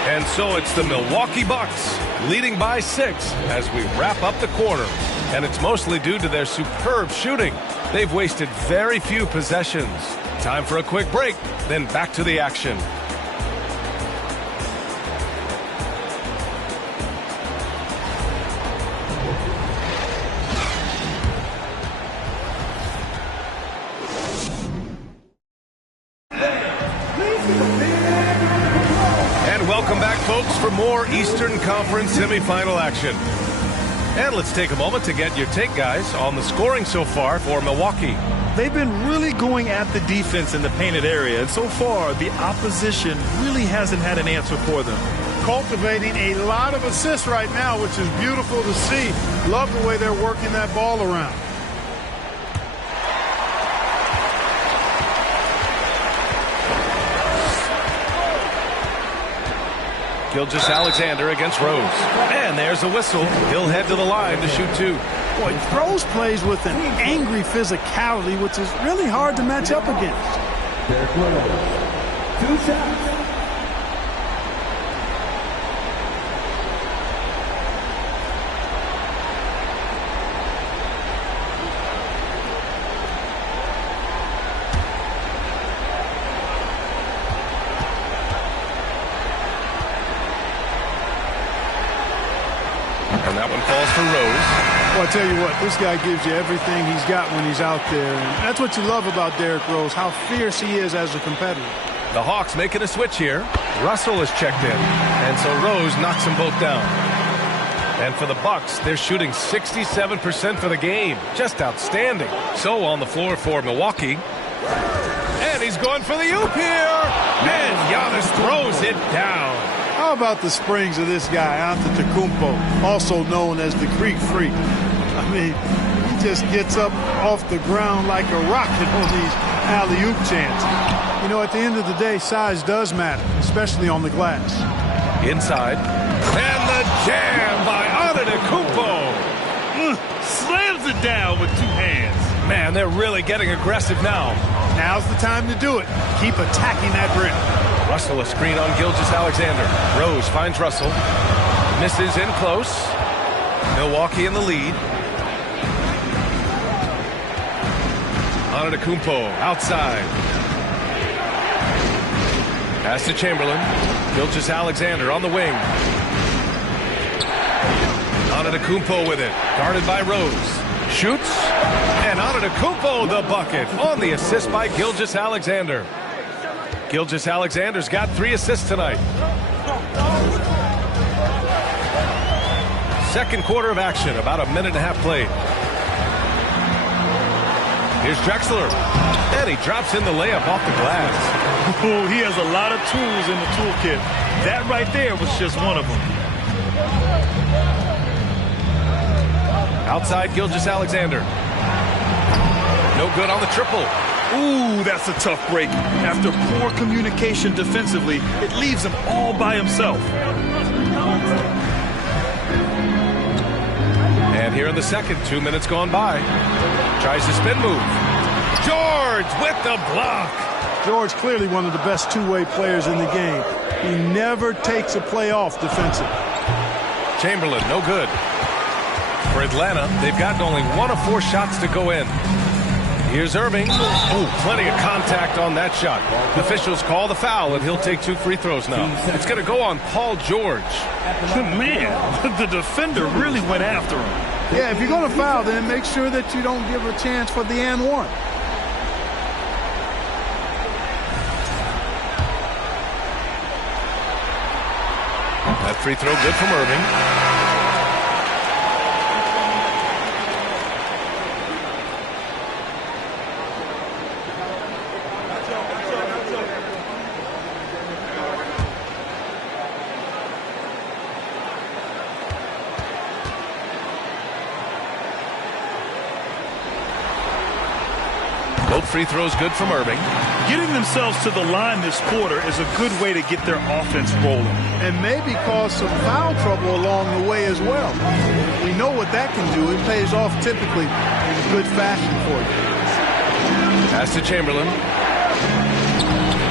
And so it's the Milwaukee Bucks leading by 6 as we wrap up the quarter. And it's mostly due to their superb shooting. They've wasted very few possessions. Time for a quick break, then back to the action. Welcome back, folks, for more Eastern Conference semifinal action. And let's take a moment to get your take, guys, on the scoring so far for Milwaukee. They've been really going at the defense in the painted area, and so far the opposition really hasn't had an answer for them. Cultivating a lot of assists right now, which is beautiful to see. Love the way they're working that ball around. Gilgeous-Alexander against Rose. And there's a whistle. He'll head to the line to shoot 2. Boy, Rose plays with an angry physicality, which is really hard to match up against. Derek Rose. 2 shots. And that one falls for Rose. Well, I tell you what, this guy gives you everything he's got when he's out there. And that's what you love about Derrick Rose, how fierce he is as a competitor. The Hawks making a switch here. Russell is checked in. And so Rose knocks them both down. And for the Bucks, they're shooting 67% for the game. Just outstanding. So on the floor for Milwaukee. And he's going for the oop here. And Giannis throws it down. How about the springs of this guy, Antetokounmpo, also known as the Greek Freak? I mean, he just gets up off the ground like a rocket on these alley-oop chances. You know, at the end of the day, size does matter, especially on the glass. Inside. And the jam by Antetokounmpo. Slams it down with 2 hands. Man, they're really getting aggressive now. Now's the time to do it. Keep attacking that rim. Russell a screen on Gilgeous-Alexander. Rose finds Russell. Misses in close. Milwaukee in the lead. Antetokounmpo outside. Pass to Chamberlain. Gilgeous-Alexander on the wing. Antetokounmpo with it. Guarded by Rose. Shoots. And Antetokounmpo the bucket on the assist by Gilgeous-Alexander. Gilgeous-Alexander's got 3 assists tonight. Second quarter of action, about a minute and a half played. Here's Drexler. And he drops in the layup off the glass. Oh, he has a lot of tools in the toolkit. That right there was just one of them. Outside Gilgeous-Alexander. No good on the triple. Ooh, that's a tough break. After poor communication defensively, it leaves him all by himself. And here in the second, 2 minutes gone by. Tries the spin move. George with the block. George clearly one of the best two-way players in the game. He never takes a play off defensive. Chamberlain, no good. For Atlanta, they've gotten only 1 of 4 shots to go in. Here's Irving. Ooh, plenty of contact on that shot. Officials call the foul, and he'll take 2 free throws now. It's going to go on Paul George. Man, the defender really went after him. Yeah, if you're going to foul, then make sure that you don't give a chance for the and one. That free throw good from Irving. Both free throws good from Irving. Getting themselves to the line this quarter is a good way to get their offense rolling. And maybe cause some foul trouble along the way as well. We know what that can do. It pays off typically in good fashion for you. Pass to Chamberlain.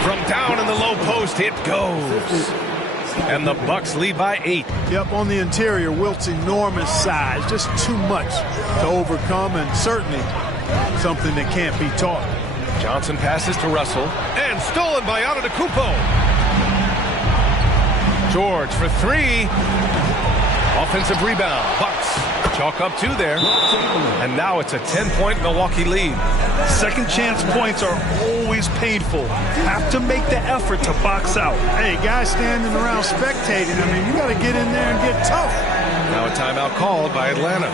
From down in the low post, it goes. And the Bucks lead by 8. Yep, on the interior, Wilt's enormous size. Just too much to overcome, and certainly something that can't be taught. Johnson passes to Russell. And stolen by Antetokounmpo. George for 3. Offensive rebound. Bucks chalk up 2 there. And now it's a 10-point Milwaukee lead. Second chance points are always painful. Have to make the effort to box out. Hey, guys standing around spectating, I mean, you got to get in there and get tough. Now a timeout called by Atlanta.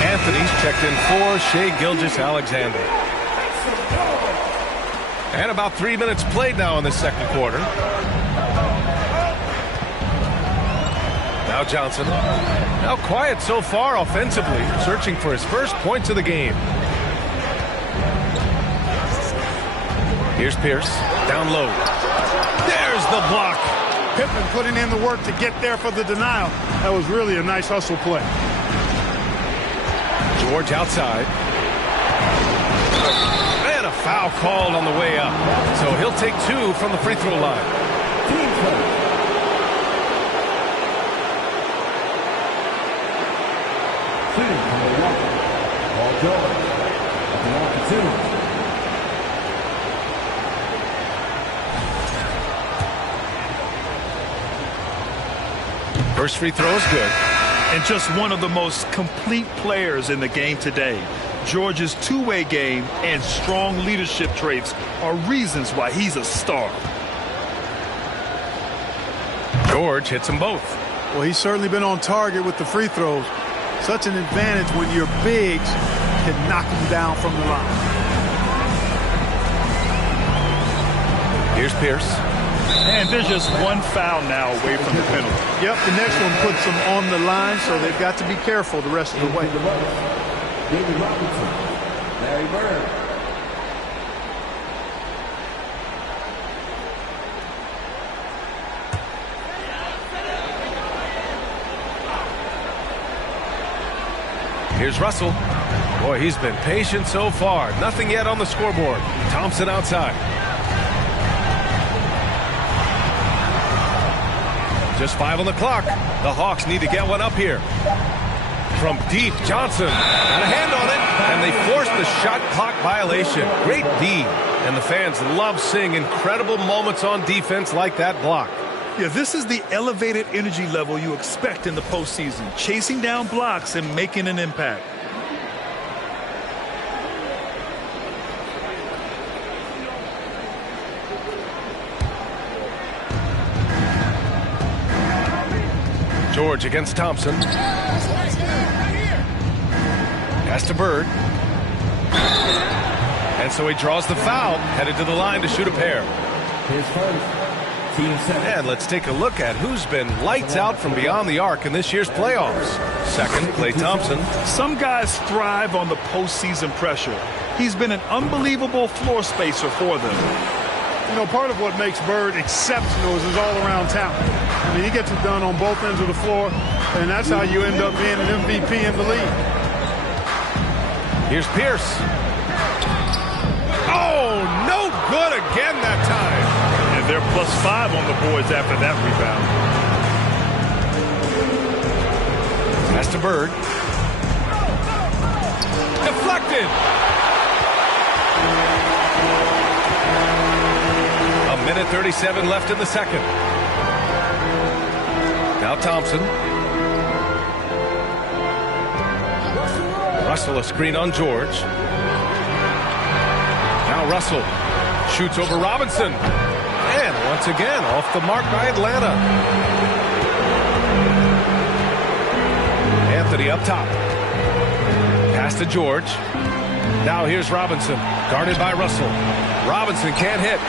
Anthony's checked in for Shai Gilgeous-Alexander. And about 3 minutes played now in the second quarter. Now Johnson. Now quiet so far offensively, searching for his first points of the game. Here's Pierce, down low. There's the block. Pippen putting in the work to get there for the denial. That was really a nice hustle play. George outside. And a foul called on the way up. So he'll take 2 from the free throw line. Paul George. First free throw is good. And just one of the most complete players in the game today. George's two-way game and strong leadership traits are reasons why he's a star. George hits them both. Well, he's certainly been on target with the free throws. Such an advantage when your bigs can knock him down from the line. Here's Pierce. And there's just one foul now away from the penalty. Yep, the next one puts them on the line, so they've got to be careful the rest of the way. David Robinson, Larry Bird. Here's Russell. Boy, he's been patient so far. Nothing yet on the scoreboard. Thompson outside. Just 5 on the clock. The Hawks need to get one up here. From deep, Johnson got a hand on it, and they forced the shot clock violation. Great D, and the fans love seeing incredible moments on defense like that block. Yeah, this is the elevated energy level you expect in the postseason, chasing down blocks and making an impact. George against Thompson. Pass to Bird. And so he draws the foul, headed to the line to shoot a pair. His first And let's take a look at who's been lights out from beyond the arc in this year's playoffs. Second, Klay Thompson. Some guys thrive on the postseason pressure. He's been an unbelievable floor spacer for them. You know, part of what makes Bird exceptional is his all-around talent. I mean, he gets it done on both ends of the floor, and that's how you end up being an MVP in the league. Here's Pierce. Oh, no good again that time. And they're +5 on the boards after that rebound. Pass to Bird. Deflected. A minute 37 left in the second. Now Thompson. Russell a screen on George. Now Russell shoots over Robinson. And once again, off the mark by Atlanta. Anthony up top. Pass to George. Now here's Robinson, guarded by Russell. Robinson can't hit.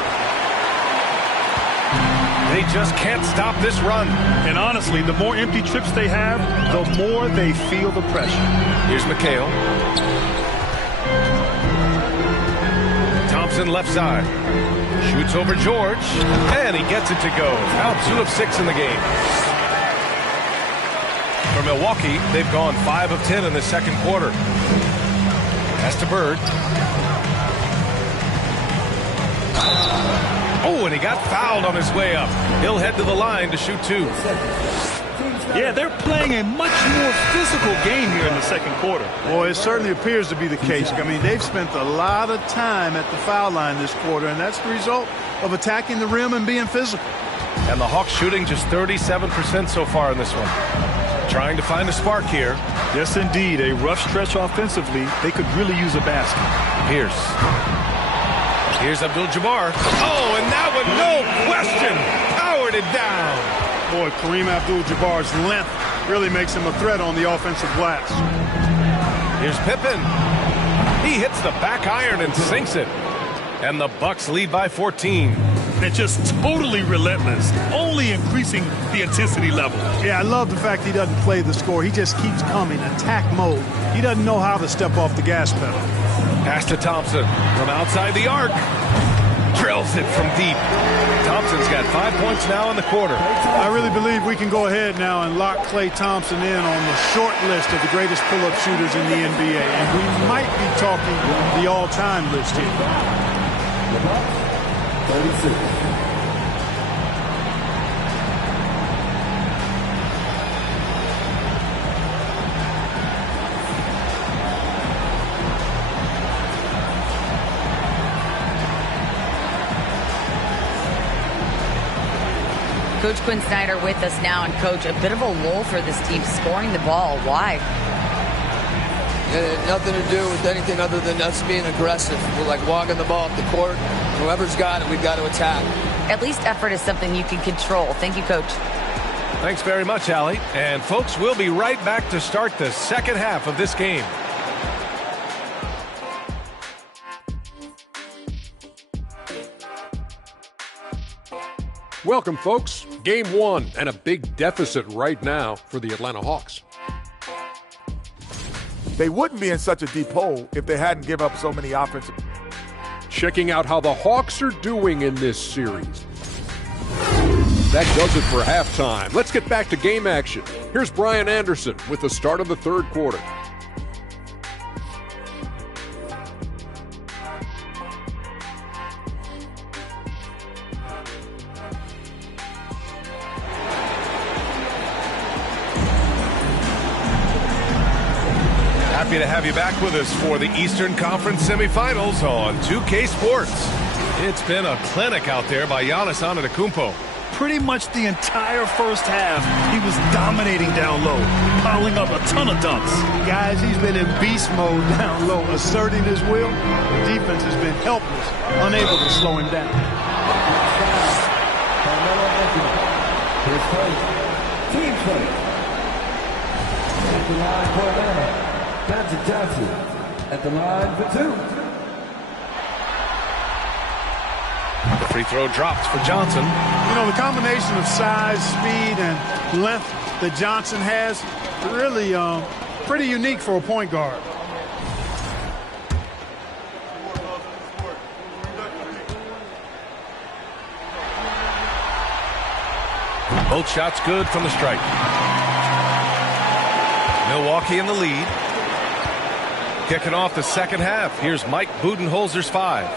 They just can't stop this run. And honestly, the more empty trips they have, the more they feel the pressure. Here's McHale. Thompson left side. Shoots over George. And he gets it to go. Now 2 of 6 in the game. For Milwaukee, they've gone 5 of 10 in the second quarter. Pass to Bird. Oh, and he got fouled on his way up. He'll head to the line to shoot 2. Yeah, they're playing a much more physical game here in the second quarter. Well, it certainly appears to be the case. I mean, they've spent a lot of time at the foul line this quarter, and that's the result of attacking the rim and being physical. And the Hawks shooting just 37% so far in this one. Trying to find a spark here. Yes, indeed. A rough stretch offensively. They could really use a basket. Here's Abdul-Jabbar. Oh, and that one, no question, powered it down. Boy, Kareem Abdul-Jabbar's length really makes him a threat on the offensive glass. Here's Pippen. He hits the back iron and sinks it. And the Bucks lead by 14. They're just totally relentless, only increasing the intensity level. Yeah, I love the fact he doesn't play the score. He just keeps coming, attack mode. He doesn't know how to step off the gas pedal. Pass to Thompson from outside the arc. Drills it from deep. Thompson's got 5 points now in the quarter. I really believe we can go ahead now and lock Klay Thompson in on the short list of the greatest pull-up shooters in the NBA. And we might be talking the all-time list here. 36. Coach Quinn Snyder with us now. And, Coach, a bit of a lull for this team scoring the ball. Why? It had nothing to do with anything other than us being aggressive. We're like walking the ball up the court. Whoever's got it, we've got to attack. At least effort is something you can control. Thank you, Coach. Thanks very much, Allie. And, folks, we'll be right back to start the second half of this game. Welcome, folks. Game 1 and a big deficit right now for the Atlanta Hawks. They wouldn't be in such a deep hole if they hadn't given up so many offensive. Checking out how the Hawks are doing in this series. That does it for halftime. Let's get back to game action. Here's Brian Anderson with the start of the third quarter. Happy to have you back with us for the Eastern Conference semifinals on 2K Sports. It's been a clinic out there by Giannis Antetokounmpo. Pretty much the entire first half, he was dominating down low, piling up a ton of dunks. Guys, he's been in beast mode down low, asserting his will. The defense has been helpless, unable to slow him down. Team fight. At the line for Atlanta, Dante Johnson. At the line for 2. free throw dropped for Johnson. You know, the combination of size, speed, and length that Johnson has, really pretty unique for a point guard. Both shots good from the stripe. Milwaukee in the lead. Kicking off the second half. Here's Mike Budenholzer's 5.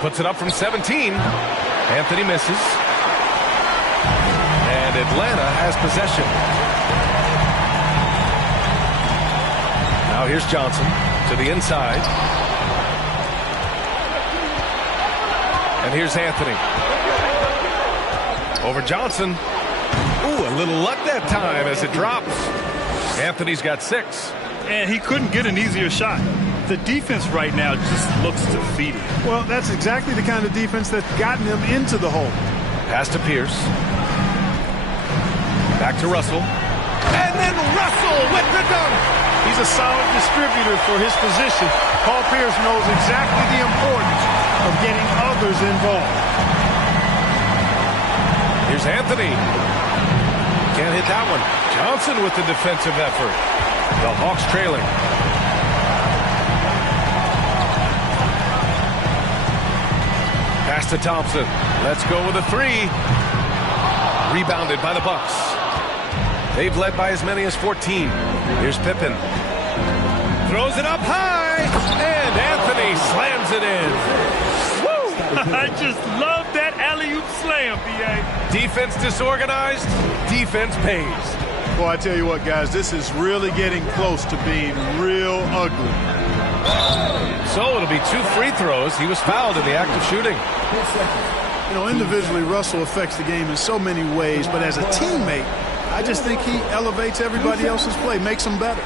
Puts it up from 17. Anthony misses. And Atlanta has possession. Now here's Johnson to the inside. And here's Anthony. Over Johnson. Ooh, a little luck that time as it drops. Anthony's got 6. And he couldn't get an easier shot. The defense right now just looks defeated. Well, that's exactly the kind of defense that's gotten them into the hole. Pass to Pierce. Back to Russell. And then Russell with the dunk. He's a solid distributor for his position. Paul Pierce knows exactly the importance of getting others involved. Here's Anthony. Can't hit that one. Johnson with the defensive effort. The Hawks trailing. Pass to Thompson. Let's go with a 3. Rebounded by the Bucks. They've led by as many as 14. Here's Pippen. Throws it up high. And Anthony slams it in. Woo! I just love that alley-oop slam, B.A. Defense disorganized. Defense pays. Boy, I tell you what, guys, this is really getting close to being real ugly. So it'll be 2 free throws. He was fouled in the act of shooting. You know, individually, Russell affects the game in so many ways, but as a teammate, I just think he elevates everybody else's play, makes them better.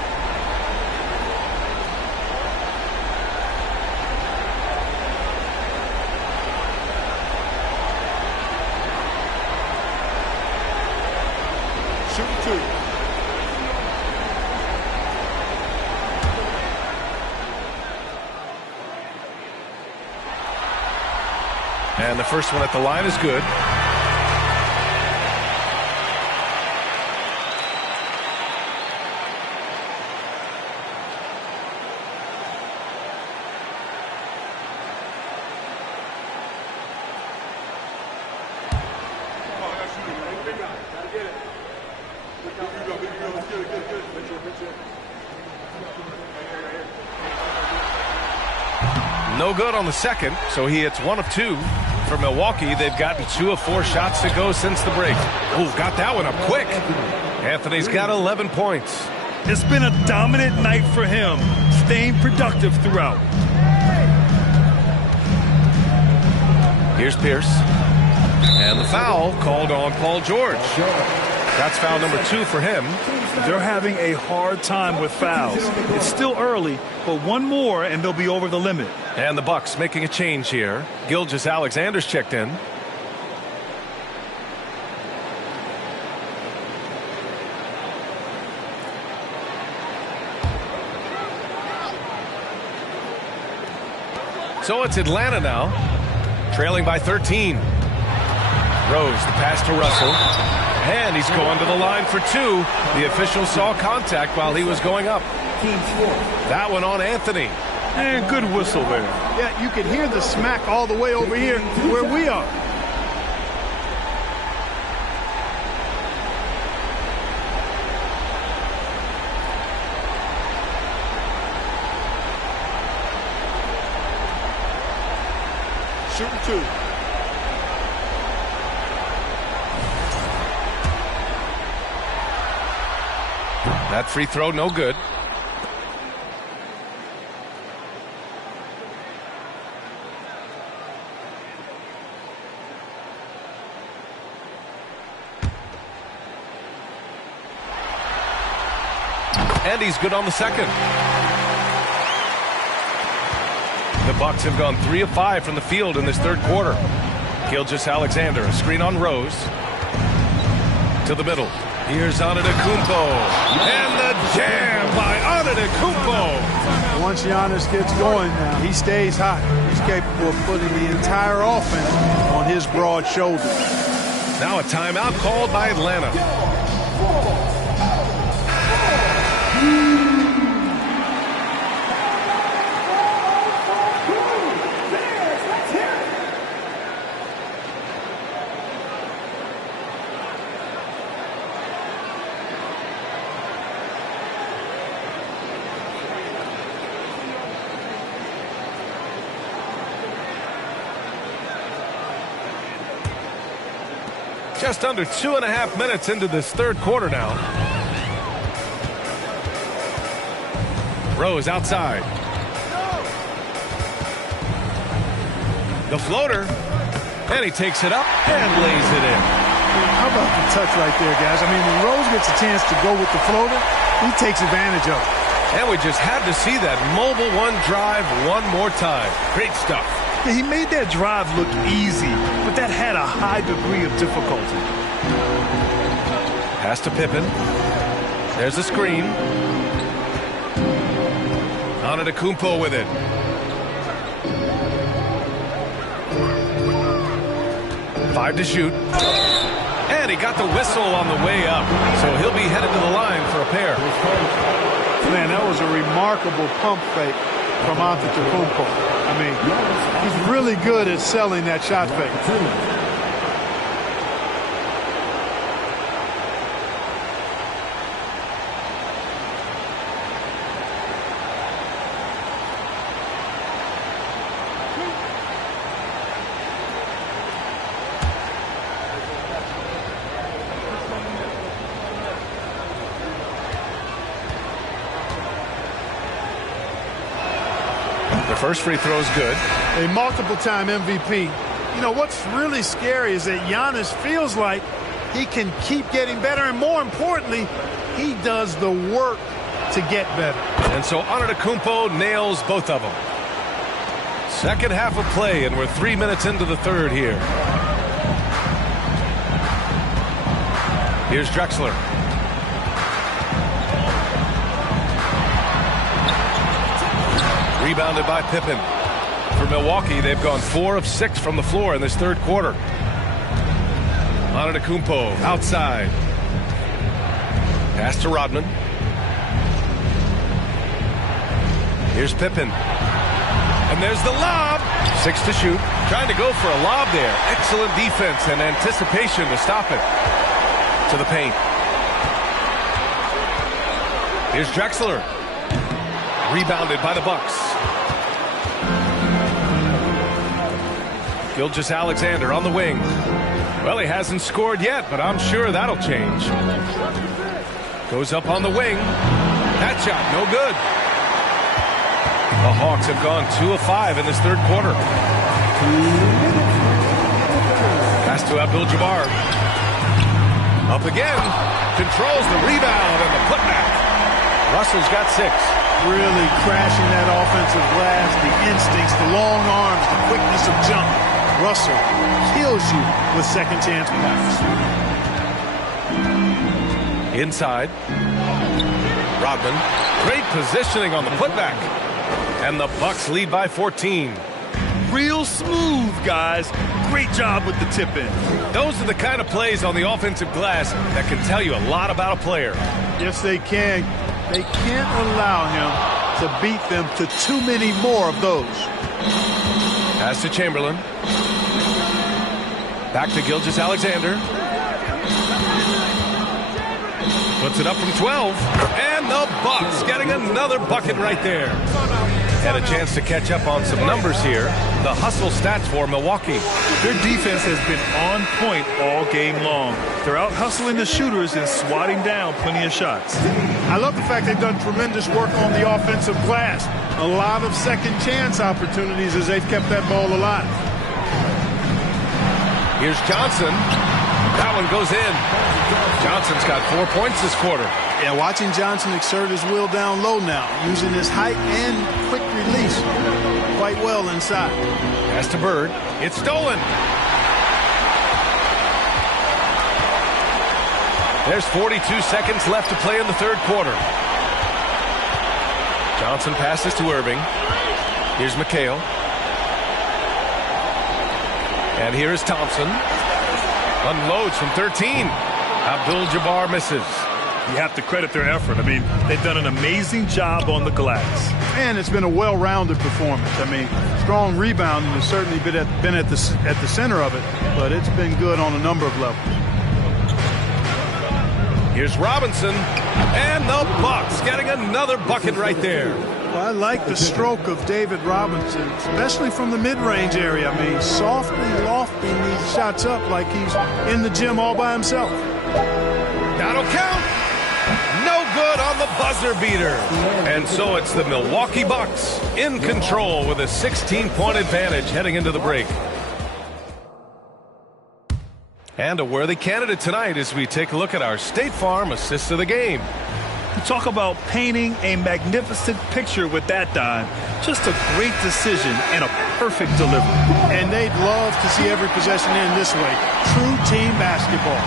Shoot 2. And the first one at the line is good. No good on the second, so he hits 1 of 2. For Milwaukee, they've gotten 2 of 4 shots to go since the break. Oh, got that one up quick. Anthony's got 11 points. It's been a dominant night for him, staying productive throughout. Here's Pierce. And the foul called on Paul George. That's foul number 2 for him. They're having a hard time with fouls. It's still early, but one more and they'll be over the limit. And the Bucks making a change here. Gilgeous-Alexander's checked in. So it's Atlanta now, trailing by 13. Rose, the pass to Russell. And he's going to the line for 2. The official saw contact while he was going up. That one on Anthony. And good whistle there. Yeah, you can hear the smack all the way over here where we are. Shooting 2. That free throw, no good. And he's good on the second. The Bucks have gone 3 of 5 from the field in this third quarter. Gilgeous-Alexander, a screen on Rose. To the middle. Here's Antetokounmpo. And the jam by Antetokounmpo. Once Giannis gets going now, he stays hot. He's capable of putting the entire offense on his broad shoulders. Now a timeout called by Atlanta. Just under 2.5 minutes into this third quarter now. Rose outside. The floater. And he takes it up and lays it in. How about the touch right there, guys? I mean, when Rose gets a chance to go with the floater, he takes advantage of it. And we just had to see that mobile one drive one more time. Great stuff. He made that drive look easy, but that had a high degree of difficulty. Pass to Pippen. There's a screen. Antetokounmpo with it. Five to shoot. And he got the whistle on the way up. So he'll be headed to the line for a pair. Man, that was a remarkable pump fake from Antetokounmpo. I mean, he's really good at selling that shot fake. First free throw is good. A multiple-time MVP. You know, what's really scary is that Giannis feels like he can keep getting better, and more importantly, he does the work to get better. And so Antetokounmpo nails both of them. Second half of play, and we're 3 minutes into the third here. Here's Drexler. Rebounded by Pippen. For Milwaukee, they've gone 4 of 6 from the floor in this third quarter. Antetokounmpo outside. Pass to Rodman. Here's Pippen. And there's the lob. 6 to shoot. Trying to go for a lob there. Excellent defense and anticipation to stop it. To the paint. Here's Drexler. Rebounded by the Bucks. Gilgeous-Alexander on the wing. Well, he hasn't scored yet, but I'm sure that'll change. Goes up on the wing. That shot, no good. The Hawks have gone 2 of 5 in this third quarter. Pass to Abdul-Jabbar. Up again. Controls the rebound and the putback. Russell's got 6. Really crashing that offensive glass, the instincts, the long arms, the quickness of jump. Russell kills you with second chance passes. Inside. Rodman. Great positioning on the putback. And the Bucks lead by 14. Real smooth, guys. Great job with the tip-in. Those are the kind of plays on the offensive glass that can tell you a lot about a player. Yes, they can. They can't allow him to beat them to too many more of those. Pass to Chamberlain. Back to Gilgeous-Alexander. Puts it up from 12. And the Bucks getting another bucket right there. Had a chance to catch up on some numbers here. The hustle stats for Milwaukee. Their defense has been on point all game long. They're out hustling the shooters and swatting down plenty of shots. I love the fact they've done tremendous work on the offensive glass. A lot of second chance opportunities as they've kept that ball alive. Here's Johnson. That one goes in. Johnson's got 4 points this quarter. Yeah, watching Johnson exert his will down low now, using his height and quick release quite well inside. Pass to Bird. It's stolen. There's 42 seconds left to play in the third quarter. Johnson passes to Irving. Here's McHale. And here is Thompson. Unloads from 13. Abdul-Jabbar misses. You have to credit their effort. I mean, they've done an amazing job on the glass. And it's been a well-rounded performance. I mean, strong rebounding has certainly been at the center of it, but it's been good on a number of levels. Here's Robinson, and the Bucks getting another bucket right there. Well, I like the stroke of David Robinson, especially from the mid-range area. I mean, softly lofting these shots up like he's in the gym all by himself. That'll count. No good on the buzzer beater. And so it's the Milwaukee Bucks in control with a 16-point advantage heading into the break. And a worthy candidate tonight as we take a look at our State Farm assist of the game. You talk about painting a magnificent picture with that dime. Just a great decision and a perfect delivery. And they'd love to see every possession end this way. True team basketball.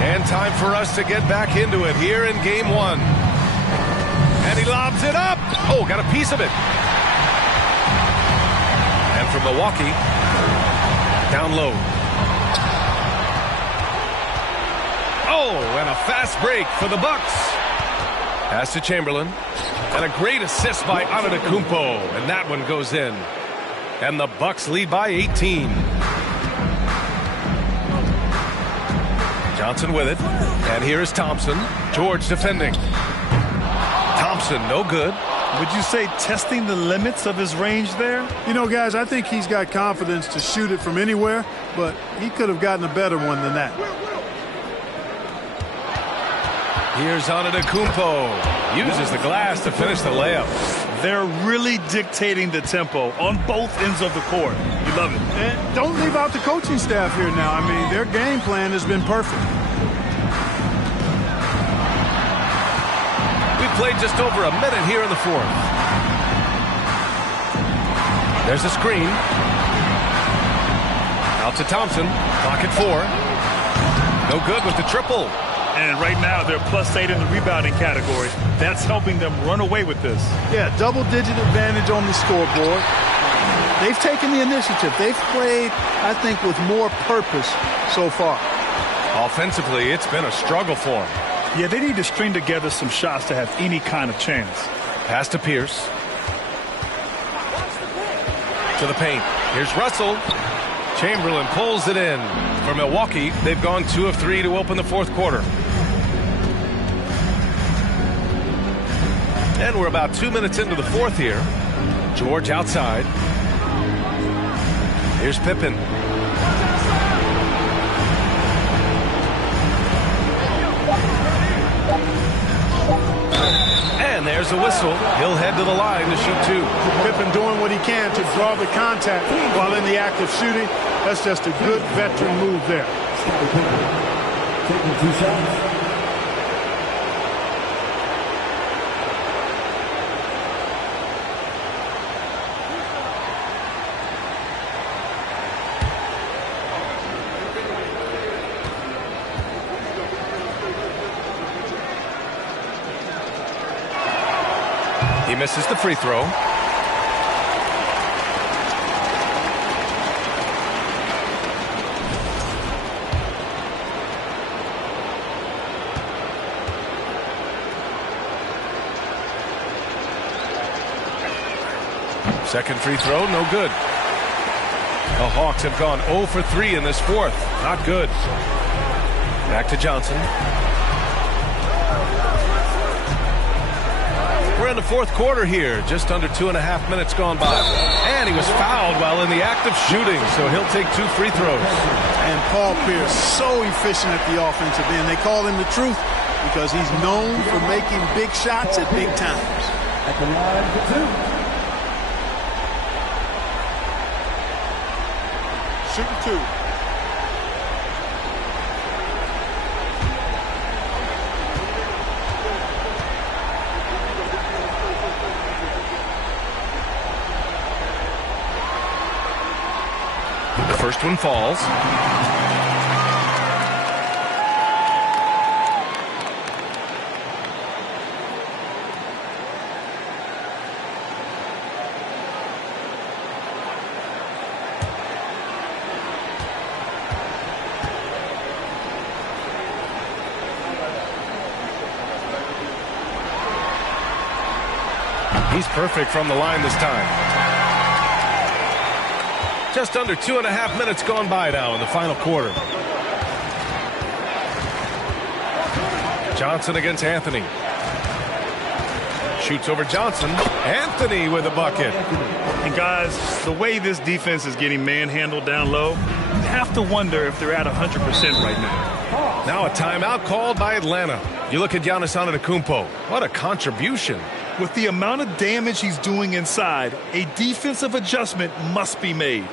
And time for us to get back into it here in game one. And he lobs it up. Oh, got a piece of it. And from Milwaukee, down low. Oh, and a fast break for the Bucks. Pass to Chamberlain. And a great assist by Antetokounmpo. And that one goes in. And the Bucks lead by 18. Johnson with it. And here is Thompson. George defending. Thompson, no good. Would you say testing the limits of his range there? You know, guys, I think he's got confidence to shoot it from anywhere, but he could have gotten a better one than that. Here's Antetokounmpo. Uses the glass to finish the layup. They're really dictating the tempo on both ends of the court. You love it. And don't leave out the coaching staff here now. I mean, their game plan has been perfect. We've played just over a minute here in the fourth. There's a screen. Out to Thompson. Clock at 4. No good with the triple. And right now, they're +8 in the rebounding category. That's helping them run away with this. Yeah, double-digit advantage on the scoreboard. They've taken the initiative. They've played, I think, with more purpose so far. Offensively, it's been a struggle for them. Yeah, they need to string together some shots to have any kind of chance. Pass to Pierce. To the paint. Here's Russell. Chamberlain pulls it in. For Milwaukee, they've gone 2 of 3 to open the fourth quarter. And we're about 2 minutes into the fourth here. George outside. Here's Pippen. And there's a whistle. He'll head to the line to shoot 2. Pippen doing what he can to draw the contact while in the act of shooting. That's just a good veteran move there. Taking 2 shots. He misses the free throw. Second free throw, no good. The Hawks have gone 0 for 3 in this fourth. Not good. Back to Johnson. We're in the fourth quarter here. Just under 2.5 minutes gone by. And he was fouled while in the act of shooting, so he'll take 2 free throws. And Paul Pierce, so efficient at the offensive end. They call him the truth because he's known for making big shots at big times. At the line for 2. Shooting 2. The first one falls. He's perfect from the line this time. Just under 2.5 minutes gone by now in the final quarter. Johnson against Anthony. Shoots over Johnson. Anthony with a bucket. And guys, the way this defense is getting manhandled down low, you have to wonder if they're at 100% right now. Now a timeout called by Atlanta. You look at Giannis Antetokounmpo. What a contribution. With the amount of damage he's doing inside, a defensive adjustment must be made.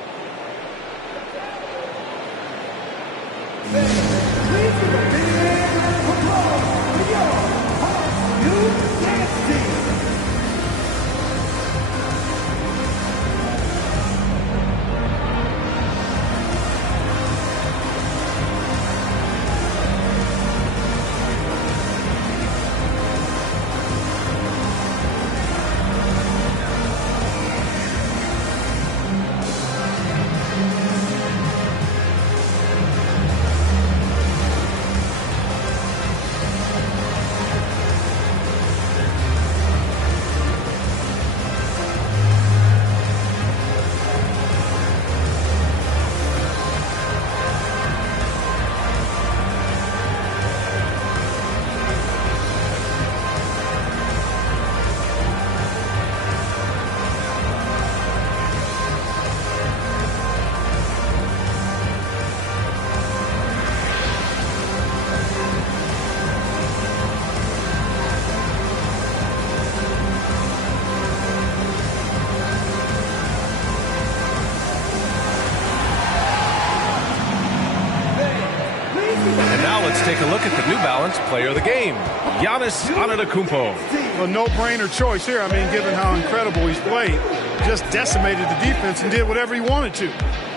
Let's take a look at the New Balance Player of the Game, Giannis Antetokounmpo. A no-brainer choice here. I mean, given how incredible he's played, just decimated the defense and did whatever he wanted to.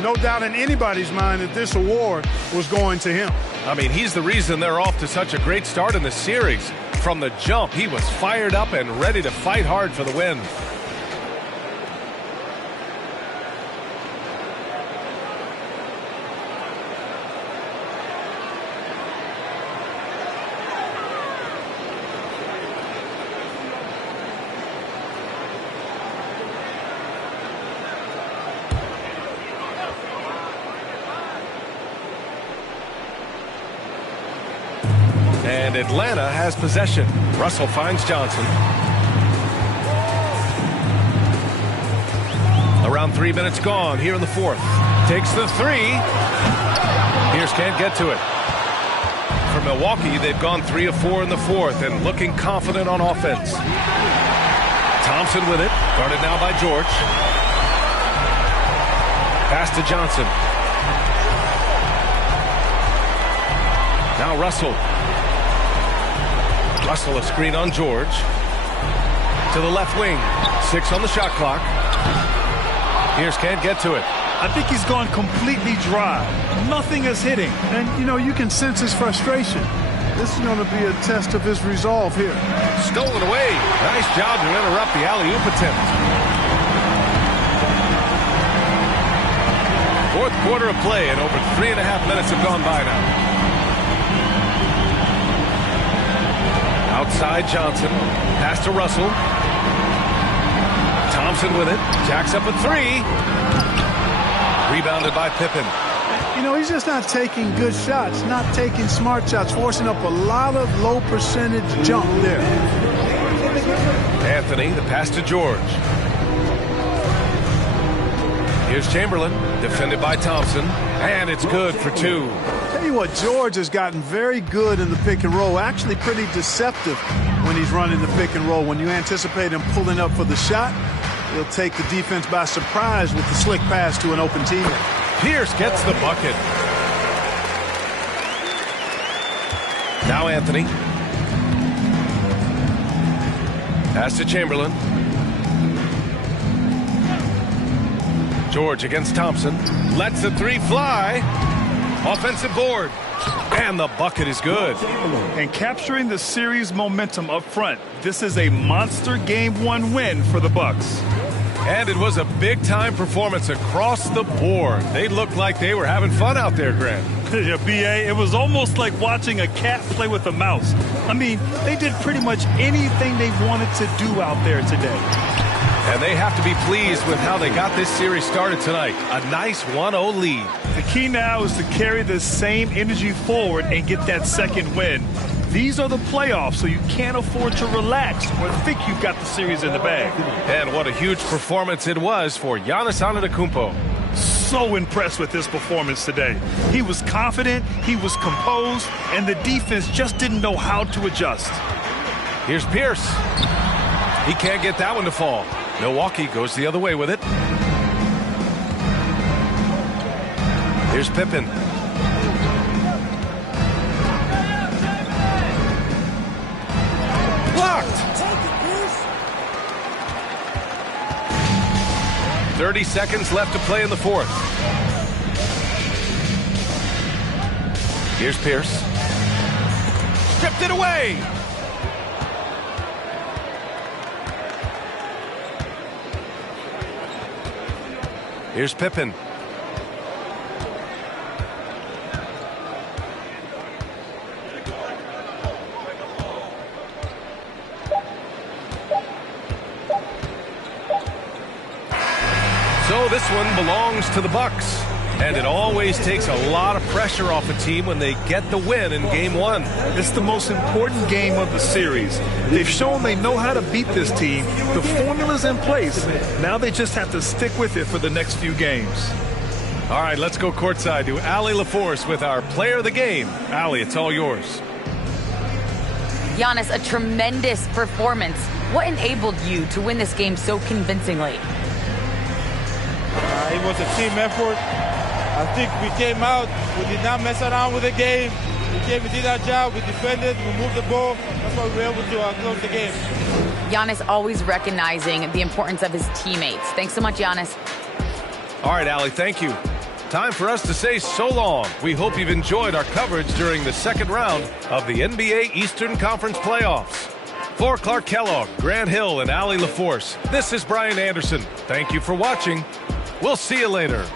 No doubt in anybody's mind that this award was going to him. I mean, he's the reason they're off to such a great start in the series. From the jump, he was fired up and ready to fight hard for the win. And Atlanta has possession. Russell finds Johnson. Around 3 minutes gone here in the fourth. Takes the three. Pierce can't get to it. For Milwaukee, they've gone 3 of 4 in the fourth and looking confident on offense. Thompson with it. Guarded now by George. Pass to Johnson. Now Russell. Russell a screen on George. To the left wing. 6 on the shot clock. Pierce can't get to it. I think he's gone completely dry. Nothing is hitting. And, you know, you can sense his frustration. This is going to be a test of his resolve here. Stolen away. Nice job to interrupt the alley-oop attempt. Fourth quarter of play, and over 3.5 minutes have gone by now. Outside Johnson. Pass to Russell. Thompson with it. Jacks up a three. Rebounded by Pippen. You know, he's just not taking good shots, not taking smart shots, forcing up a lot of low percentage jump there. Anthony, the pass to George. Here's Chamberlain, defended by Thompson, and it's good for 2. Tell you what, George has gotten very good in the pick and roll, actually pretty deceptive when he's running the pick and roll. When you anticipate him pulling up for the shot, he'll take the defense by surprise with the slick pass to an open teammate. Pierce gets the bucket. Now Anthony. Pass to Chamberlain. George against Thompson. Lets the three fly. Offensive board. And the bucket is good. And capturing the series momentum up front. This is a monster Game 1 win for the Bucks. And it was a big-time performance across the board. They looked like they were having fun out there, Grant. Yeah, B.A., it was almost like watching a cat play with a mouse. I mean, they did pretty much anything they wanted to do out there today. And they have to be pleased with how they got this series started tonight. A nice 1-0 lead. The key now is to carry the same energy forward and get that second win. These are the playoffs, so you can't afford to relax or think you've got the series in the bag. And what a huge performance it was for Giannis Antetokounmpo. So impressed with his performance today. He was confident, he was composed, and the defense just didn't know how to adjust. Here's Pierce. He can't get that one to fall. Milwaukee goes the other way with it. Here's Pippen. Blocked. 30 seconds left to play in the fourth. Here's Pierce. Stripped it away. Here's Pippen. So this one belongs to the Bucks. And it always takes a lot of pressure off a team when they get the win in game one. It's the most important game of the series. They've shown they know how to beat this team. The formula's in place. Now they just have to stick with it for the next few games. All right, let's go courtside to Allie LaForce with our player of the game. Allie, it's all yours. Giannis, a tremendous performance. What enabled you to win this game so convincingly? It was a team effort. I think we came out, we did not mess around with the game. We did our job, we defended, we moved the ball. That's why we were able to close the game. Giannis always recognizing the importance of his teammates. Thanks so much, Giannis. All right, Allie, thank you. Time for us to say so long. We hope you've enjoyed our coverage during the second round of the NBA Eastern Conference Playoffs. For Clark Kellogg, Grant Hill, and Allie LaForce, this is Brian Anderson. Thank you for watching. We'll see you later.